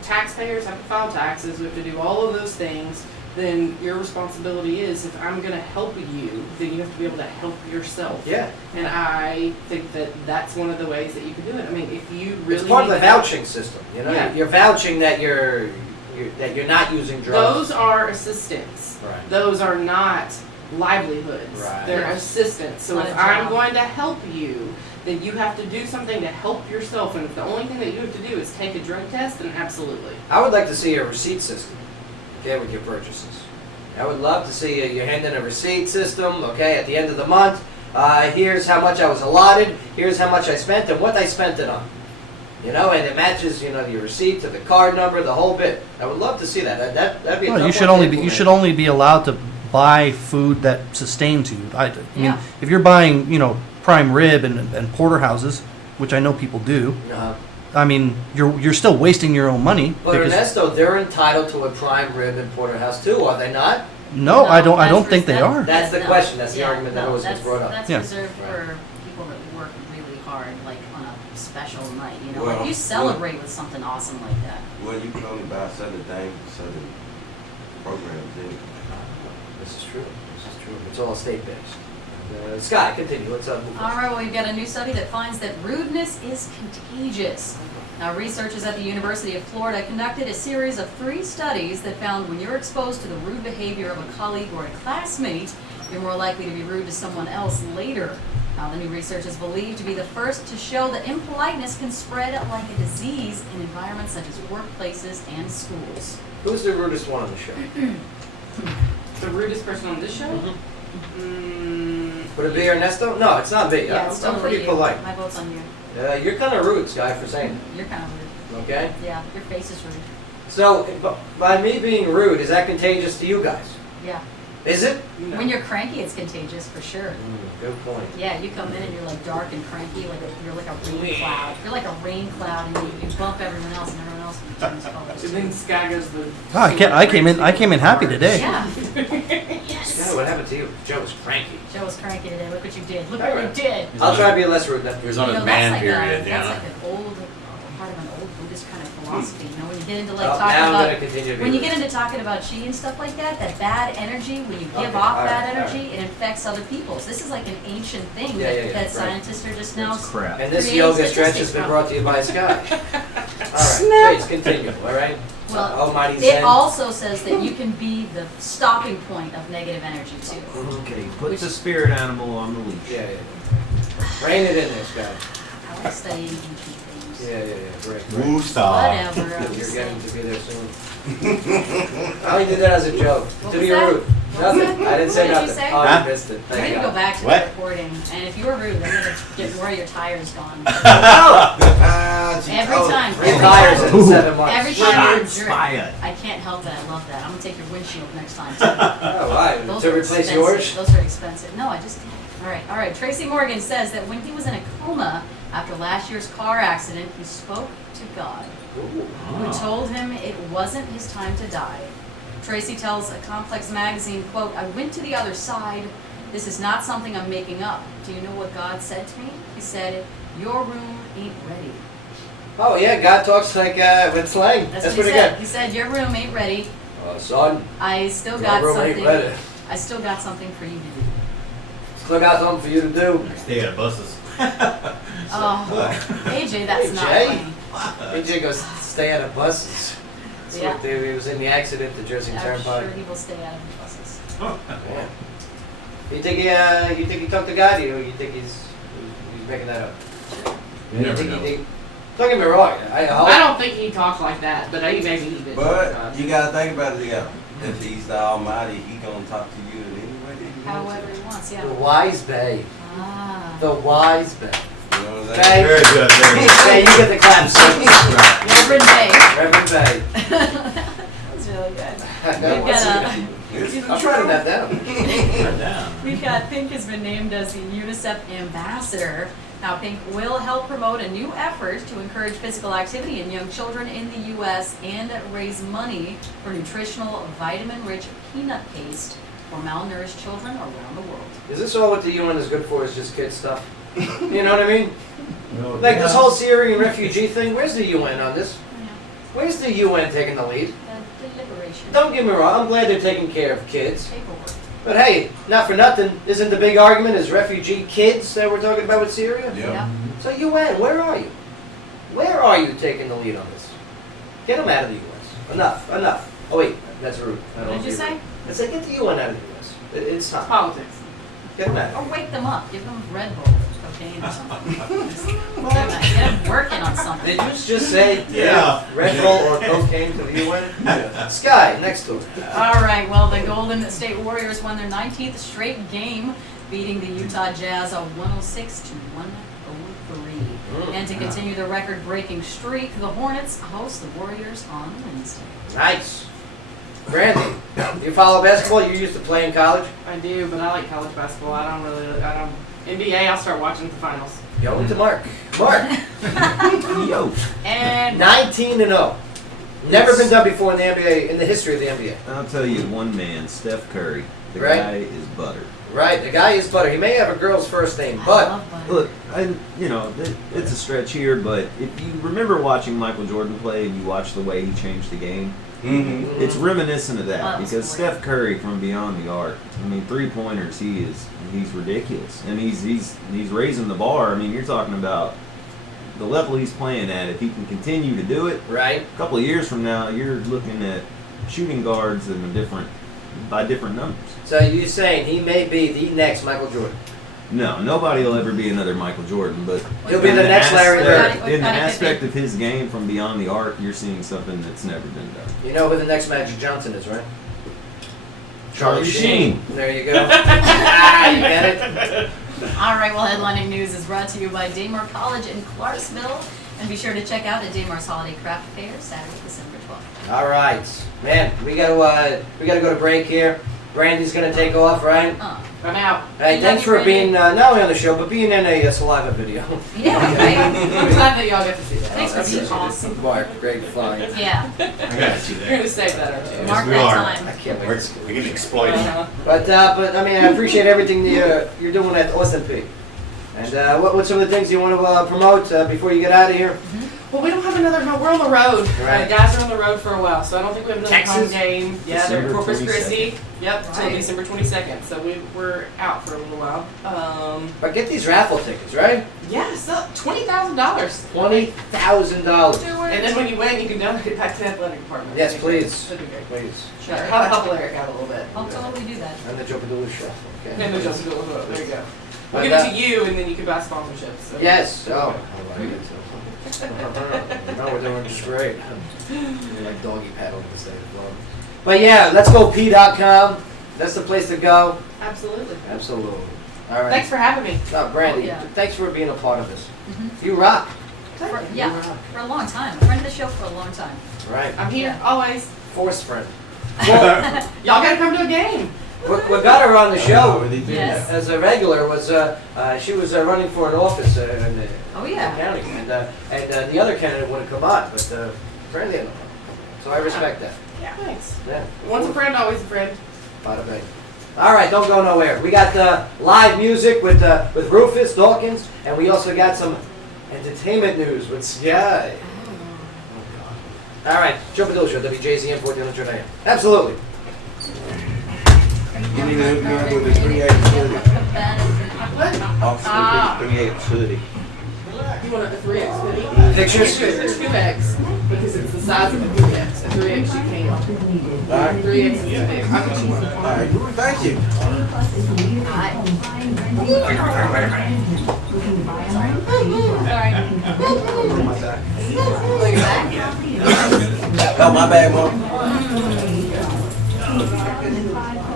taxpayers have to file taxes, we have to do all of those things, then your responsibility is, if I'm going to help you, then you have to be able to help yourself. Yeah. And I think that that's one of the ways that you can do it. I mean, if you really It's part of need the vouching system. You know, Yeah. you're vouching that you're not using drugs. those are assistants. Right. Those are not livelihoods. Right. They're Yeah. assistants. So Not if a I'm job. going to help you, then you have to do something to help yourself. And if the only thing that you have to do is take a drug test, then absolutely. I would like to see a receipt system, okay, with your purchases. I would love to see you handing a receipt system, okay, at the end of the month. Here's how much I was allotted, here's how much I spent, and what I spent it on. You know, and it matches, you know, your receipt to the card number, the whole bit. I would love to see that. That'd be a Well, tough you should one to only be implement. allowed to buy food that sustains you. I mean, Yeah. if you're buying, you know, prime rib and porterhouses, which I know people do, I mean, you're still wasting your own money. But because- Ernesto, they're entitled to a prime rib and porterhouse too, are they not? no, I don't that's think they are. That's the no, question. That's the yeah, argument that no, always gets that's- brought up. That's Yeah. reserved for people that work really hard, like on a special night, you know? Well, Like you celebrate with something awesome like that. Well, you can only buy certain things, certain programs in. This is true. This is true. It's all state-based. Scott, continue. Let's move All on. right, well, we've got a new study that finds that rudeness is contagious. Now, researchers at the University of Florida conducted a series of 3 studies that found when you're exposed to the rude behavior of a colleague or a classmate, you're more likely to be rude to someone else later. Now, the new research is believed to be the first to show that impoliteness can spread like a disease in environments such as workplaces and schools. Who's the rudest one on the show? The rudest person on this show? Would it be Ernesto? No, it's not me. Yeah, I'm it's totally pretty you. polite. My vote's on you. You're kind of rude, Sky, for saying You're kind of rude. it. Okay? Yeah, your face is rude. So, by me being rude, is that contagious to you guys? Yeah. Is it? When you're cranky, it's contagious for sure. Good point. Yeah, you come in and you're like dark and cranky, you're like a rain cloud. You're like a rain cloud, and you bump everyone else, and everyone else turns colors. And then Sky goes the. Oh, I came in happy today. Yeah. Sky, what happened to you? Joe was cranky. Joe was cranky today. Look what you did. Look what you did. I'll try to be less rude then. He was on You his know, man that's period, like yeah. that's like an old part of an old Buddhist kind of philosophy. You know, when you get into like Well, talking now I'm about gonna continue to be when you rude. get into talking about chi and stuff like that, that bad energy, when you give Okay, off all bad right, all energy, it infects other people's. This is like an ancient thing Yeah, that, yeah, that right. scientists are just now. That's crap. And this Creating yoga stretch has statistics been from. brought to you by Sky. All Snap. right, please continue. All right. Well, Almighty it Zen. also says that you can be the stopping point of negative energy too. Okay, put the spirit animal on the leash. Yeah, yeah. Rein it in there, Sky. I like studying ancient things. Yeah. Great. Woo stop. Whatever. I'm You're just getting saying. to be there soon. I only did that as a joke. What To was be that? rude. Nothing. I didn't say What did you nothing. say? Oh, Huh? you missed it. We're Thank gonna go God. back to What? the recording, and if you were rude, I'm gonna get more of your tires gone. Every time. Three tires in 7 months. Every time you're a Shots jerk. fired. I can't help it. I love that. I'm gonna take your windshield next time too. Oh, why? Those To are replace expensive. yours? Those are expensive. No, I just did. All right. Tracy Morgan says that when he was in a coma after last year's car accident, he spoke to God, who told him it wasn't his time to die. Tracy tells a Complex magazine, quote, "I went to the other side. This is not something I'm making up. Do you know what God said to me? He said, your room ain't ready." Oh, yeah, God talks like with slang. That's That's what he pretty said. good. He said, your room ain't ready. Son, I still your got room ain't something. ready. I still got something for you to do. Still got something for you to do. Stay at buses. Oh, AJ, that's not AJ? funny. AJ goes stay out of buses. That's Yeah. what he was in the accident, the Jersey I'm Turnpike. sure he will stay out of the buses. Yeah. You think he talked to God? Or you think he's making that up? You never think know. Don't get me wrong. I hope. I don't think he talks like that, but maybe he did. But you gotta think about it, yeah. If he's the Almighty, he gonna talk to you in any way that he wants However he wants, The yeah. wise bay. Ah. The wise bay. to. You know what I'm Bay. saying? Very good, very good. Bay, you get the claps. Right. Reverend Bay. Reverend Bay. That was really good. No, We've what's got he- It's I'm writing that down. Right down. We've got Pink has been named as the UNICEF ambassador. Now, Pink will help promote a new effort to encourage physical activity in young children in the U.S. and raise money for nutritional, vitamin-rich peanut paste for malnourished children around the world. Is this all what the UN is good for? Is just kid stuff? You know what I mean? Like this whole Syrian refugee thing. Where's the UN on this? Where's the UN taking the lead? Deliberation. Don't get me wrong. I'm glad they're taking care of kids. Paperwork. But hey, not for nothing. Isn't the big argument is refugee kids that we're talking about with Syria? Yep. Yeah. So UN, where are you? Where are you taking the lead on this? Get them out of the US. Enough. Oh wait, that's rude. I don't What did you know if say? you're- I said get the UN out of the US. It's time. Politics. Get them out. Or wake them up. Give them Red Bull or cocaine or something. Get him working on something. Did you just say Yeah. Red Bull or cocaine to the UN? Sky, next to it. All right, well, the Golden State Warriors won their 19th straight game, beating the Utah Jazz on 106 to 103. And to continue the record-breaking streak, the Hornets host the Warriors on Wednesday. Nice. Brandy, you follow basketball? You used to play in college? I do, but I like college basketball. I don't. NBA, I'll start watching the finals. Yo, to Mark. Mark, Yo. And 19-0. Never been done before in the NBA, in the history of the NBA. I'll tell you one man, Steph Curry. The Right. guy is butter. Right, the guy is butter. He may have a girl's first name, I but love butter. Look, it's a stretch here, but if you remember watching Michael Jordan play and you watch the way he changed the game, Mm-hmm. it's reminiscent of that Oh, that's because great. Steph Curry from beyond the arc. I mean, 3-pointers, he's ridiculous, and he's raising the bar. I mean, you're talking about the level he's playing at. If he can continue to do it, right. a couple of years from now, you're looking at shooting guards by different numbers. So you're saying he may be the next Michael Jordan? No, nobody will ever be another Michael Jordan, but He'll be the next Larry Bird. What in the kind of aspect of his game from beyond the arc, you're seeing something that's never been done. You know who the next Magic Johnson is, right? Charlie Sheen. There you go. Ah, you get it? All right, well, headlining news is brought to you by Daymar College in Clarksville. And be sure to check out at Daymar's Holiday Craft Fair, Saturday, December 12th. All right, man. We gotta go to break here. Brandy's gonna take off, right? I'm out. Hey, Love thanks you, for Brandy. being not only on the show but being in a saliva video. Yeah, right? I'm glad that y'all get to see that. Thanks for That's being it. awesome. Mark, great find. Yeah, I got you You're there. gonna save that, aren't you? mark we that are. I time. can't wait. We're getting exploited. But I mean, I appreciate everything you're doing at Austin P. And what's some of the things you want to promote before you get out of here? Well, we don't have another. No, we're on the road. Right. Guys are on the road for a while, so I don't think we have another home Texas? game. Yeah, they're December in Corpus 22nd. Christi. Yep, till Right. December 22nd. So we're out for a little while. But get these raffle tickets, right? Yeah, so $20,000. $20,000. And then when you win, you can donate it back to the athletic department. Yes, please. That'd be great. Please. Sure. Help Eric out a little bit. I'll totally do that. And the Joe Padula show. Okay. And then just do it. There you go. We'll But, give it to you, and then you can buy sponsorships. So. Yes. Oh, I like it. No, we're doing just great. We're like doggy paddling instead of club. But yeah, let's go P.com. That's the place to go. Absolutely. Absolutely. All right. Thanks for having me. Brandy, Oh, yeah. thanks for being a part of this. Mhm. You rock. Yeah, for a long time. A friend of the show for a long time. Right. I'm here Yeah. always. Force friend. Y'all gotta come to a game. What got her on the show Yes. as a regular was she was running for an office in the Oh, yeah. county, and the other candidate wouldn't come on, but Brandy had no problem. So I respect that. Yeah. Thanks. Yeah. Once a friend, always a friend. Bada bing. All right, don't go nowhere. We got live music with Rufus Dawkins, and we also got some entertainment news with Sky. All right, Joe Padula Show, WJZM 1400 AM. Absolutely. You need to hook me up with the 380. Officer Ah. 380. You want a 3X hoodie? Pictures? There's 2X because it's the size of a 3X. A 3X you can't. All right. 3X is too big. I'll get you one. All right. Thank you. Sorry. Oh, you're back? Oh, my bad, Mom.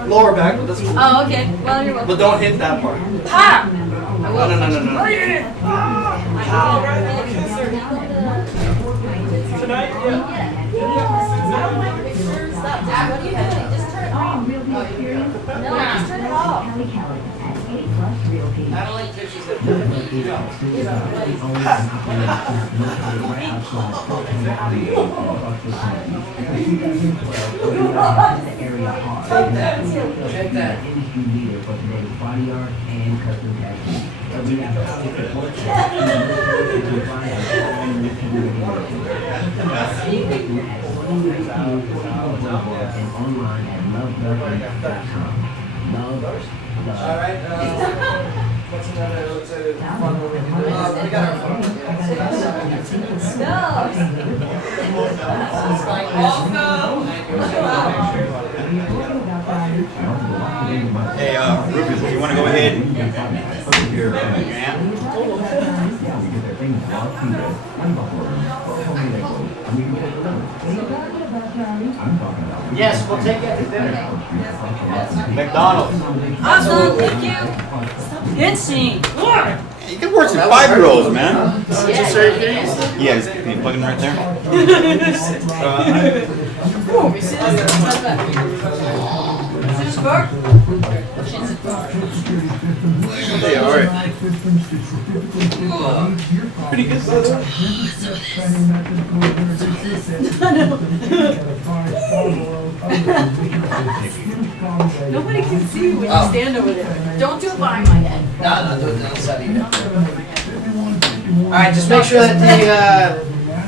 Lower back, but that's cool. Oh, okay. Well, you're welcome. But don't hit that part. Ah! I will. No. Tonight? Stop. What do you have? Just turn it off. No, just turn it off. I don't like pictures of Check that. All right. What's another fun one we can do? We got our fun. Hey, Rufus, do you want to go ahead and Yes, we'll take it to dinner. McDonald's. Awesome, thank you. Pitching. You can work some 5-year-olds, man. Yeah. Yeah, can you plug him right there? Hey, all right. Pretty good. Nobody can see you when you stand over there. Don't do it behind my head. No, do it on the side of your head. All right, just make sure that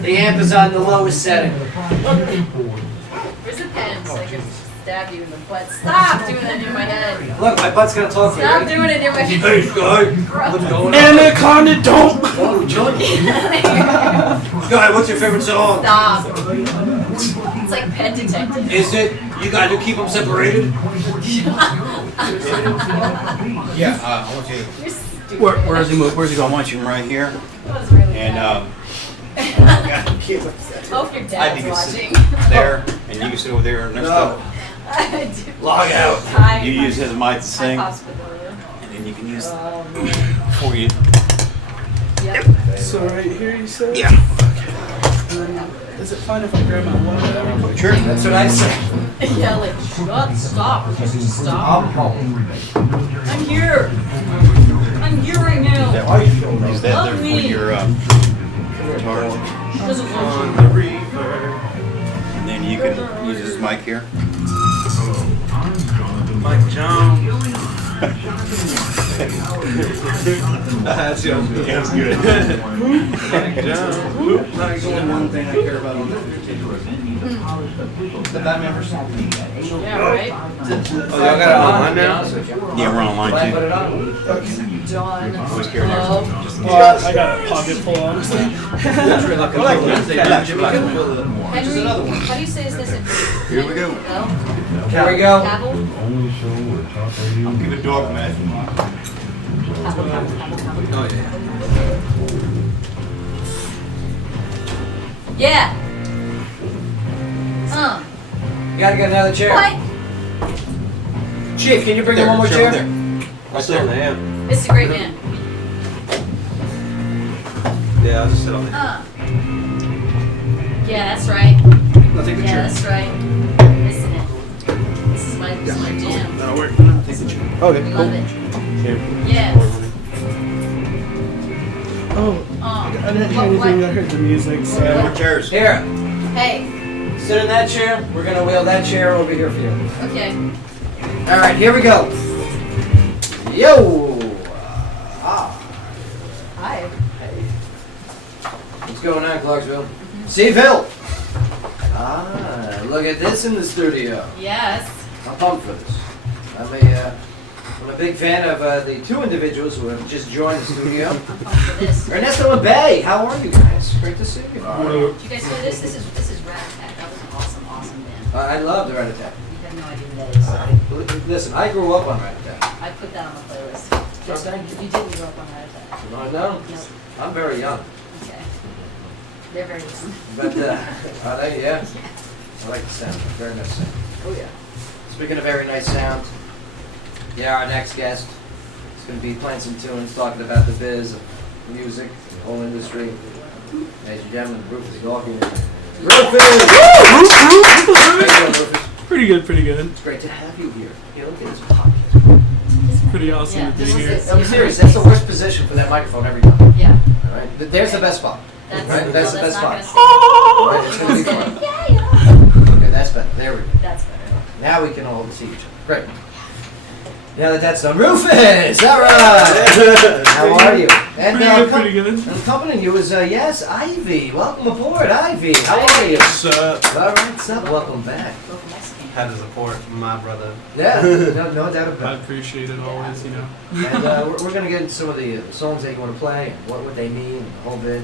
the amp is on the lowest setting. Where's the pen so I can stab you in the butt? Stop doing that near my head. Look, my butt's gonna talk to you. Stop doing it near my head. Hey, guy. What's going on? Anaconda, don't! Oh, John. Guy, what's your favorite song? Stop. It's like Pet Detective. Is it? You got to keep them separated? Yeah, I want you. You're stupid. Where's he moving? Where's he I going? want you right here, That was really and bad. you Hope your I dad's think it's watching. there, and you can sit over there next No. Log out. to. You use his mic to sing, I and then you can use for you. Yep. So right here, you said? Yeah. Is it fine if I grab my wallet at every point? Sure. That's what I say. Yeah, like, stop. Stop. I'm here. I'm here right now. Use that Love there for me. your guitar. Doesn't On work. the reverb. And then you can use this mic here. Mike Jones. That's good. That's good. There's only one thing I care about on this. The Batman vs. Yeah, right? Oh, y'all got it online now? Yeah, we're online Put too. it on. John. Always carry next Love. I got a pocket full, honestly. Henry, how do you say his name? Here we go. Here we go. Cavill? I'll give a dog match. Yeah. You gotta get another chair. What? Chief, can you bring in one more chair? Right there. This is a great man. Yeah, I'll just sit on it. Yeah, that's right. I'll take the Yeah, chair. that's right. Listen it. This is my jam. That'll work. Take the chair. Okay, Love it. Yes. Oh, I didn't hear anything. I heard the music, so. More chairs. Here, Hey. sit in that chair. We're gonna wheel that chair over here for you. Okay. All right, here we go. Yo. Hi. What's going on, Clarksville? Steve Hill. Look at this in the studio. Yes. I'm pumped for this. I'm a big fan of the two individuals who have just joined the studio. I'm pumped for this. Ernesto and Bay, how are you guys? Great to see you. Did you guys hear this? This is Rat Attack. That was an awesome band. I love the Rat Attack. You have no idea who that is. Listen, I grew up on Rat Attack. I put that on the playlist. Just saying. You didn't grow up on Rat Attack. No, no, No. I'm very young. Okay. They're very young. But, are they? Yeah. I like the sound. Very nice sound. Oh, yeah. Speaking of very nice sound, yeah, our next guest is going to be playing some tunes, talking about the biz of music, the whole industry. Ladies and gentlemen, Rufus Dawkins. Rufus! Pretty good, pretty good. It's great to have you here. Hey, look at this podcast. Pretty awesome Yeah, to this be is here. it. I'm serious. That's the worst position for that microphone every time. Yeah. All right? There's the best spot. That's, Right, that's the best not spot. gonna Right, it's going to be fun. say- Yeah. Okay, that's better. There we go. That's better. Now we can all see each other. Great. Now that that's done, Rufus! All right! How are you? And Pretty good. and accompanying you is, yes, Ivy. Welcome aboard, Ivy. How are you? What's up? All right, so welcome back. Local Mexican. Had to support my brother. Yeah, no doubt I about appreciate it always, you know. it. And we're going to get into some of the songs that you want to play and what they mean and the whole bit.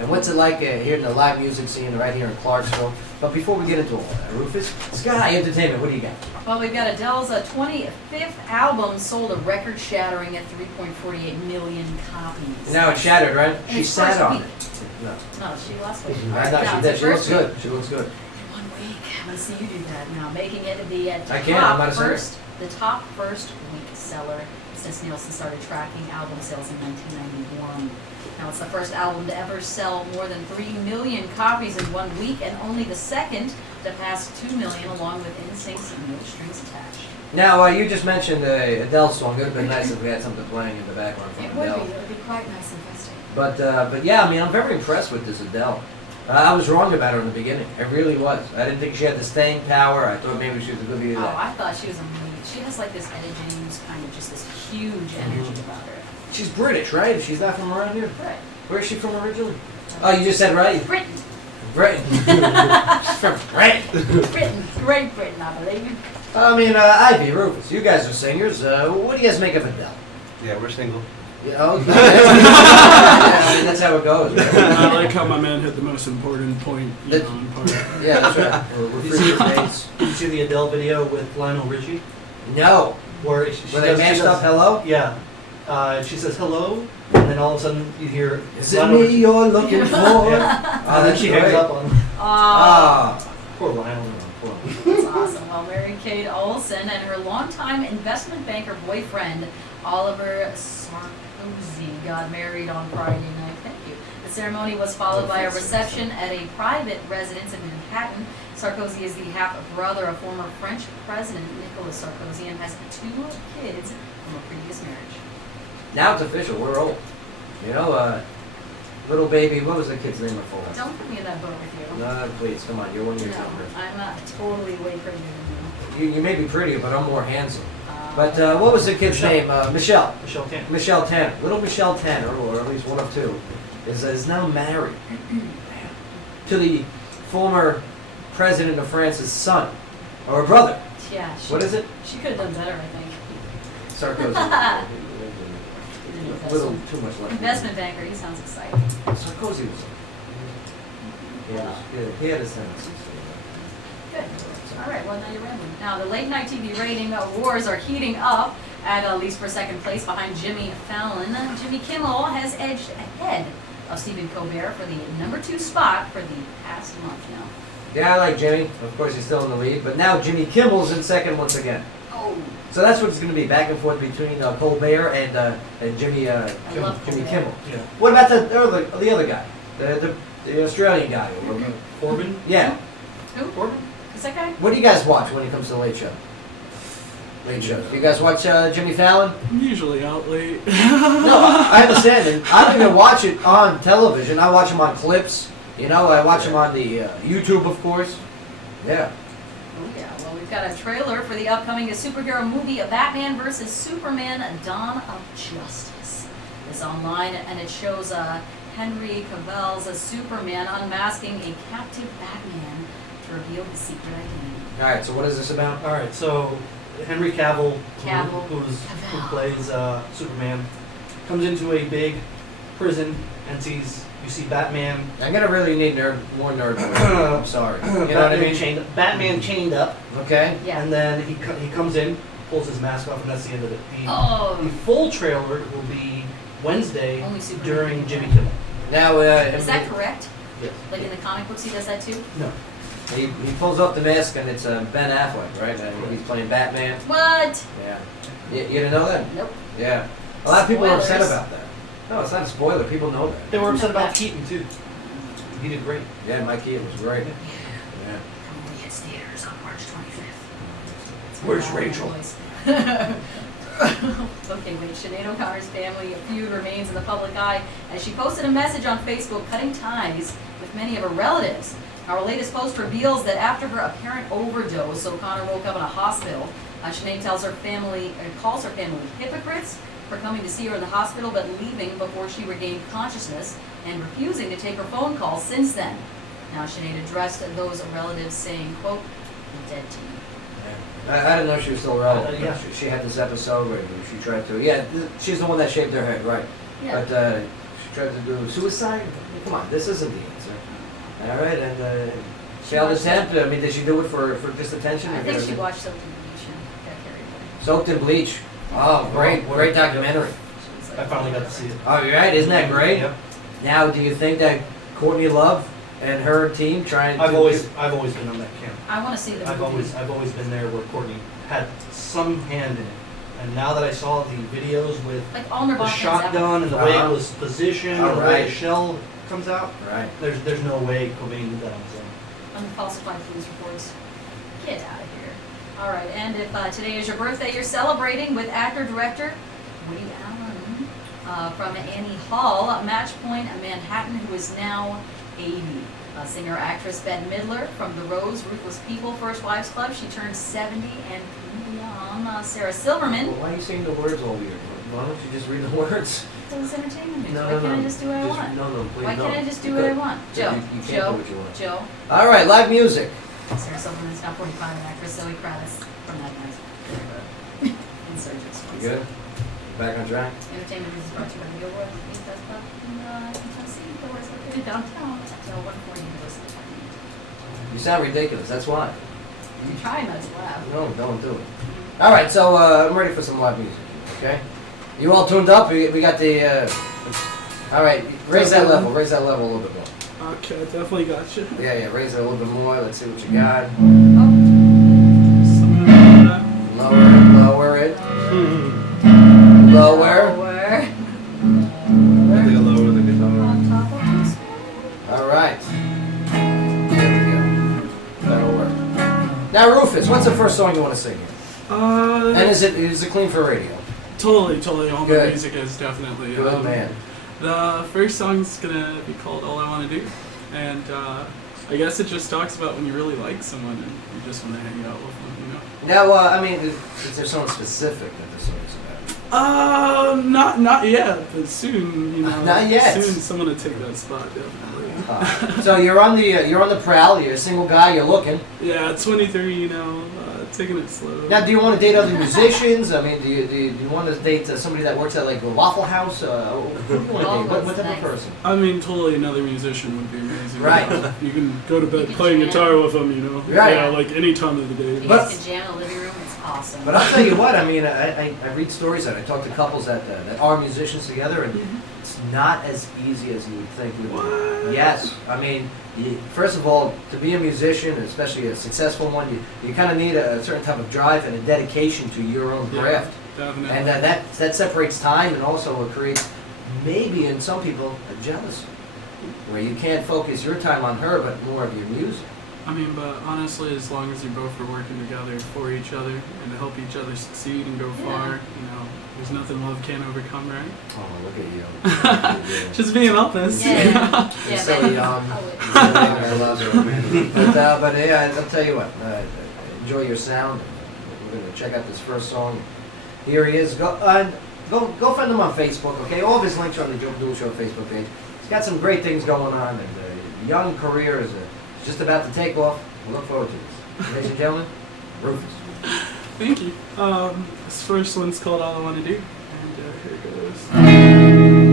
And what's it like hearing the live music scene right here in Clarksville? But before we get into all that, Rufus, Sky Entertainment, what do you got? Well, we've got Adele's 25th album sold a record-shattering at 3.48 million copies. Now it's shattered, right? And She it's sat first on week. it. No. No, she last week. I know No, she it's did. the She looks first week. good. She looks good. In 1 week. I want to see you do that now. Making it the I can't, I'm not a singer. the top first week seller since Nielsen started tracking album sales in 1991. Now, it's the first album to ever sell more than 3 million copies in 1 week, and only the second to pass 2 million, along with NSYNC's No Strings Attached. Now, you just mentioned the Adele song. It would have been nice if we had something playing in the background from It would Adele. be. It would be quite nice and festive. But yeah, I mean, I'm very impressed with this Adele. I was wrong about her in the beginning. I really was. I didn't think she had the staying power. I thought maybe she was going to be Oh, that. I thought she was amazing. She has like this Etta James kind of just this huge energy about her. She's British, right? She's not from around here. Right. Where is she from originally? Oh, you just said right? Britain. Britain. She's from Britain. Britain. Great Britain, I believe. I mean, Ivy, Rufus, you guys are singers. What do you guys make of Adele? Yeah, we're single. Yeah, okay. Yeah, I mean, that's how it goes. Right? I like how my man hit the most important point. Yeah, that's right. We're free dates. Did you see the Adele video with Lionel Richie? No. Where they mashed up hello? Yeah. She says hello, and then all of a sudden you hear Is it me you're looking for? Yeah. And then she hangs up on him. Poor Lionel. That's awesome. Well, Mary Kate Olsen and her longtime investment banker boyfriend, Oliver Sarkozy, got married on Friday night. Thank you. The ceremony was followed by a reception at a private residence in Manhattan. Sarkozy is the half-brother of former French President Nicolas Sarkozy and has 2 kids from a previous marriage. Now it's official. We're old. You know, little baby, what was the kid's name before? Don't put me in that boat with you. No, please, come on. You're 1 year No, younger. I'm totally way prettier than you. You may be prettier, but I'm more handsome. But what was the kid's name? Michelle. Michelle Tanner. Michelle Tanner. Little Michelle Tanner, or at least one of 2, is now married to the former president of France's son, or brother. Yeah. What is it? She could have done better, I think. Sarkozy. A little too much left. Investment banker, he sounds exciting. Sarkozy was. He had his tendencies. Good. All right, well, now you're rambling. Now, the late night TV rating wars are heating up, at least for second place behind Jimmy Fallon. Jimmy Kimmel has edged ahead of Stephen Colbert for the number 2 spot for the past month now. Yeah, I like Jimmy. Of course, he's still in the lead, but now Jimmy Kimmel's in second once again. Oh. So that's what it's going to be, back and forth between Colbert and Jimmy Kimmel. Yeah. What about the other guy, the Australian guy? Corbin? Yeah. Who? Corbin? Is that guy? What do you guys watch when it comes to Late Show? Late shows. Do you guys watch Jimmy Fallon? I'm usually out late. No, I understand. And I don't even watch it on television. I watch him on clips. You know, I watch him on the YouTube, of course. Yeah. Oh, yeah. Well, we've got a trailer for the upcoming superhero movie, Batman vs. Superman, Dawn of Justice. It's online, and it shows Henry Cavill's Superman unmasking a captive Batman to reveal his secret identity. All right. So what is this about? All right, so Henry Cavill, Cavill. who plays Superman, comes into a big prison and you see Batman. I'm gonna really need more nerd voice. I'm sorry. You know what I mean? Batman chained up. Okay. Yeah. And then he comes in, pulls his mask off, and that's the end of it. The full trailer will be Wednesday Only Superman during can do Jimmy that. Kimmel. Now, Is that correct? Yes. Like in the comic books, he does that too? No. he pulls off the mask and it's Ben Affleck, right? And he's playing Batman. What? Yeah. You didn't know that? Nope. Yeah. A lot of people are upset Spoilers. about that. No, it's not a spoiler. People know that. They were upset about Keaton too. He did great. Yeah, Mike Keaton was great. Yeah. Coming to hits theaters on March 25th. Where's Rachel? Okay, wait. Sinead O'Connor's family feud remains in the public eye as she posted a message on Facebook cutting ties with many of her relatives. Our latest post reveals that after her apparent overdose, O'Connor woke up in a hospital. Sinead calls her family hypocrites for coming to see her in the hospital but leaving before she regained consciousness and refusing to take her phone calls since then. Now, Sinead addressed those relatives saying, quote, "I'm dead to you." I didn't know she was still relevant. Yeah. She had this episode where she tried to. Yeah, she's the one that shaved her head, right? Yeah. But tried to do suicide. Come on, this isn't the answer. All right, and failed attempt. I mean, did she do it for just attention? I think she watched something bleach and got carried away. Soaked in Bleach. Oh, great documentary. I finally got to see it. Oh, you're right. Isn't that great? Yep. Now, do you think that Courtney Love and her team trying to? I've always been on that camp. I want to see the movie. I've always been there where Courtney had some hand in it. And now that I saw the videos with Like all the Nirvana shotgun and the way it was positioned and the way Alright. the shell comes out, Right. there's no way Cobain did that on his own. Unfalsified police reports. Get out of here. All right, and if today is your birthday, you're celebrating with actor-director Woody Allen from Annie Hall, Match Point, Manhattan, who is now 80. Singer-actress Bette Midler from The Rose, Ruthless People, First Wives Club. She turned 70 and beyond. Sarah Silverman. Well, why are you saying the words all weird? Why don't you just read the words? It was entertainment news. No, Why no, can't no. I just do what I want? No, please Why no. can't I just do You what I could. want? You Joe, can't do Joe, what you want. Joe. All right, live music. Sarah Silverman's now 45, and actress Zoe Kravitz from that night. Insurgents. You good? Back on track? Entertainment news is brought to you by Video World, the East Best Club in Tennessee. The worst located downtown. So 140 University. You sound ridiculous. That's why. I'm trying not to laugh. No, don't do it. All right, so I'm ready for some live music. Okay. You all tuned up? We got the. All right, raise that level. Raise that level a little bit more. Okay, definitely got you. Yeah, raise it a little bit more. Let's see what you got. Lower it. Lower. Lower. I think I lower the guitar. On top of this. All right. There we go. That'll work. Now, Rufus, what's the first song you want to sing here? And is it clean for radio? Totally. All Good. my music is definitely. Good man. The first song's gonna be called "All I Want to Do," and I guess it just talks about when you really like someone and you just want to hang out with them, you know. Now, I mean, is there something specific that the song is about? Not yet, but soon, you know. Not yet. Soon, someone will take that spot, definitely. So you're on the prowl. You're a single guy. You're looking. Yeah, 23, you know, taking it slow. Now, do you want to date other musicians? I mean, do you want to date somebody that works at like a Waffle House? Who do you want to date? What type of person? I mean, totally another musician would be amazing. Right. You can go to bed can playing jam. guitar with them, you know. Right. Yeah, like any time of the day. You But- guys can jam in the living room. It's awesome. But I'll tell you what. I mean, I read stories and I talk to couples that are musicians together, and it's not as easy as you would think. What? Yes, I mean, first of all, to be a musician, especially a successful one, you kind of need a certain type of drive and a dedication to your own Yeah, craft. definitely. And that separates time, and also it creates maybe in some people a jealousy, where you can't focus your time on her, but more of your music. I mean, but honestly, as long as you both are working together for each other and to help each other succeed and go far, you know, there's nothing love can't overcome, right? Oh, look at you. Just being honest. Yeah. You're Yeah, so man. young. Oh, I love it. But yeah, I'll tell you what. Enjoy your sound. We're gonna check out this first song. Here he is. Go find him on Facebook. Okay, all of his links are on the Joe Padula Show Facebook page. He's got some great things going on, and young career is just about to take off. We look forward to this. Ladies and gentlemen, Rufus. Thank you. This first one's called All I Want to Do, and here it goes.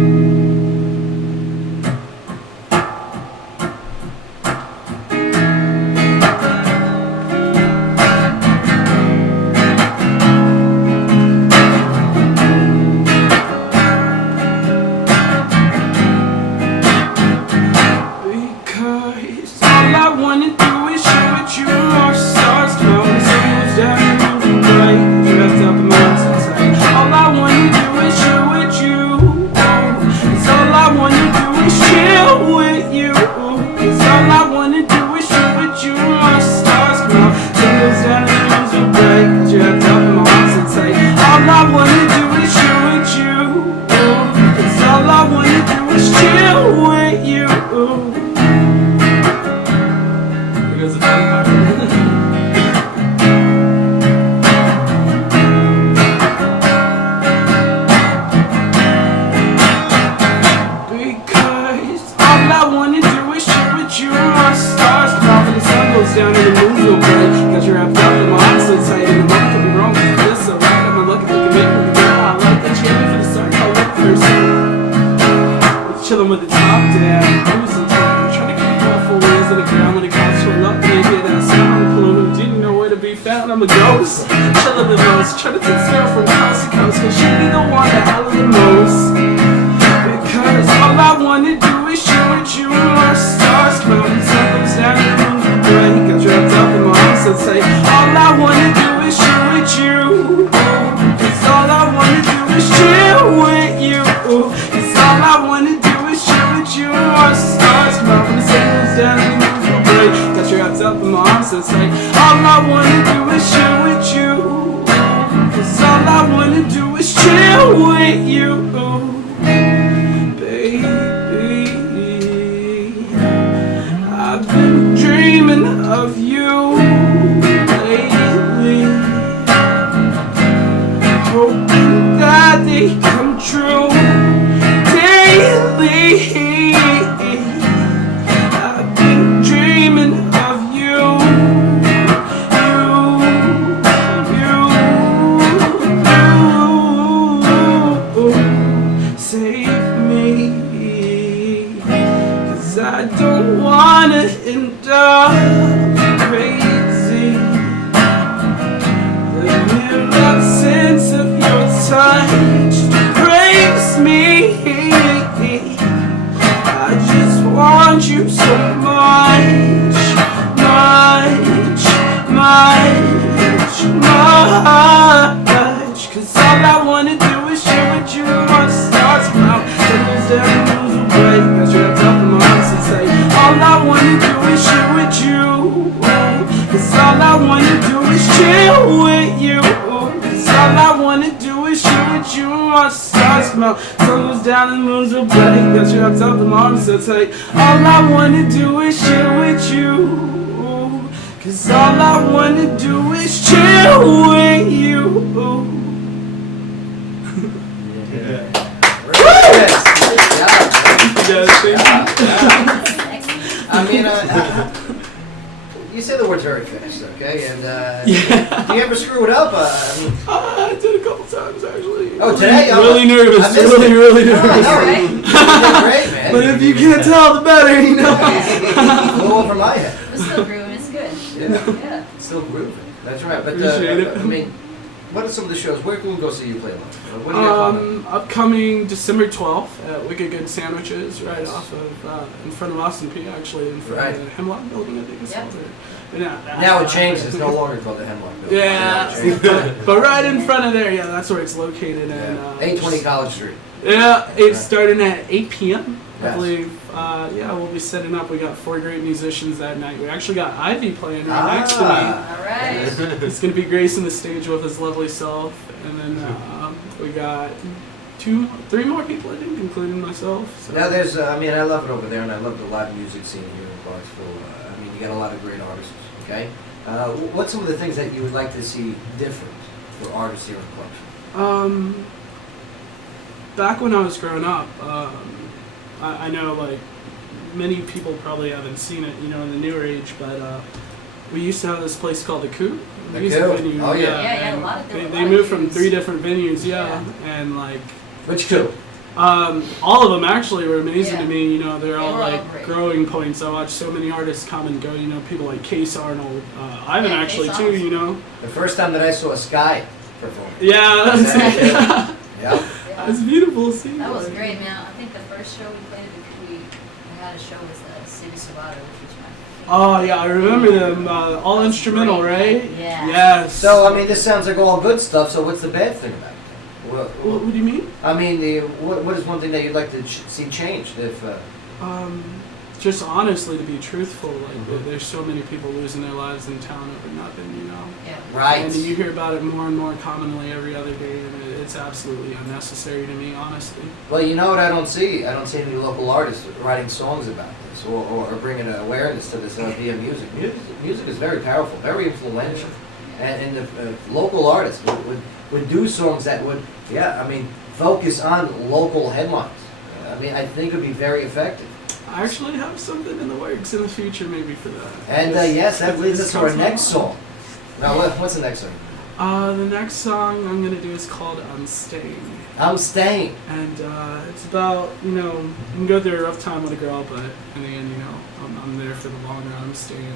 Because all I wanna do is show that you are stars, close, down, bright, wrapped up in my all I wanna found I'm a ghost. Chillin' the most, trying to take Sarah from coast to coast, cause she be the one that I love the most. Because all I wanna do is shoot at you, my stars, mountains, circles down the moon, break. Got trapped up in my arms and say, all I wanna do is shoot at you. Cause all I wanna do is chill with you. Cause all I wanna do is shoot at you, my stars, mountains, circles down the moon, break. Got trapped up in my arms and say, all I wanna do is shoot at you. Cause all I wanna do is chill with you. I've been dreaming of you lately, hoping that they come true daily. I've been dreaming of you, save me, 'cause I don't wanna end up crazy. The mere absence of your touch breaks me. I just want you so much, much, much, much. 'Cause all I wanna do is share with you on stars from out. Circles down the moons will break. Got trapped up in my arms and say, all I wanna do is share with you. 'Cause all I wanna do is chill with you. 'Cause all I wanna do is share with you on stars from out. Circles down the moons will break. Got trapped up in my arms and say, all I wanna do is share with you. 'Cause all I wanna do is chill with you. I mean, you say the words very fast, okay? And do you ever screw it up? I mean, I did a couple times actually. Oh, today? Really nervous. Really nervous. Right? You did great, man. But if you can't tell, the better, you know. A little over my head. We're still grooving, it's good. Yeah. Still grooving. That's right. But Appreciate it. I mean, what are some of the shows? Where can we go see you play live? What do you got coming? Upcoming December 12th at Wicked Good Sandwiches, right off of, in front of Austin P, actually, in front of the Hemlock Building, I think it's called there. But Now it changes. It's no longer called the Hemlock Building. Yeah, but right in front of there, yeah, that's where it's located. And 820 College Street. Yeah, it's starting at 8 p.m. I Yes. believe. Yeah, we'll be setting up. We got 4 great musicians that night. We actually got Ivy playing right next to me. All right. He's going to be gracing the stage with his lovely self. And then we got 3 more people, I think, including myself. So. Now there's, I mean, I love it over there, and I love the live music scene here in Clarksville. I mean, you got a lot of great artists, okay? What's some of the things that you would like to see different for artists here in Clarksville? Back when I was growing up, I know, like, many people probably haven't seen it, you know, in the newer age, but we used to have this place called the Coop. The Coop? Oh, yeah. Yeah, a lot of different They moved from 3 different venues, and like... Which Coop? All of them actually were amazing to me, you know, they're all were all like great. growing points. I watched so many artists come and go, you know, people like Case Arnold, Ivan Yeah, actually Case too, Arnold. you know. The first time that I saw Sky perform. Yeah, that's Yeah. It's beautiful to see. That was great, man. I think the first show we played at the we had a show was City Savato, which was my Oh yeah, I remember them. All instrumental, right? Yeah. Yes. So, I mean, this sounds like all good stuff, so what's the bad thing about it? What do you mean? I mean, what is one thing that you'd like to see changed if... Just honestly, to be truthful, like there's so many people losing their lives in town over nothing, you know. Yeah. Right. And you hear about it more and more commonly every other day, and it's absolutely unnecessary to me, honestly. Well, you know what I don't see? I don't see any local artists writing songs about this or bringing awareness to this via music. Music is very powerful, very influential. And if local artists would do songs that would, focus on local headlines, I mean, I think it would be very effective. I actually have something in the works in the future, maybe for that. And yes, that leads us to our next song. Now, what's the next song? The next song I'm gonna do is called "I'm Staying," I'm staying. and it's about, you can go through a rough time with a girl, but in the end, I'm there for the long run. I'm staying,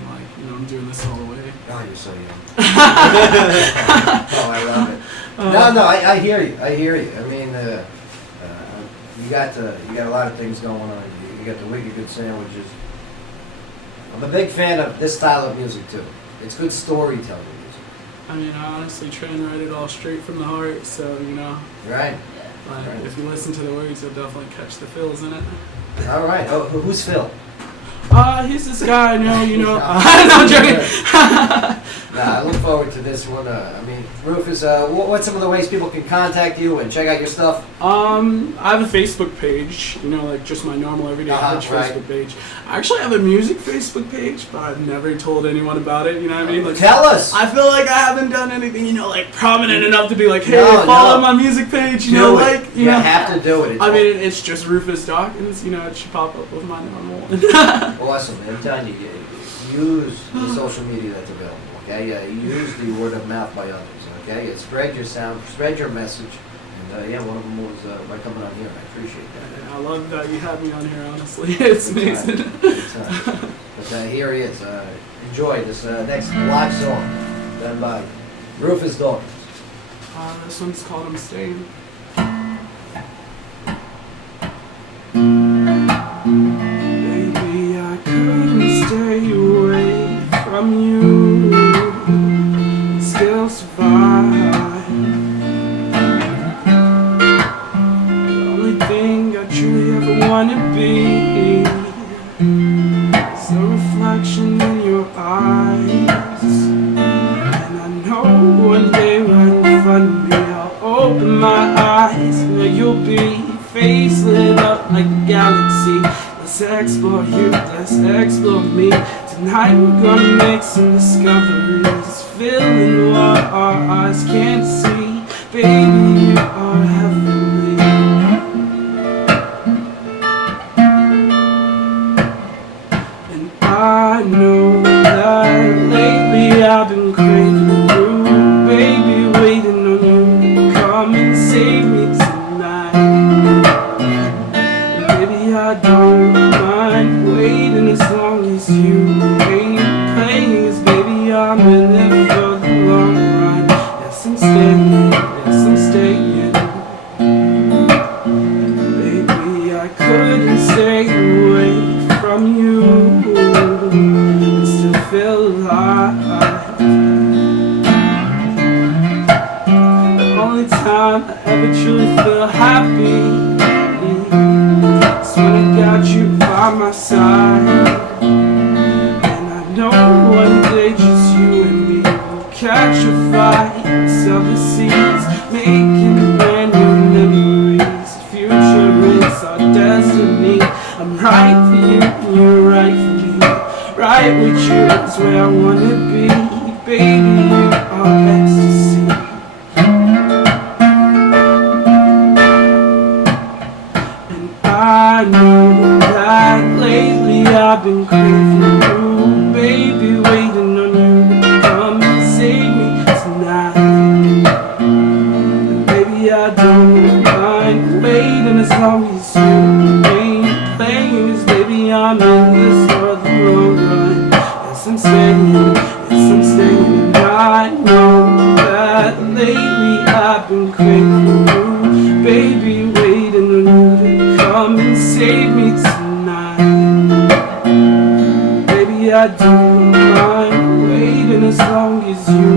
I'm doing this all the way. Oh, you're so young. Oh, I love it. No, I hear you. I hear you. I mean, you got a lot of things going on. You got the wicked good sandwiches. I'm a big fan of this style of music too. It's good storytelling music. I mean, I honestly try and write it all straight from the heart, so, Right. like, if you listen to the words, you'll definitely catch the feels in it. All right. Oh, who's Phil? He's this guy I know, No, I'm joking. I look forward to this one. I mean, Rufus, what's some of the ways people can contact you and check out your stuff? I have a Facebook page, like just my normal everyday average right. Facebook page. I actually have a music Facebook page, but I've never told anyone about it, you know what I mean? Like, Tell us! I feel like I haven't done anything, like prominent enough to be like, hey, No, follow no. my music page, Do it. like, You have to do it. I mean, it's just Rufus Dawkins, it should pop up with my normal one. Awesome. I'm telling you, use the social media that's available, okay? Use the word of mouth by others, okay? Spread your sound, spread your message. And one of them was by coming on here, and I appreciate that. And I love that you had me on here, honestly. It's amazing. But here he is. Enjoy this next live song done by Rufus Dawkins. This one's called "I'm Staying." Baby, I couldn't stay away from you and still survive. The only thing I truly ever want to be is a reflection in your eyes. And I know one day right in front of me I'll open my eyes and there you'll be, face lit up like a galaxy. Let's explore you, let's explore me. Tonight we're gonna make some discoveries, filling what our eyes can't see. Baby, you are heavenly. And I know that lately I've been craving you. Baby, waiting on you to come and save me tonight. And baby, I don't mind waiting as long as you ain't playing. 'Cause baby, I'm in it for the long run. Yes, I'm staying, yes, I'm staying. Baby, I couldn't stay away from you and still feel alive. The only time I ever truly feel happy is when I got you by my side. And I know one day just you and me will catch a fight, sail the seas, making brand new memories. The future is our destiny. I'm right for you, and you're right for me. Right with you is where I wanna be. Baby, you are ecstasy. And I know that lately I've been craving you. Baby, waiting on you to come and save me tonight. And baby, I don't mind waiting as long as you ain't playing. 'Cause baby, I'm in this for the long run. Yes, I'm staying, yes, I'm staying. And I know that lately I've been craving you. Baby, waiting on you to come and save me tonight. Baby, I don't mind waiting as long as you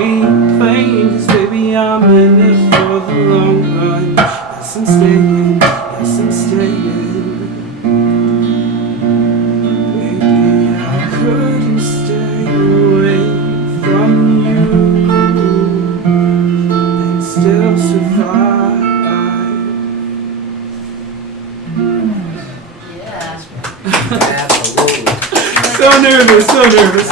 ain't playing. 'Cause baby, I'm in it for the long run. Yes, I'm staying, yes, I'm staying. Baby, I couldn't stay away from you and still survive. Yeah. Absolutely. So nervous, so nervous.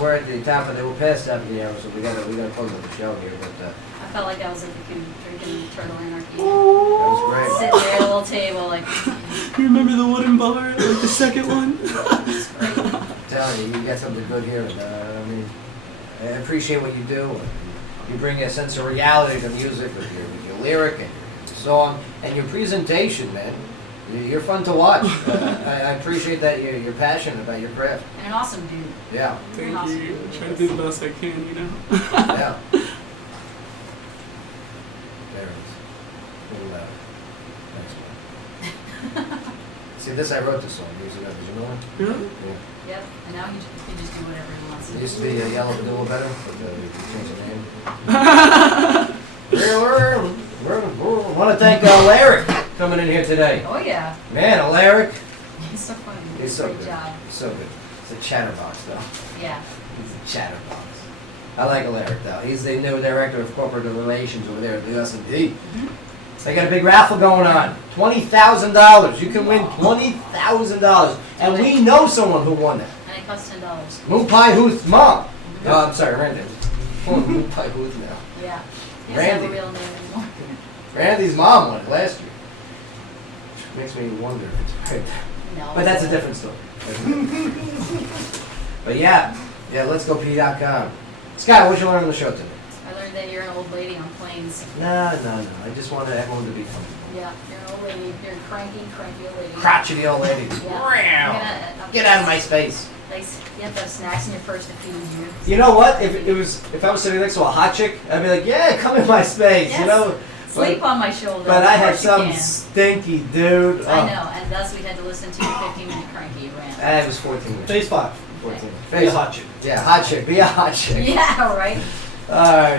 We're at the top of the, we're past top of the hour, so we gotta close up the show here. But I felt like I was like drinking Turtle Anarchy. that was great. Sitting there at a little table, like, You remember the wooden bar, like the second one? I'm telling you, you got something good here. I mean, I appreciate what you do. You bring a sense of reality to music with your lyric and your song and your presentation, man. You're fun to watch. I appreciate that you're passionate about your craft. And an awesome dude. Yeah. Thank you. Try to do the best I can, you know. Yeah. There it is. A little louder. Nice one. See, this I wrote this song years ago. Did you know that? Yeah. Yeah. Yep, and now he can just do whatever he wants. It used to be Yellow Padula better, but you changed the name. We want to thank Alaric coming in here today. Oh yeah. Man, Alaric. He's so funny. He's so Great good. job. So good. It's a chatterbox, though. Yeah. He's a chatterbox. I like Alaric, though. He's the new director of corporate relations over there at the S&D. Mm-hmm. They got a big raffle going on. $20,000. You can win $20,000. And we know someone who won that. And it costs $10. Moon Pie Huth's mom. Oh, I'm sorry, Randy. Moon Pie Huth now. Yeah. He doesn't have Randy. a real name anymore. Randy's mom won it last year. Makes me wonder if it's right. No. But that's a different story. But yeah, let's go P.com. Scott, what you learn on the show today? I learned that you're an old lady on planes. No. I just wanted everyone to be comfortable. Yeah, you're an old lady. You're a cranky old lady. Crotchety old lady. Yeah. Get out of my space. Like, you have to have snacks in your purse to feed you. You know what? If I was sitting next to a hot chick, I'd be like, yeah, come in my space. Yes. You know. Sleep on my shoulder. But I Of had course you some can. stinky dude. I know, and thus we had to listen to a 15-minute cranky rant. It was 14 minutes. Phase 5. 14. Be a hot chick. Yeah, hot chick. Be a hot chick. Yeah, right.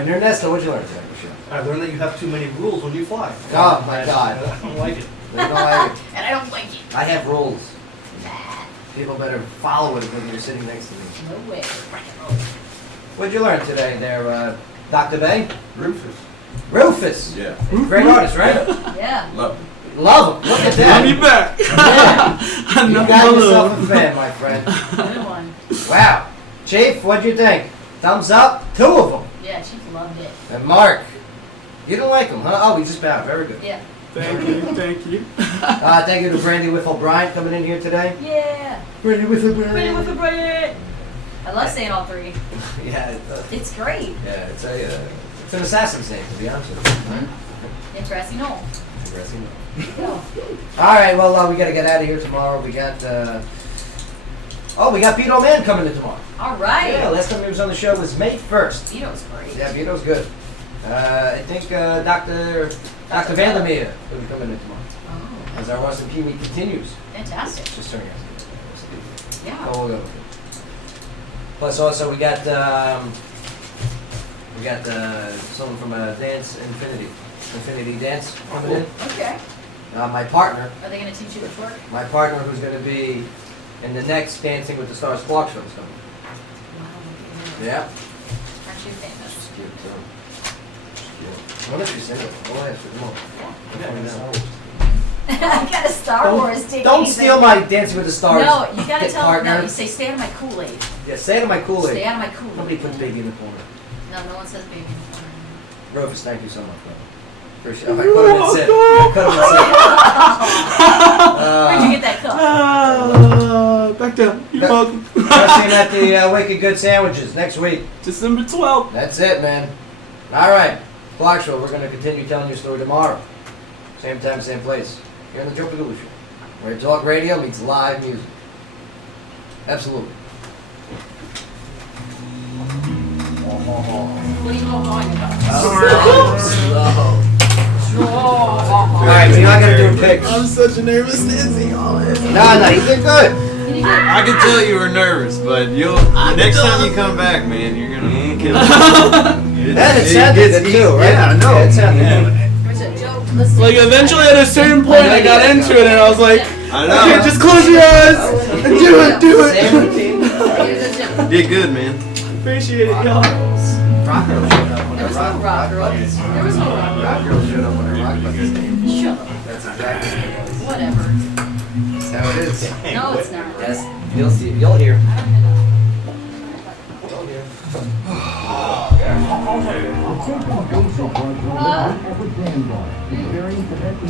Ernesto, what'd you learn today, Michelle? I learned that you have too many rules when you fly. Oh my God. I don't like it. I don't like it. And I don't like it. I have rules. Nah, People better follow it when you're sitting next to me. no way. What'd you learn today there, Dr. Bay? Rufus. Rufus. Yeah. Great artist, right? Yeah. Love Love him. Look at I'll be that. back. Yeah. You got yourself a fan, my friend. Good one. Wow. Chief, what'd you think? Thumbs up? 2 of them. Yeah, she loved it. And Mark, you didn't like him, huh? Oh, he just bowed. Very good. Yeah. Thank you. Thank you. Thank you to Brandy Whiffle Bryant coming in here today. Yeah. Brandy Whiffle Ready Bryant. with the bread. I love saying all three. Yeah, It's great. yeah, it's an assassin's name, to be honest with you. Interesting. No. Interesting. No. All right, well, we got to get out of here tomorrow. We got, we got Beto Man coming in tomorrow. All right. Yeah, last time he was on the show was May 1st. Vito's great. Yeah, Beto's good. I think Dr. Vandermeer will be coming in tomorrow. Oh, As our Western Pee Wee continues. fantastic. Just turning out. Yeah. Oh, we'll go with it. Plus, also, we got someone from Dance Infinity Dance coming in. Okay. My partner, Are they going to teach you the twerk? my partner who's going to be in the next Dancing with the Stars Clark show is coming. Wow, look at you. Yeah. Aren't you famous? She's cute too. She's cute. What if she's single? Go ahead, come on. I got a Star Wars ticket. Don't steal my Dancing with the Stars. No, you gotta tell them. partner. No, you say, stay out of my Kool-Aid. Yeah, stay out of my Kool-Aid. Stay out of my Kool-Aid. Nobody puts baby in the corner. No, no one says baby in the corner. Rufus, thank you so much, brother. Appreciate it. I could have been sick. I could have been sick. Where'd you get that cup? Back down. You're welcome. Wrestling at the Wicked Good Sandwiches next week. December 12th. That's it, man. All right. Clarksville, we're going to continue telling your story tomorrow. Same time, same place. Here on the Joe Padula Show, where talk radio meets live music. Absolutely. What are you all going about? All right, so you're not going to do picks. I'm such a nervous Nancy. No, you did good. I can tell you were nervous, but next time you come back, man, you're gonna kill it. And it sounded good too, right? Yeah, I know. Yeah, it sounded good. Like eventually at a certain point I got into it and I was like, I know. okay, just close your eyes and do it. Same routine. Did good, man. Appreciate it, y'all. Rock Girl showed up when There was no rock girl. There was no rock Rock Girl showed up when her rock bucket came. Shut up. That's exactly what it was. Whatever. That's how it is. No, it's not. Yes, you'll see. You'll hear. I don't know. You'll hear. Basic was ever standby. Experience the best